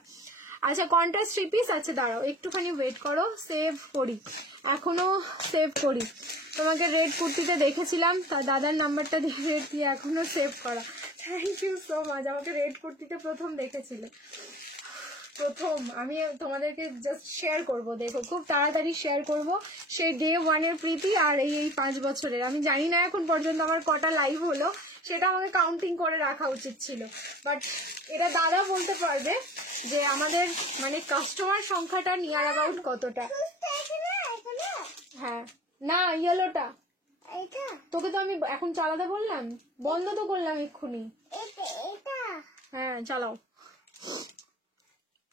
আচ্ছা কন্ট্রাস্ট 3 পিস আছে, দাঁড়াও একটুখানি ওয়েট করো, সেভ করি, এখনো সেভ করি। তোমাকে রেড কুর্তিতে দেখেছিলাম, তার দাদার নাম্বারটা দিয়ে রেড দিয়ে এখনো সেভ করা। থ্যাংক ইউ সো মাচ, আমাকে রেড কুর্তিতে প্রথম দেখেছিলে, প্রথম। আমি তোমাদেরকে জাস্ট শেয়ার করব, দেখো খুব তাড়াতাড়ি শেয়ার করব সেই ডে 1 এর প্রীতি আর এই 5 বছরের। আমি জানি না এখন পর্যন্ত আমার কটা লাইভ হলো, সেটা আমাকে কাউন্টিং করে রাখা উচিত ছিল, বাট এটা দাদা বলতে পারবে যে আমাদের মানে কাস্টমার সংখ্যাটা নিয়ার অ্যাবাউট কতটা। হ্যাঁ না ইয়েলোটা তোকে তো আমি এখন চালাতে বললাম, বন্ধ তো করলাম এক্ষুনি। হ্যাঁ চালাও।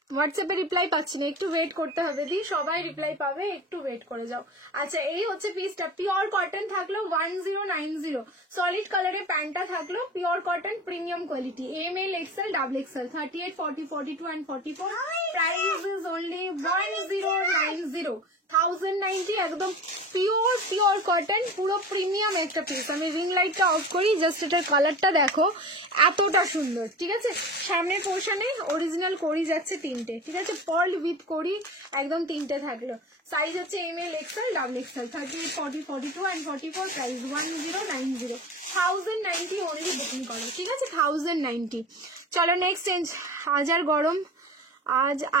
হোয়াটসঅ্যাপে রিপ্লাই পাচ্ছি না, একটু ওয়েট করতে হবে দি, সবাই রিপ্লাই পাবে, একটু ওয়েট করে যাও। আচ্ছা এই হচ্ছে পিসটা, পিওর কটন থাকলো 1090, সলিড কালারের প্যান্টটা থাকলো, pure cotton premium quality, M L XL double XL 38 40 42 and 44। Price is only 1090, 1090, একদম পিওর পিওর কটন, পুরো প্রিমিয়াম একটা পিস। আমি রিং লাইটটা অফ করি, জাস্ট এটার কালারটা দেখো এতটা সুন্দর। ঠিক আছে সামনের পোর্শনে অরিজিনাল করি যাচ্ছে 3টে, ঠিক আছে পার্ল উইথ করি একদম 3টে থাকলো। সাইজ হচ্ছে M L XL double XL 38 40 42 and 44। Price 1090, 1090 only booking করো, ঠিক আছে 1090। চলো নেক্সট চেঞ্জ। আজ আর গরম,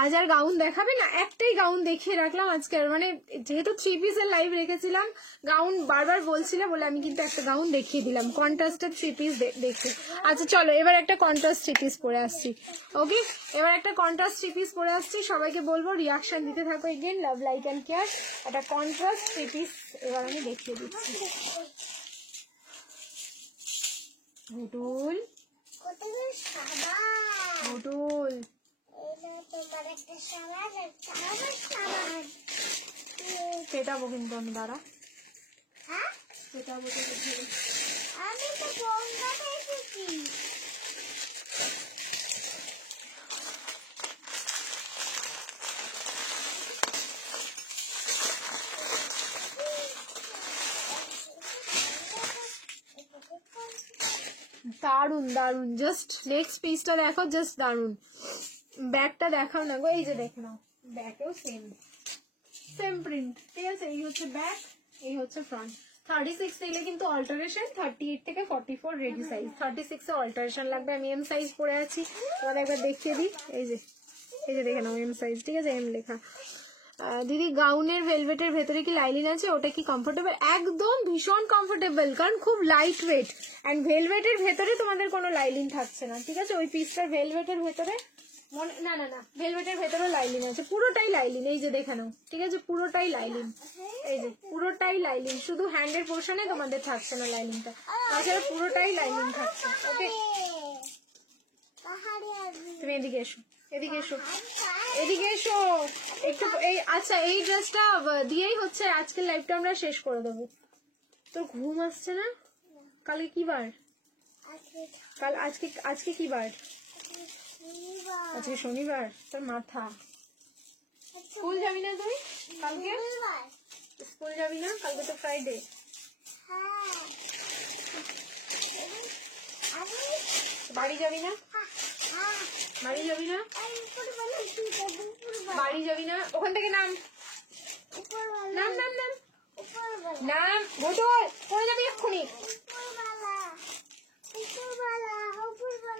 আজ আর গাউন দেখাবে না, একটাই গাউন দেখিয়ে রাখলাম আজকে, মানে যেহেতু 3 পিসের লাইভ রেখেছিলাম, গাউন বারবার বলছিলাম বলে আমি কিন্তু একটা গাউন দেখিয়ে দিলাম কন্ট্রাস্টের 3 পিস দেখে। আচ্ছা চলো এবার একটা কন্ট্রাস্ট 3 পিস পরে আসছি। ওকে এবার একটা কন্ট্রাস্ট 3 পিস পরে আসছি, সবাইকে বলবো রিয়াকশন দিতে থাকো। Again love like and care, একটা কন্ট্রাস্ট 3 পিস এবার আমি দেখিয়ে দিচ্ছি। ভুটুল ভুটুল পেটাবো কিন্তু আমি, দাঁড়া পেটাবো। আমি তো গঙ্গাতে এসেছি। দারুন দারুন, জাস্ট নেক্সট পিসটা দেখো, জাস্ট দারুন। ব্যাগটা দেখাও না গো, এই যে দেখে নাও, ব্যাগেও সেম সেম প্রিন্ট, ঠিক আছে। এই হচ্ছে ব্যাগ, এই হচ্ছে ফ্রন্ট। 36 নিলে কিন্তু অল্টারেশন, 38 থেকে 44 রেডি সাইজ, 36 এ অল্টারেশন লাগবে। আমি এম সাইজ পরে আছি, তোমাদের একবার দেখিয়ে দিই। এই যে দেখে নাও এম সাইজ, ঠিক আছে এম লেখা। দিদি গাউনের ভেলভেটের ভেতরে কি লাইলিন আছে, ওটা কি কমফোর্টেবল? একদম ভীষণ কমফোর্টেবল, কারণ খুব লাইট ওয়েট, অ্যান্ড ভেলভেটের ভেতরে তোমাদের কোনো লাইলিন থাকছে না, ঠিক আছে। ওই পিসটার ভেলভেটের ভেতরে না না না ভেলভেটের ভেতরেও লাইলিন আছে, পুরোটাই লাইলিন, এই যে দেখে নাও, ঠিক আছে পুরোটাই লাইলিন, এই যে পুরোটাই লাইলিন, শুধু হ্যান্ডের পোর্শনে তোমাদের থাকছে না লাইলিনটা, তাছাড়া পুরোটাই লাইলিন থাকছে। ওকে তুমি এদিকে এসো, এদিকে এসো, এদিকে এসো একটু। এই আচ্ছা এই ড্রেসটা দিয়েই হচ্ছে আজকের লাইভটা আমরা শেষ করে দেবো। তোর ঘুম আসছে না? কালকে কি বার? কাল আজকে কি বার? আজকে শনিবার। তোর মাথা, স্কুল যাবি না তুই কালকে? স্কুল যাবি না কালকে? তো ফ্রাইডে। বাড়ি যাবি না? বাড়ি যাবি না? বাড়ি যাবি না? ওখান থেকে নাম নাম নাম নাম নাম ভোটর, পড়ে যাবি এক্ষুনি।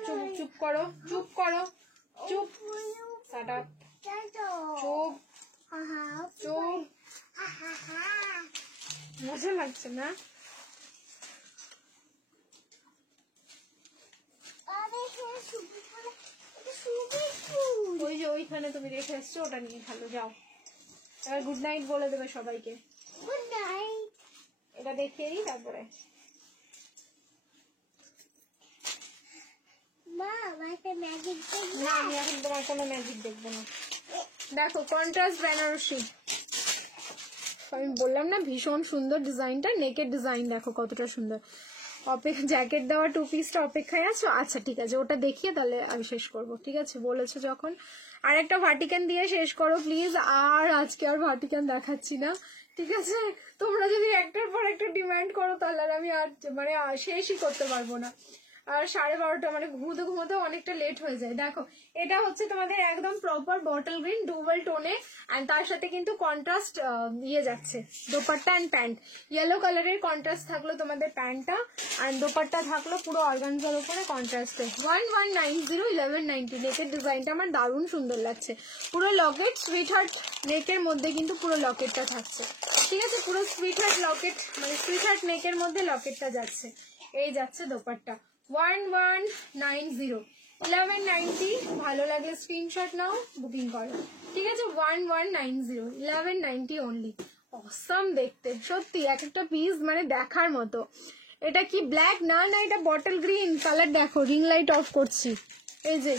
চুপ চুপ করো, চুপ করো, চুপ, শাট আপ, চুপ চুপ। মজা লাগছে না? ওই যে ওইখানে তুমি রেখে এসছো, ওটা নিয়ে খেলো, যাও। এবার গুড নাইট বলে দেবে সবাইকে। Good night. এটা দেখিয়ে দিই তারপরে। মা আমাকে ম্যাজিক দেখবে না, আমি এখন তোমার কোনো ম্যাজিক দেখবো না। দেখো কন্ট্রাস্ট বেনারসি, আমি বললাম না ভীষণ সুন্দর ডিজাইনটা, নেকের ডিজাইন দেখো কতটা সুন্দর। জ্যাকেট দেওয়া 2 পিসটা অপেক্ষায় আছো? আচ্ছা ঠিক আছে, ওটা দেখিয়ে তাহলে আমি শেষ করব, ঠিক আছে বলেছো যখন। আর একটা ভার্টিকান দিয়ে শেষ করো প্লিজ, আর আজকে আর ভার্টিকান দেখাচ্ছি না, ঠিক আছে? তোমরা যদি একটার পর একটা ডিমান্ড করো তাহলে আর আমি আর মানে শেষই করতে পারবো না। আর 12:30 মানে ঘুমোতে ঘুমোতে অনেকটা লেট হয়ে যায়। দেখো এটা হচ্ছে তোমাদের একদম প্রপার বটল গ্রিন ডুয়াল টোনে, এন্ড তার সাথে কিন্তু কন্ট্রাস্ট দিয়ে যাচ্ছে দোপাট্টা এন্ড প্যান্ট। ইয়েলো কালারের কন্ট্রাস্ট থাকলো তোমাদের প্যান্টটা, এন্ড দোপাট্টা থাকলো পুরো অর্গানজার উপরে কন্ট্রাস্টে। 1190 1190 নেকের ডিজাইনটা আমার দারুণ সুন্দর লাগছে। পুরো লকেট সুইট হার্ট নেকের মধ্যে কিন্তু পুরো লকেটটা থাকছে, ঠিক আছে? পুরো সুইট হার্ট লকেট মানে সুইট হার্ট নেকের মধ্যে লকেটটা যাচ্ছে। এই যাচ্ছে দোপাট্টা 1190 1190। ভালো লাগলে স্ক্রিনশট নাও, বুকিং করো, ঠিক আছে? 1190 1190 অনলি। অসাম দেখতে সত্যি, এক একটা পিস মানে দেখার মতো। এটা কি ব্ল্যাক? না না, এটা বটল গ্রিন কালার। দেখো রিং লাইট অফ করছি, এই যে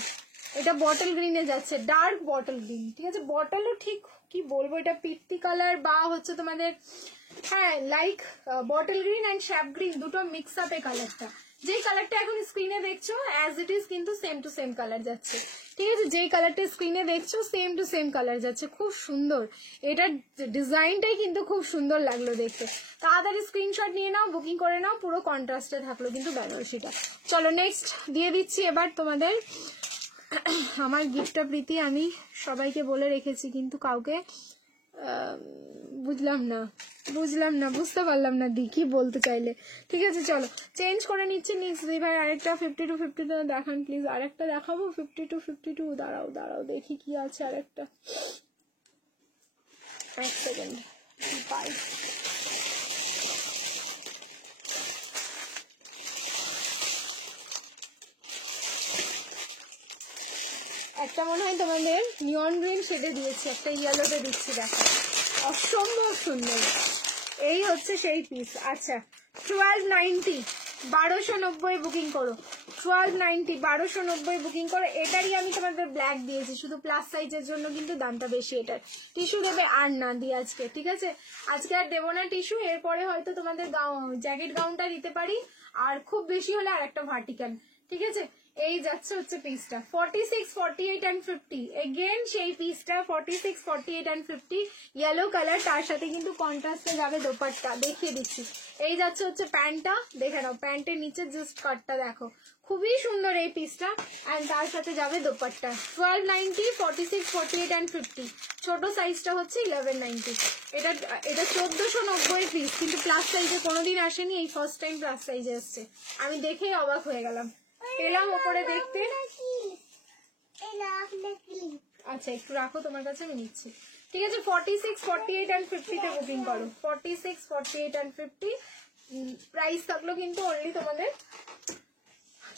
এটা বটল গ্রিনে যাচ্ছে, ডার্ক বটল গ্রিন, ঠিক আছে? বটলও ঠিক কি বলবো, এটা পিত্তি কালার বা হচ্ছে তোমাদের হ্যাঁ like bottle green and shaft green দুটো মিক্স আপে কালারটা। যেই কালারটা এখন স্ক্রিনে দেখছো অ্যাজ ইট ইজ কিন্তু সেম টু সেম কালার যাচ্ছে, ঠিক আছে? যেই কালারটা স্ক্রিনে দেখছো সেম টু সেম কালার যাচ্ছে, খুব সুন্দর। এটার ডিজাইনটাই কিন্তু খুব সুন্দর লাগলো দেখতে। তাড়াতাড়ি স্ক্রিনশট নিয়ে নাও, বুকিং করে নাও। পুরো কন্ট্রাস্টে থাকলো কিন্তু বেনারসিটা। চলো নেক্সট দিয়ে দিচ্ছি এবার তোমাদের আমার গিফটটা প্রীতি আমি সবাইকে বলে রেখেছি, কিন্তু কাউকে বুঝলাম না বুঝতে পারলাম না দি কি বলতে চাইলে, ঠিক আছে? চলো চেঞ্জ করে নিচ্ছি। নেক্সট দি ভাই আরেকটা 52 দেখান প্লিজ, আরেকটা দেখাবো 52 দাঁড়াও দেখি কি আছে আরেকটা, এক সেকেন্ড বাই। একটা মনে হয় তোমাদের নিয়ন গ্রিন শেডে দিয়েছি, একটা ইয়েলোতে দিচ্ছি, দেখো অসম্ভব সুন্দর। এই হচ্ছে সেই পিস। আচ্ছা 1290 1290 বুকিং করো, 1290 1290 বুকিং করো। এটারই আমি তোমাদের ব্ল্যাক দিয়েছি শুধু প্লাস সাইজের জন্য, কিন্তু দামটা বেশি। এটার টিস্যু দেবে আর না দিই আজকে, ঠিক আছে? আজকে আর দেবো না টিস্যু, এরপরে হয়তো তোমাদের জ্যাকেট গাউনটা দিতে পারি, আর খুব বেশি হলে আর একটা ভার্টিকান, ঠিক আছে? এই যাচ্ছে হচ্ছে পিসটা 46 48 and 50। এগেন সেই পিসটা 46 48 and 50 ইয়েলো কালার, তার সাথে কিন্তু কন্ট্রাস্টে যাবে দোপাট্টা, দেখিয়ে দিচ্ছি। এই যাচ্ছে হচ্ছে প্যান্টটা, দেখে নাও প্যান্টের নিচে জাস্ট কাটটা দেখো, খুবই সুন্দর এই পিসটা। এন্ড তার সাথে যাবে দোপাট্টা 1290 46 48 and 50। ছোট সাইজটা হচ্ছে 1190। এটা 1490 পিস, কিন্তু প্লাস সাইজে কোনোদিন আসেনি, এই ফার্স্ট টাইম প্লাস সাইজে এসছে। আমি দেখেই অবাক হয়ে গেলাম, পেলাম ওপরে দেখতে। আচ্ছা একটু রাখো তোমার কাছে, আমি নিচ্ছি, ঠিক আছে? 46 48 and 50 তে বুকিং করো, 46 48 and 50। প্রাইস থাকলো কিন্তু অনলি তোমাদের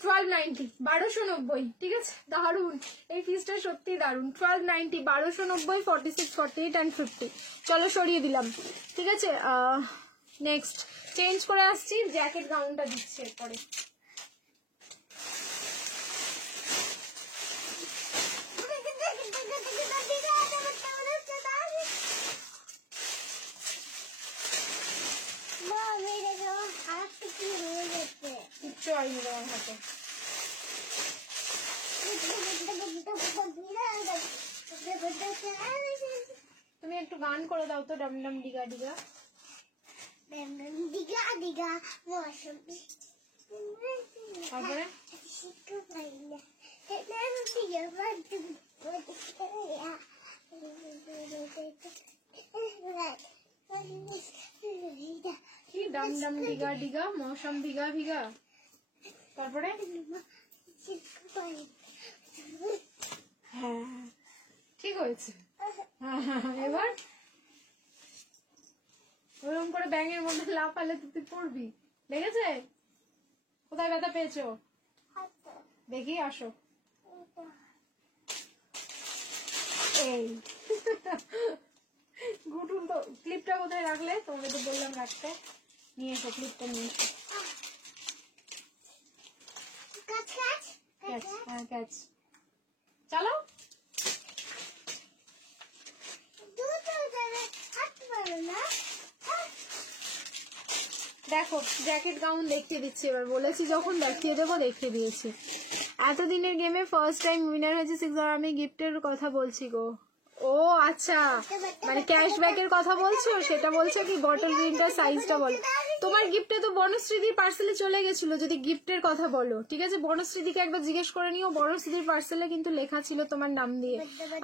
1290 1290, ঠিক আছে? দারুন এই পিসটা, সত্যি দারুন। 1290 1290 46 48 and 50। চলো সরিয়ে দিলাম, ঠিক আছে? নেক্সট চেঞ্জ করে আসছি, জ্যাকেট গাউনটা দিচ্ছি এরপরে। কিচ্ছু হয়নি তোমার হাতে, তুমি একটু গান করে দাও তো, ডম ডম ডিগা ডিগা দিগা দিগা মৌসুমি। তারপরে কি ডম ডম ডিগা ডিগা মৌসুম ভিগা ভিগা, তারপরে হ্যাঁ ঠিক হয়েছে। এবার ওরকম করে ব্যাঙের মধ্যে লাফালে তুই পড়বি, লেগেছে? কোথায় ব্যথা পেয়েছো দেখি, আসো। এই গুটুল তো ক্লিপটা কোথায় রাখলে? তোমাকে তো বললাম রাখতে, নিয়ে এসো ক্লিপটা, নিয়ে এসো। হ্যাঁ ক্যাচ চলো। না দেখো জ্যাকেট গাউন দেখিয়ে দিচ্ছি এবার, বলেছি যখন দেখিয়ে দেবো, দেখিয়ে দিয়েছি। এতদিনের গেমে ফার্স্ট টাইম উইনার হয়েছে 6 আমি গিফটের কথা বলছি গো। ও আচ্ছা, মানে ক্যাশব্যাকের কথা বলছো, সেটা বলছো কি? বটল গ্রিনটার সাইজটা বলো। তোমার গিফটে তো বনশ্রীদির পার্সেলে চলে গেছিল, যদি গিফটের কথা বলো। ঠিক আছে, বনশ্রীদিকে একবার জিজ্ঞেস করে নিও, বনশ্রীদির পার্সেলে কিন্তু লেখা ছিল তোমার নাম দিয়ে।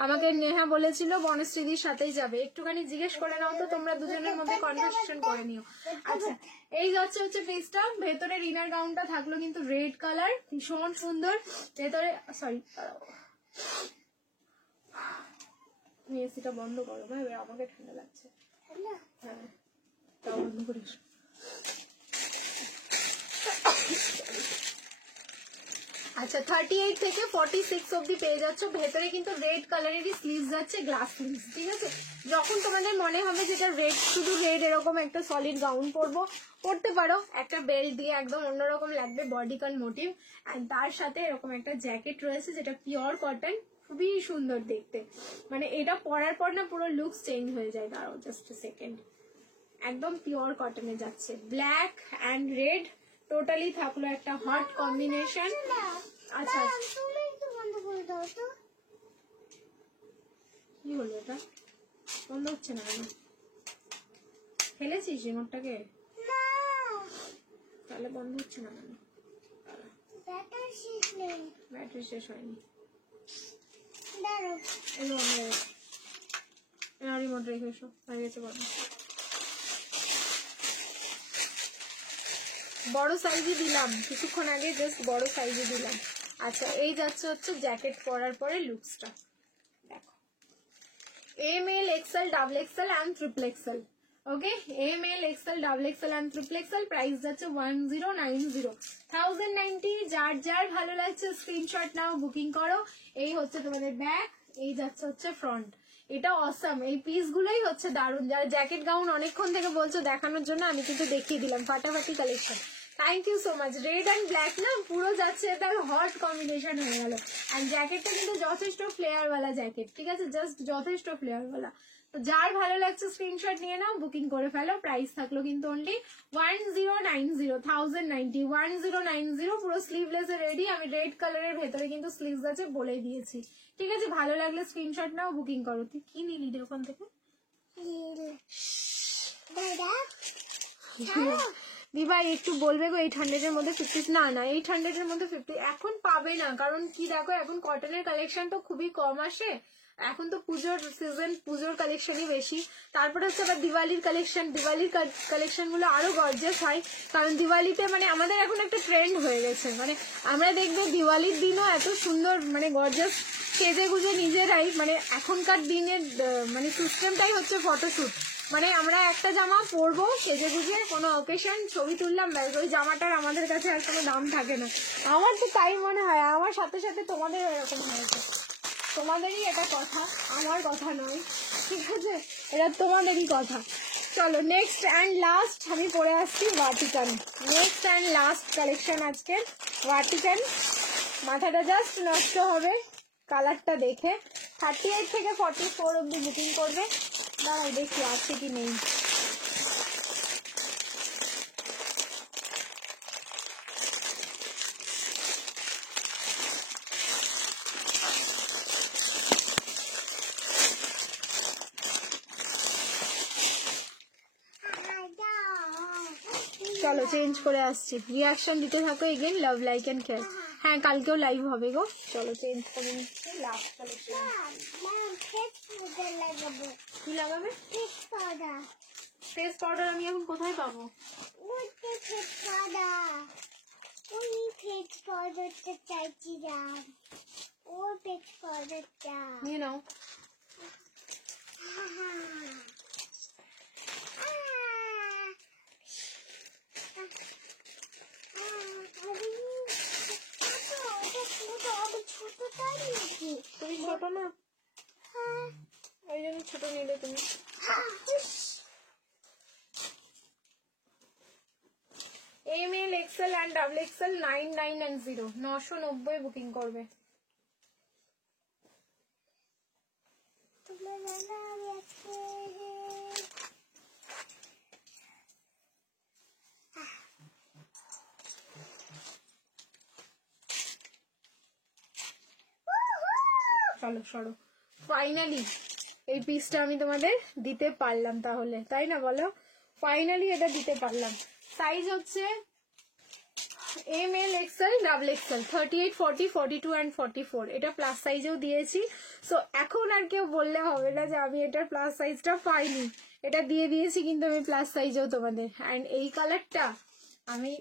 আমাকে নেহা বলেছিল বনশ্রীদির সাথেই যাবে, একটুখানি জিজ্ঞেস করে নাও তো, তোমরা দুজনের মধ্যে কনভারসেশন করে নিও। আচ্ছা, এই হচ্ছে পিসটা। ভেতরের ইনার গাউনটা থাকলো কিন্তু রেড কালার, ভীষণ সুন্দর। ভেতরে সরি, এসিটা বন্ধ করো ভাই, আমাকে ঠান্ডা লাগছে। হ্যাঁ, তাও বন্ধ করে এসো। আচ্ছা, 38 থেকে 46 অব্দি পেয়ে যাচ্ছ। ভেতরে কিন্তু রেড কালারেরই স্লিভস যাচ্ছে, গ্লাস স্লিভস। ঠিক আছে, যখন তোমাদের মনে হবে যেটা রেড, শুধু রেড এরকম একটা সলিড গাউন পরতে পারো, একটা বেল্ট দিয়ে একদম অন্যরকম লাগবে, বডিকন মোটিভ। অ্যান্ড তার সাথে এরকম একটা জ্যাকেট রয়েছে যেটা পিওর কটন, খুবই সুন্দর দেখতে। মানে এটা পরার পর না পুরো লুকস চেঞ্জ হয়ে যায়। দাঁড়াও জাস্ট সেকেন্ড, একদম পিওর কটনে যাচ্ছে, ব্ল্যাক অ্যান্ড রেড টোটালি থাকলো একটা হট কম্বিনেশন। আচ্ছা, কি হলো এটা? বন্ধ হচ্ছে না কেন? ফেলেছিস রিমোটটাকে? তাহলে বন্ধ হচ্ছে না কেন? ব্যাটারি শেষ হয়নি। রিমোট রেখে এসো, হয়ে গেছে বন্ধ। বড় সাইজে দিলাম কিছুক্ষণ আগে, জাস্ট বড় সাইজে দিলাম। আচ্ছা, এই হচ্ছে জ্যাকেট পরার পরে লুকসটা দেখো। M, L, XL, double XL and triple XL. Okay, M, L, XL, double XL and triple XL. Price যাচ্ছে 1090, 1090। যার যার ভালো লাগছে স্ক্রিনশট নাও, বুকিং করো। এই হচ্ছে তোমাদের ব্যাক, এই হচ্ছে ফ্রন্ট। এটা অসাম, এই পিস গুলোই হচ্ছে দারুণ। যারা জ্যাকেট গাউন অনেকক্ষণ থেকে বলছো দেখানোর জন্য, আমি কিন্তু দেখিয়ে দিলাম, ফাটাফাটি collection. Thank you so much. Red and black না পুরো যাচ্ছে, এটা হট কম্বিনেশন হয়ে গেল। অ্যান্ড জ্যাকেটটা কিন্তু যথেষ্ট ফ্লেয়ারওয়ালা জ্যাকেট। ঠিক আছে, জাস্ট যথেষ্ট ফ্লেয়ারওয়ালা। তো যার ভালো লাগছে স্ক্রিনশট নিয়ে নাও, বুকিং করে ফেলো। প্রাইস থাকলো কিন্তু অনলি 1090, 1090, 1090। পুরো স্লিভলেস এ রেডি। আমি রেড কালারের ভেতরে কিন্তু স্লিভস আছে বলে দিয়েছি। ঠিক আছে, ভালো লাগলে স্ক্রিনশট নাও, বুকিং করো। তুই কি নিলি রে ওখান থেকে? দিভাই একটু বলবে গো, 800 এর মধ্যে 50? না 800 এর মধ্যে 50 এখন পাবে না। কারণ কি দেখো, এখন কটনের কালেকশন তো খুবই কম আসে। এখন তো পুজোর সিজন, পুজোর কালেকশনই বেশি। তারপরে হচ্ছে আবার দিওয়ালির কালেকশন, দিওয়ালির কালেকশন গুলো আরো গর্জিয়াস হয়। কারণ দিওয়ালিতে মানে আমাদের এখন একটা ট্রেন্ড হয়ে গেছে, মানে আমরা দেখবে দিওয়ালির দিনও এত সুন্দর মানে গর্জিয়াস সেজে গুজে নিজেরাই, মানে এখনকার দিনের মানে সিস্টেমটাই হচ্ছে ফটোশুট। মানে আমরা একটা জামা পরবো সেজে গুজে, কোনো অকেশন ছবি তুললাম, ব্যাস, ওই জামাটার আমাদের কাছে আর কোনো দাম থাকে না। আমার তো তাই মনে হয়, আমার সাথে সাথে তোমাদের এরকম হয়েছে। তোমাদেরই এটা কথা, আমার কথা নয়। ঠিক আছে, এটা তোমাদেরই কথা। চলো নেক্সট অ্যান্ড লাস্ট আমি পরে আসছি Vatican. Next and last collection আজকে ভার্টিকান। মাথাটা জাস্ট নষ্ট হবে কালারটা দেখে। 38 থেকে 44 অব্দি বুকিং করবে। দাঁড়াও দেখি আছে কি নেই। চলো চেঞ্জ করে আসছি, রিয়াকশন দিতে থাকো। Again love, like and care. হ্যাঁ, কালকেও লাইভ হবে গো। চলো চেঞ্জ করে নিচ্ছি লাস্ট কালেকশন। কি লাগাবে? ফেস পাউডার আমি এখন কোথায় পাবো? নিয়ে নাও। তুমি ছোট না, ওই জন্য ছোট নিলে তুমি। M, L, XL and double XL 990, 990 booking করবে। চলো সরো, ফাইনালি এই পিসটা আমি তোমাদের দিতে পারলাম, তাহলে তাই না বলো? ফাইনালি এটা দিতে পারলাম। সাইজ হচ্ছে ML XL double XL 38 40 42 and 44, এটা প্লাস সাইজেও দিয়েছি। সো এখন আর কেউ বললে হবে না যে আমি এটার প্লাস সাইজটা পাইনি, এটা দিয়ে দিয়েছি কিন্তু আমি প্লাস সাইজেও তোমাদের। অ্যান্ড এই কালারটা আমি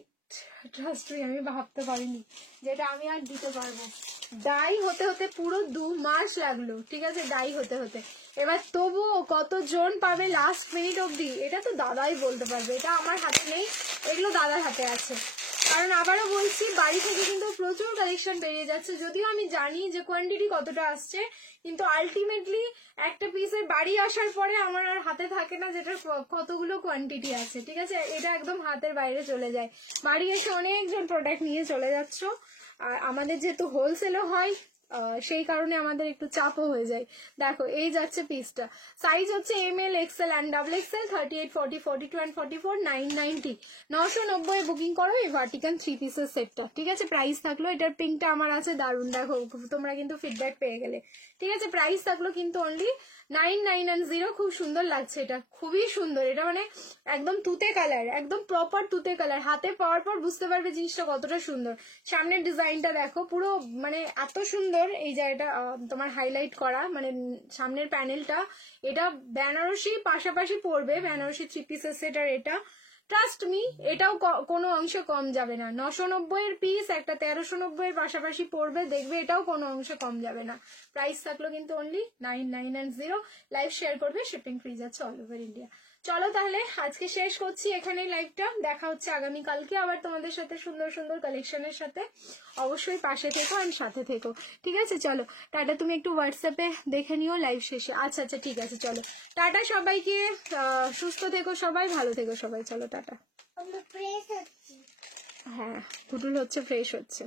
ট্রাস্ট মি আমি ভাবতে পারিনি যেটা আমি আর দিতে পারবো। ডাই হতে হতে পুরো 2 মাস লাগলো, ঠিক আছে, ডাই হতে হতে। এবার তবুও কতজন পাবে লাস্ট মিনিট অবধি এটা তো দাদাই বলতে পারবে, এটা আমার হাতে নেই, এগুলো দাদার হাতে আছে। কারণ আবারও বলছি, বাড়ি থেকে কিন্তু প্রচুর কালেকশন বেরিয়ে যাচ্ছে, যদিও আমি জানি যে কোয়ান্টিটি কতটা আসছে, কিন্তু আলটিমেটলি একটা পিসের বাড়ি আসার পরে আমার আর হাতে থাকে না যেটা কতগুলো কোয়ান্টিটি আছে, ঠিক আছে, এটা একদম হাতের বাইরে চলে যায়। বাড়ি এসে অনেকজন প্রোডাক্ট নিয়ে চলে যাচ্ছ, আর আমাদের যেহেতু হোলসেলও হয় সেই কারণে আমাদের একটু চাপও হয়ে যায়। দেখো এই যাচ্ছে পিসটা, সাইজ হচ্ছে ML XL and double XL 38 40 42 and 44 990, 990 booking করো এই ভার্টিকান 3 পিসের সেটটা, ঠিক আছে। প্রাইস থাকলো, এটার পিঙ্কটা আমার আছে দারুণ, দেখো তোমরা কিন্তু ফিডব্যাক পেয়ে গেলে, ঠিক আছে। প্রাইস থাকলো কিন্তু অনলি 9990, খুব সুন্দর লাগছে, এটা খুবই সুন্দর, এটা মানে একদম তুতে কালার, একদম প্রপার তুতে কালার, হাতে পাওয়ার পর বুঝতে পারবে জিনিসটা কতটা সুন্দর। সামনের ডিজাইনটা দেখো পুরো মানে এত সুন্দর, এই জায়গাটা তোমার হাইলাইট করা, মানে সামনের প্যানেলটা, এটা বেনারসি পাশাপাশি পড়বে, বেনারসি 3 পিসের সেট, আর এটা ট্রাস্ট মি এটাও কোনো অংশে কম যাবে না। 990 এর পিস একটা 1390 এর পাশাপাশি পড়বে, দেখবে এটাও কোনো অংশে কম যাবে না। প্রাইস থাকলো কিন্তু অনলি 9990। লাইভ শেয়ার করবে, শিপিং ফ্রি যাচ্ছে অল ওভার ইন্ডিয়া। চলো তাহলে আজকে শেষ করছি এখানেই লাইভটা, দেখা হচ্ছে আগামীকালকে আবার তোমাদের সাথে সুন্দর সুন্দর কালেকশনের সাথে। অবশ্যই পাশে থেকো আর সাথে থেকো, ঠিক আছে। চলো টাটা, তুমি একটু হোয়াটসঅ্যাপে দেখে নিও লাইভ শেষে। আচ্ছা আচ্ছা ঠিক আছে, চলো টাটা সবাইকে, সুস্থ থেকো সবাই, ভালো থেকো সবাই, চলো টাটা। আমি ফ্রেশ হচ্ছি। হ্যাঁ পুতুল হচ্ছে, ফ্রেশ হচ্ছে।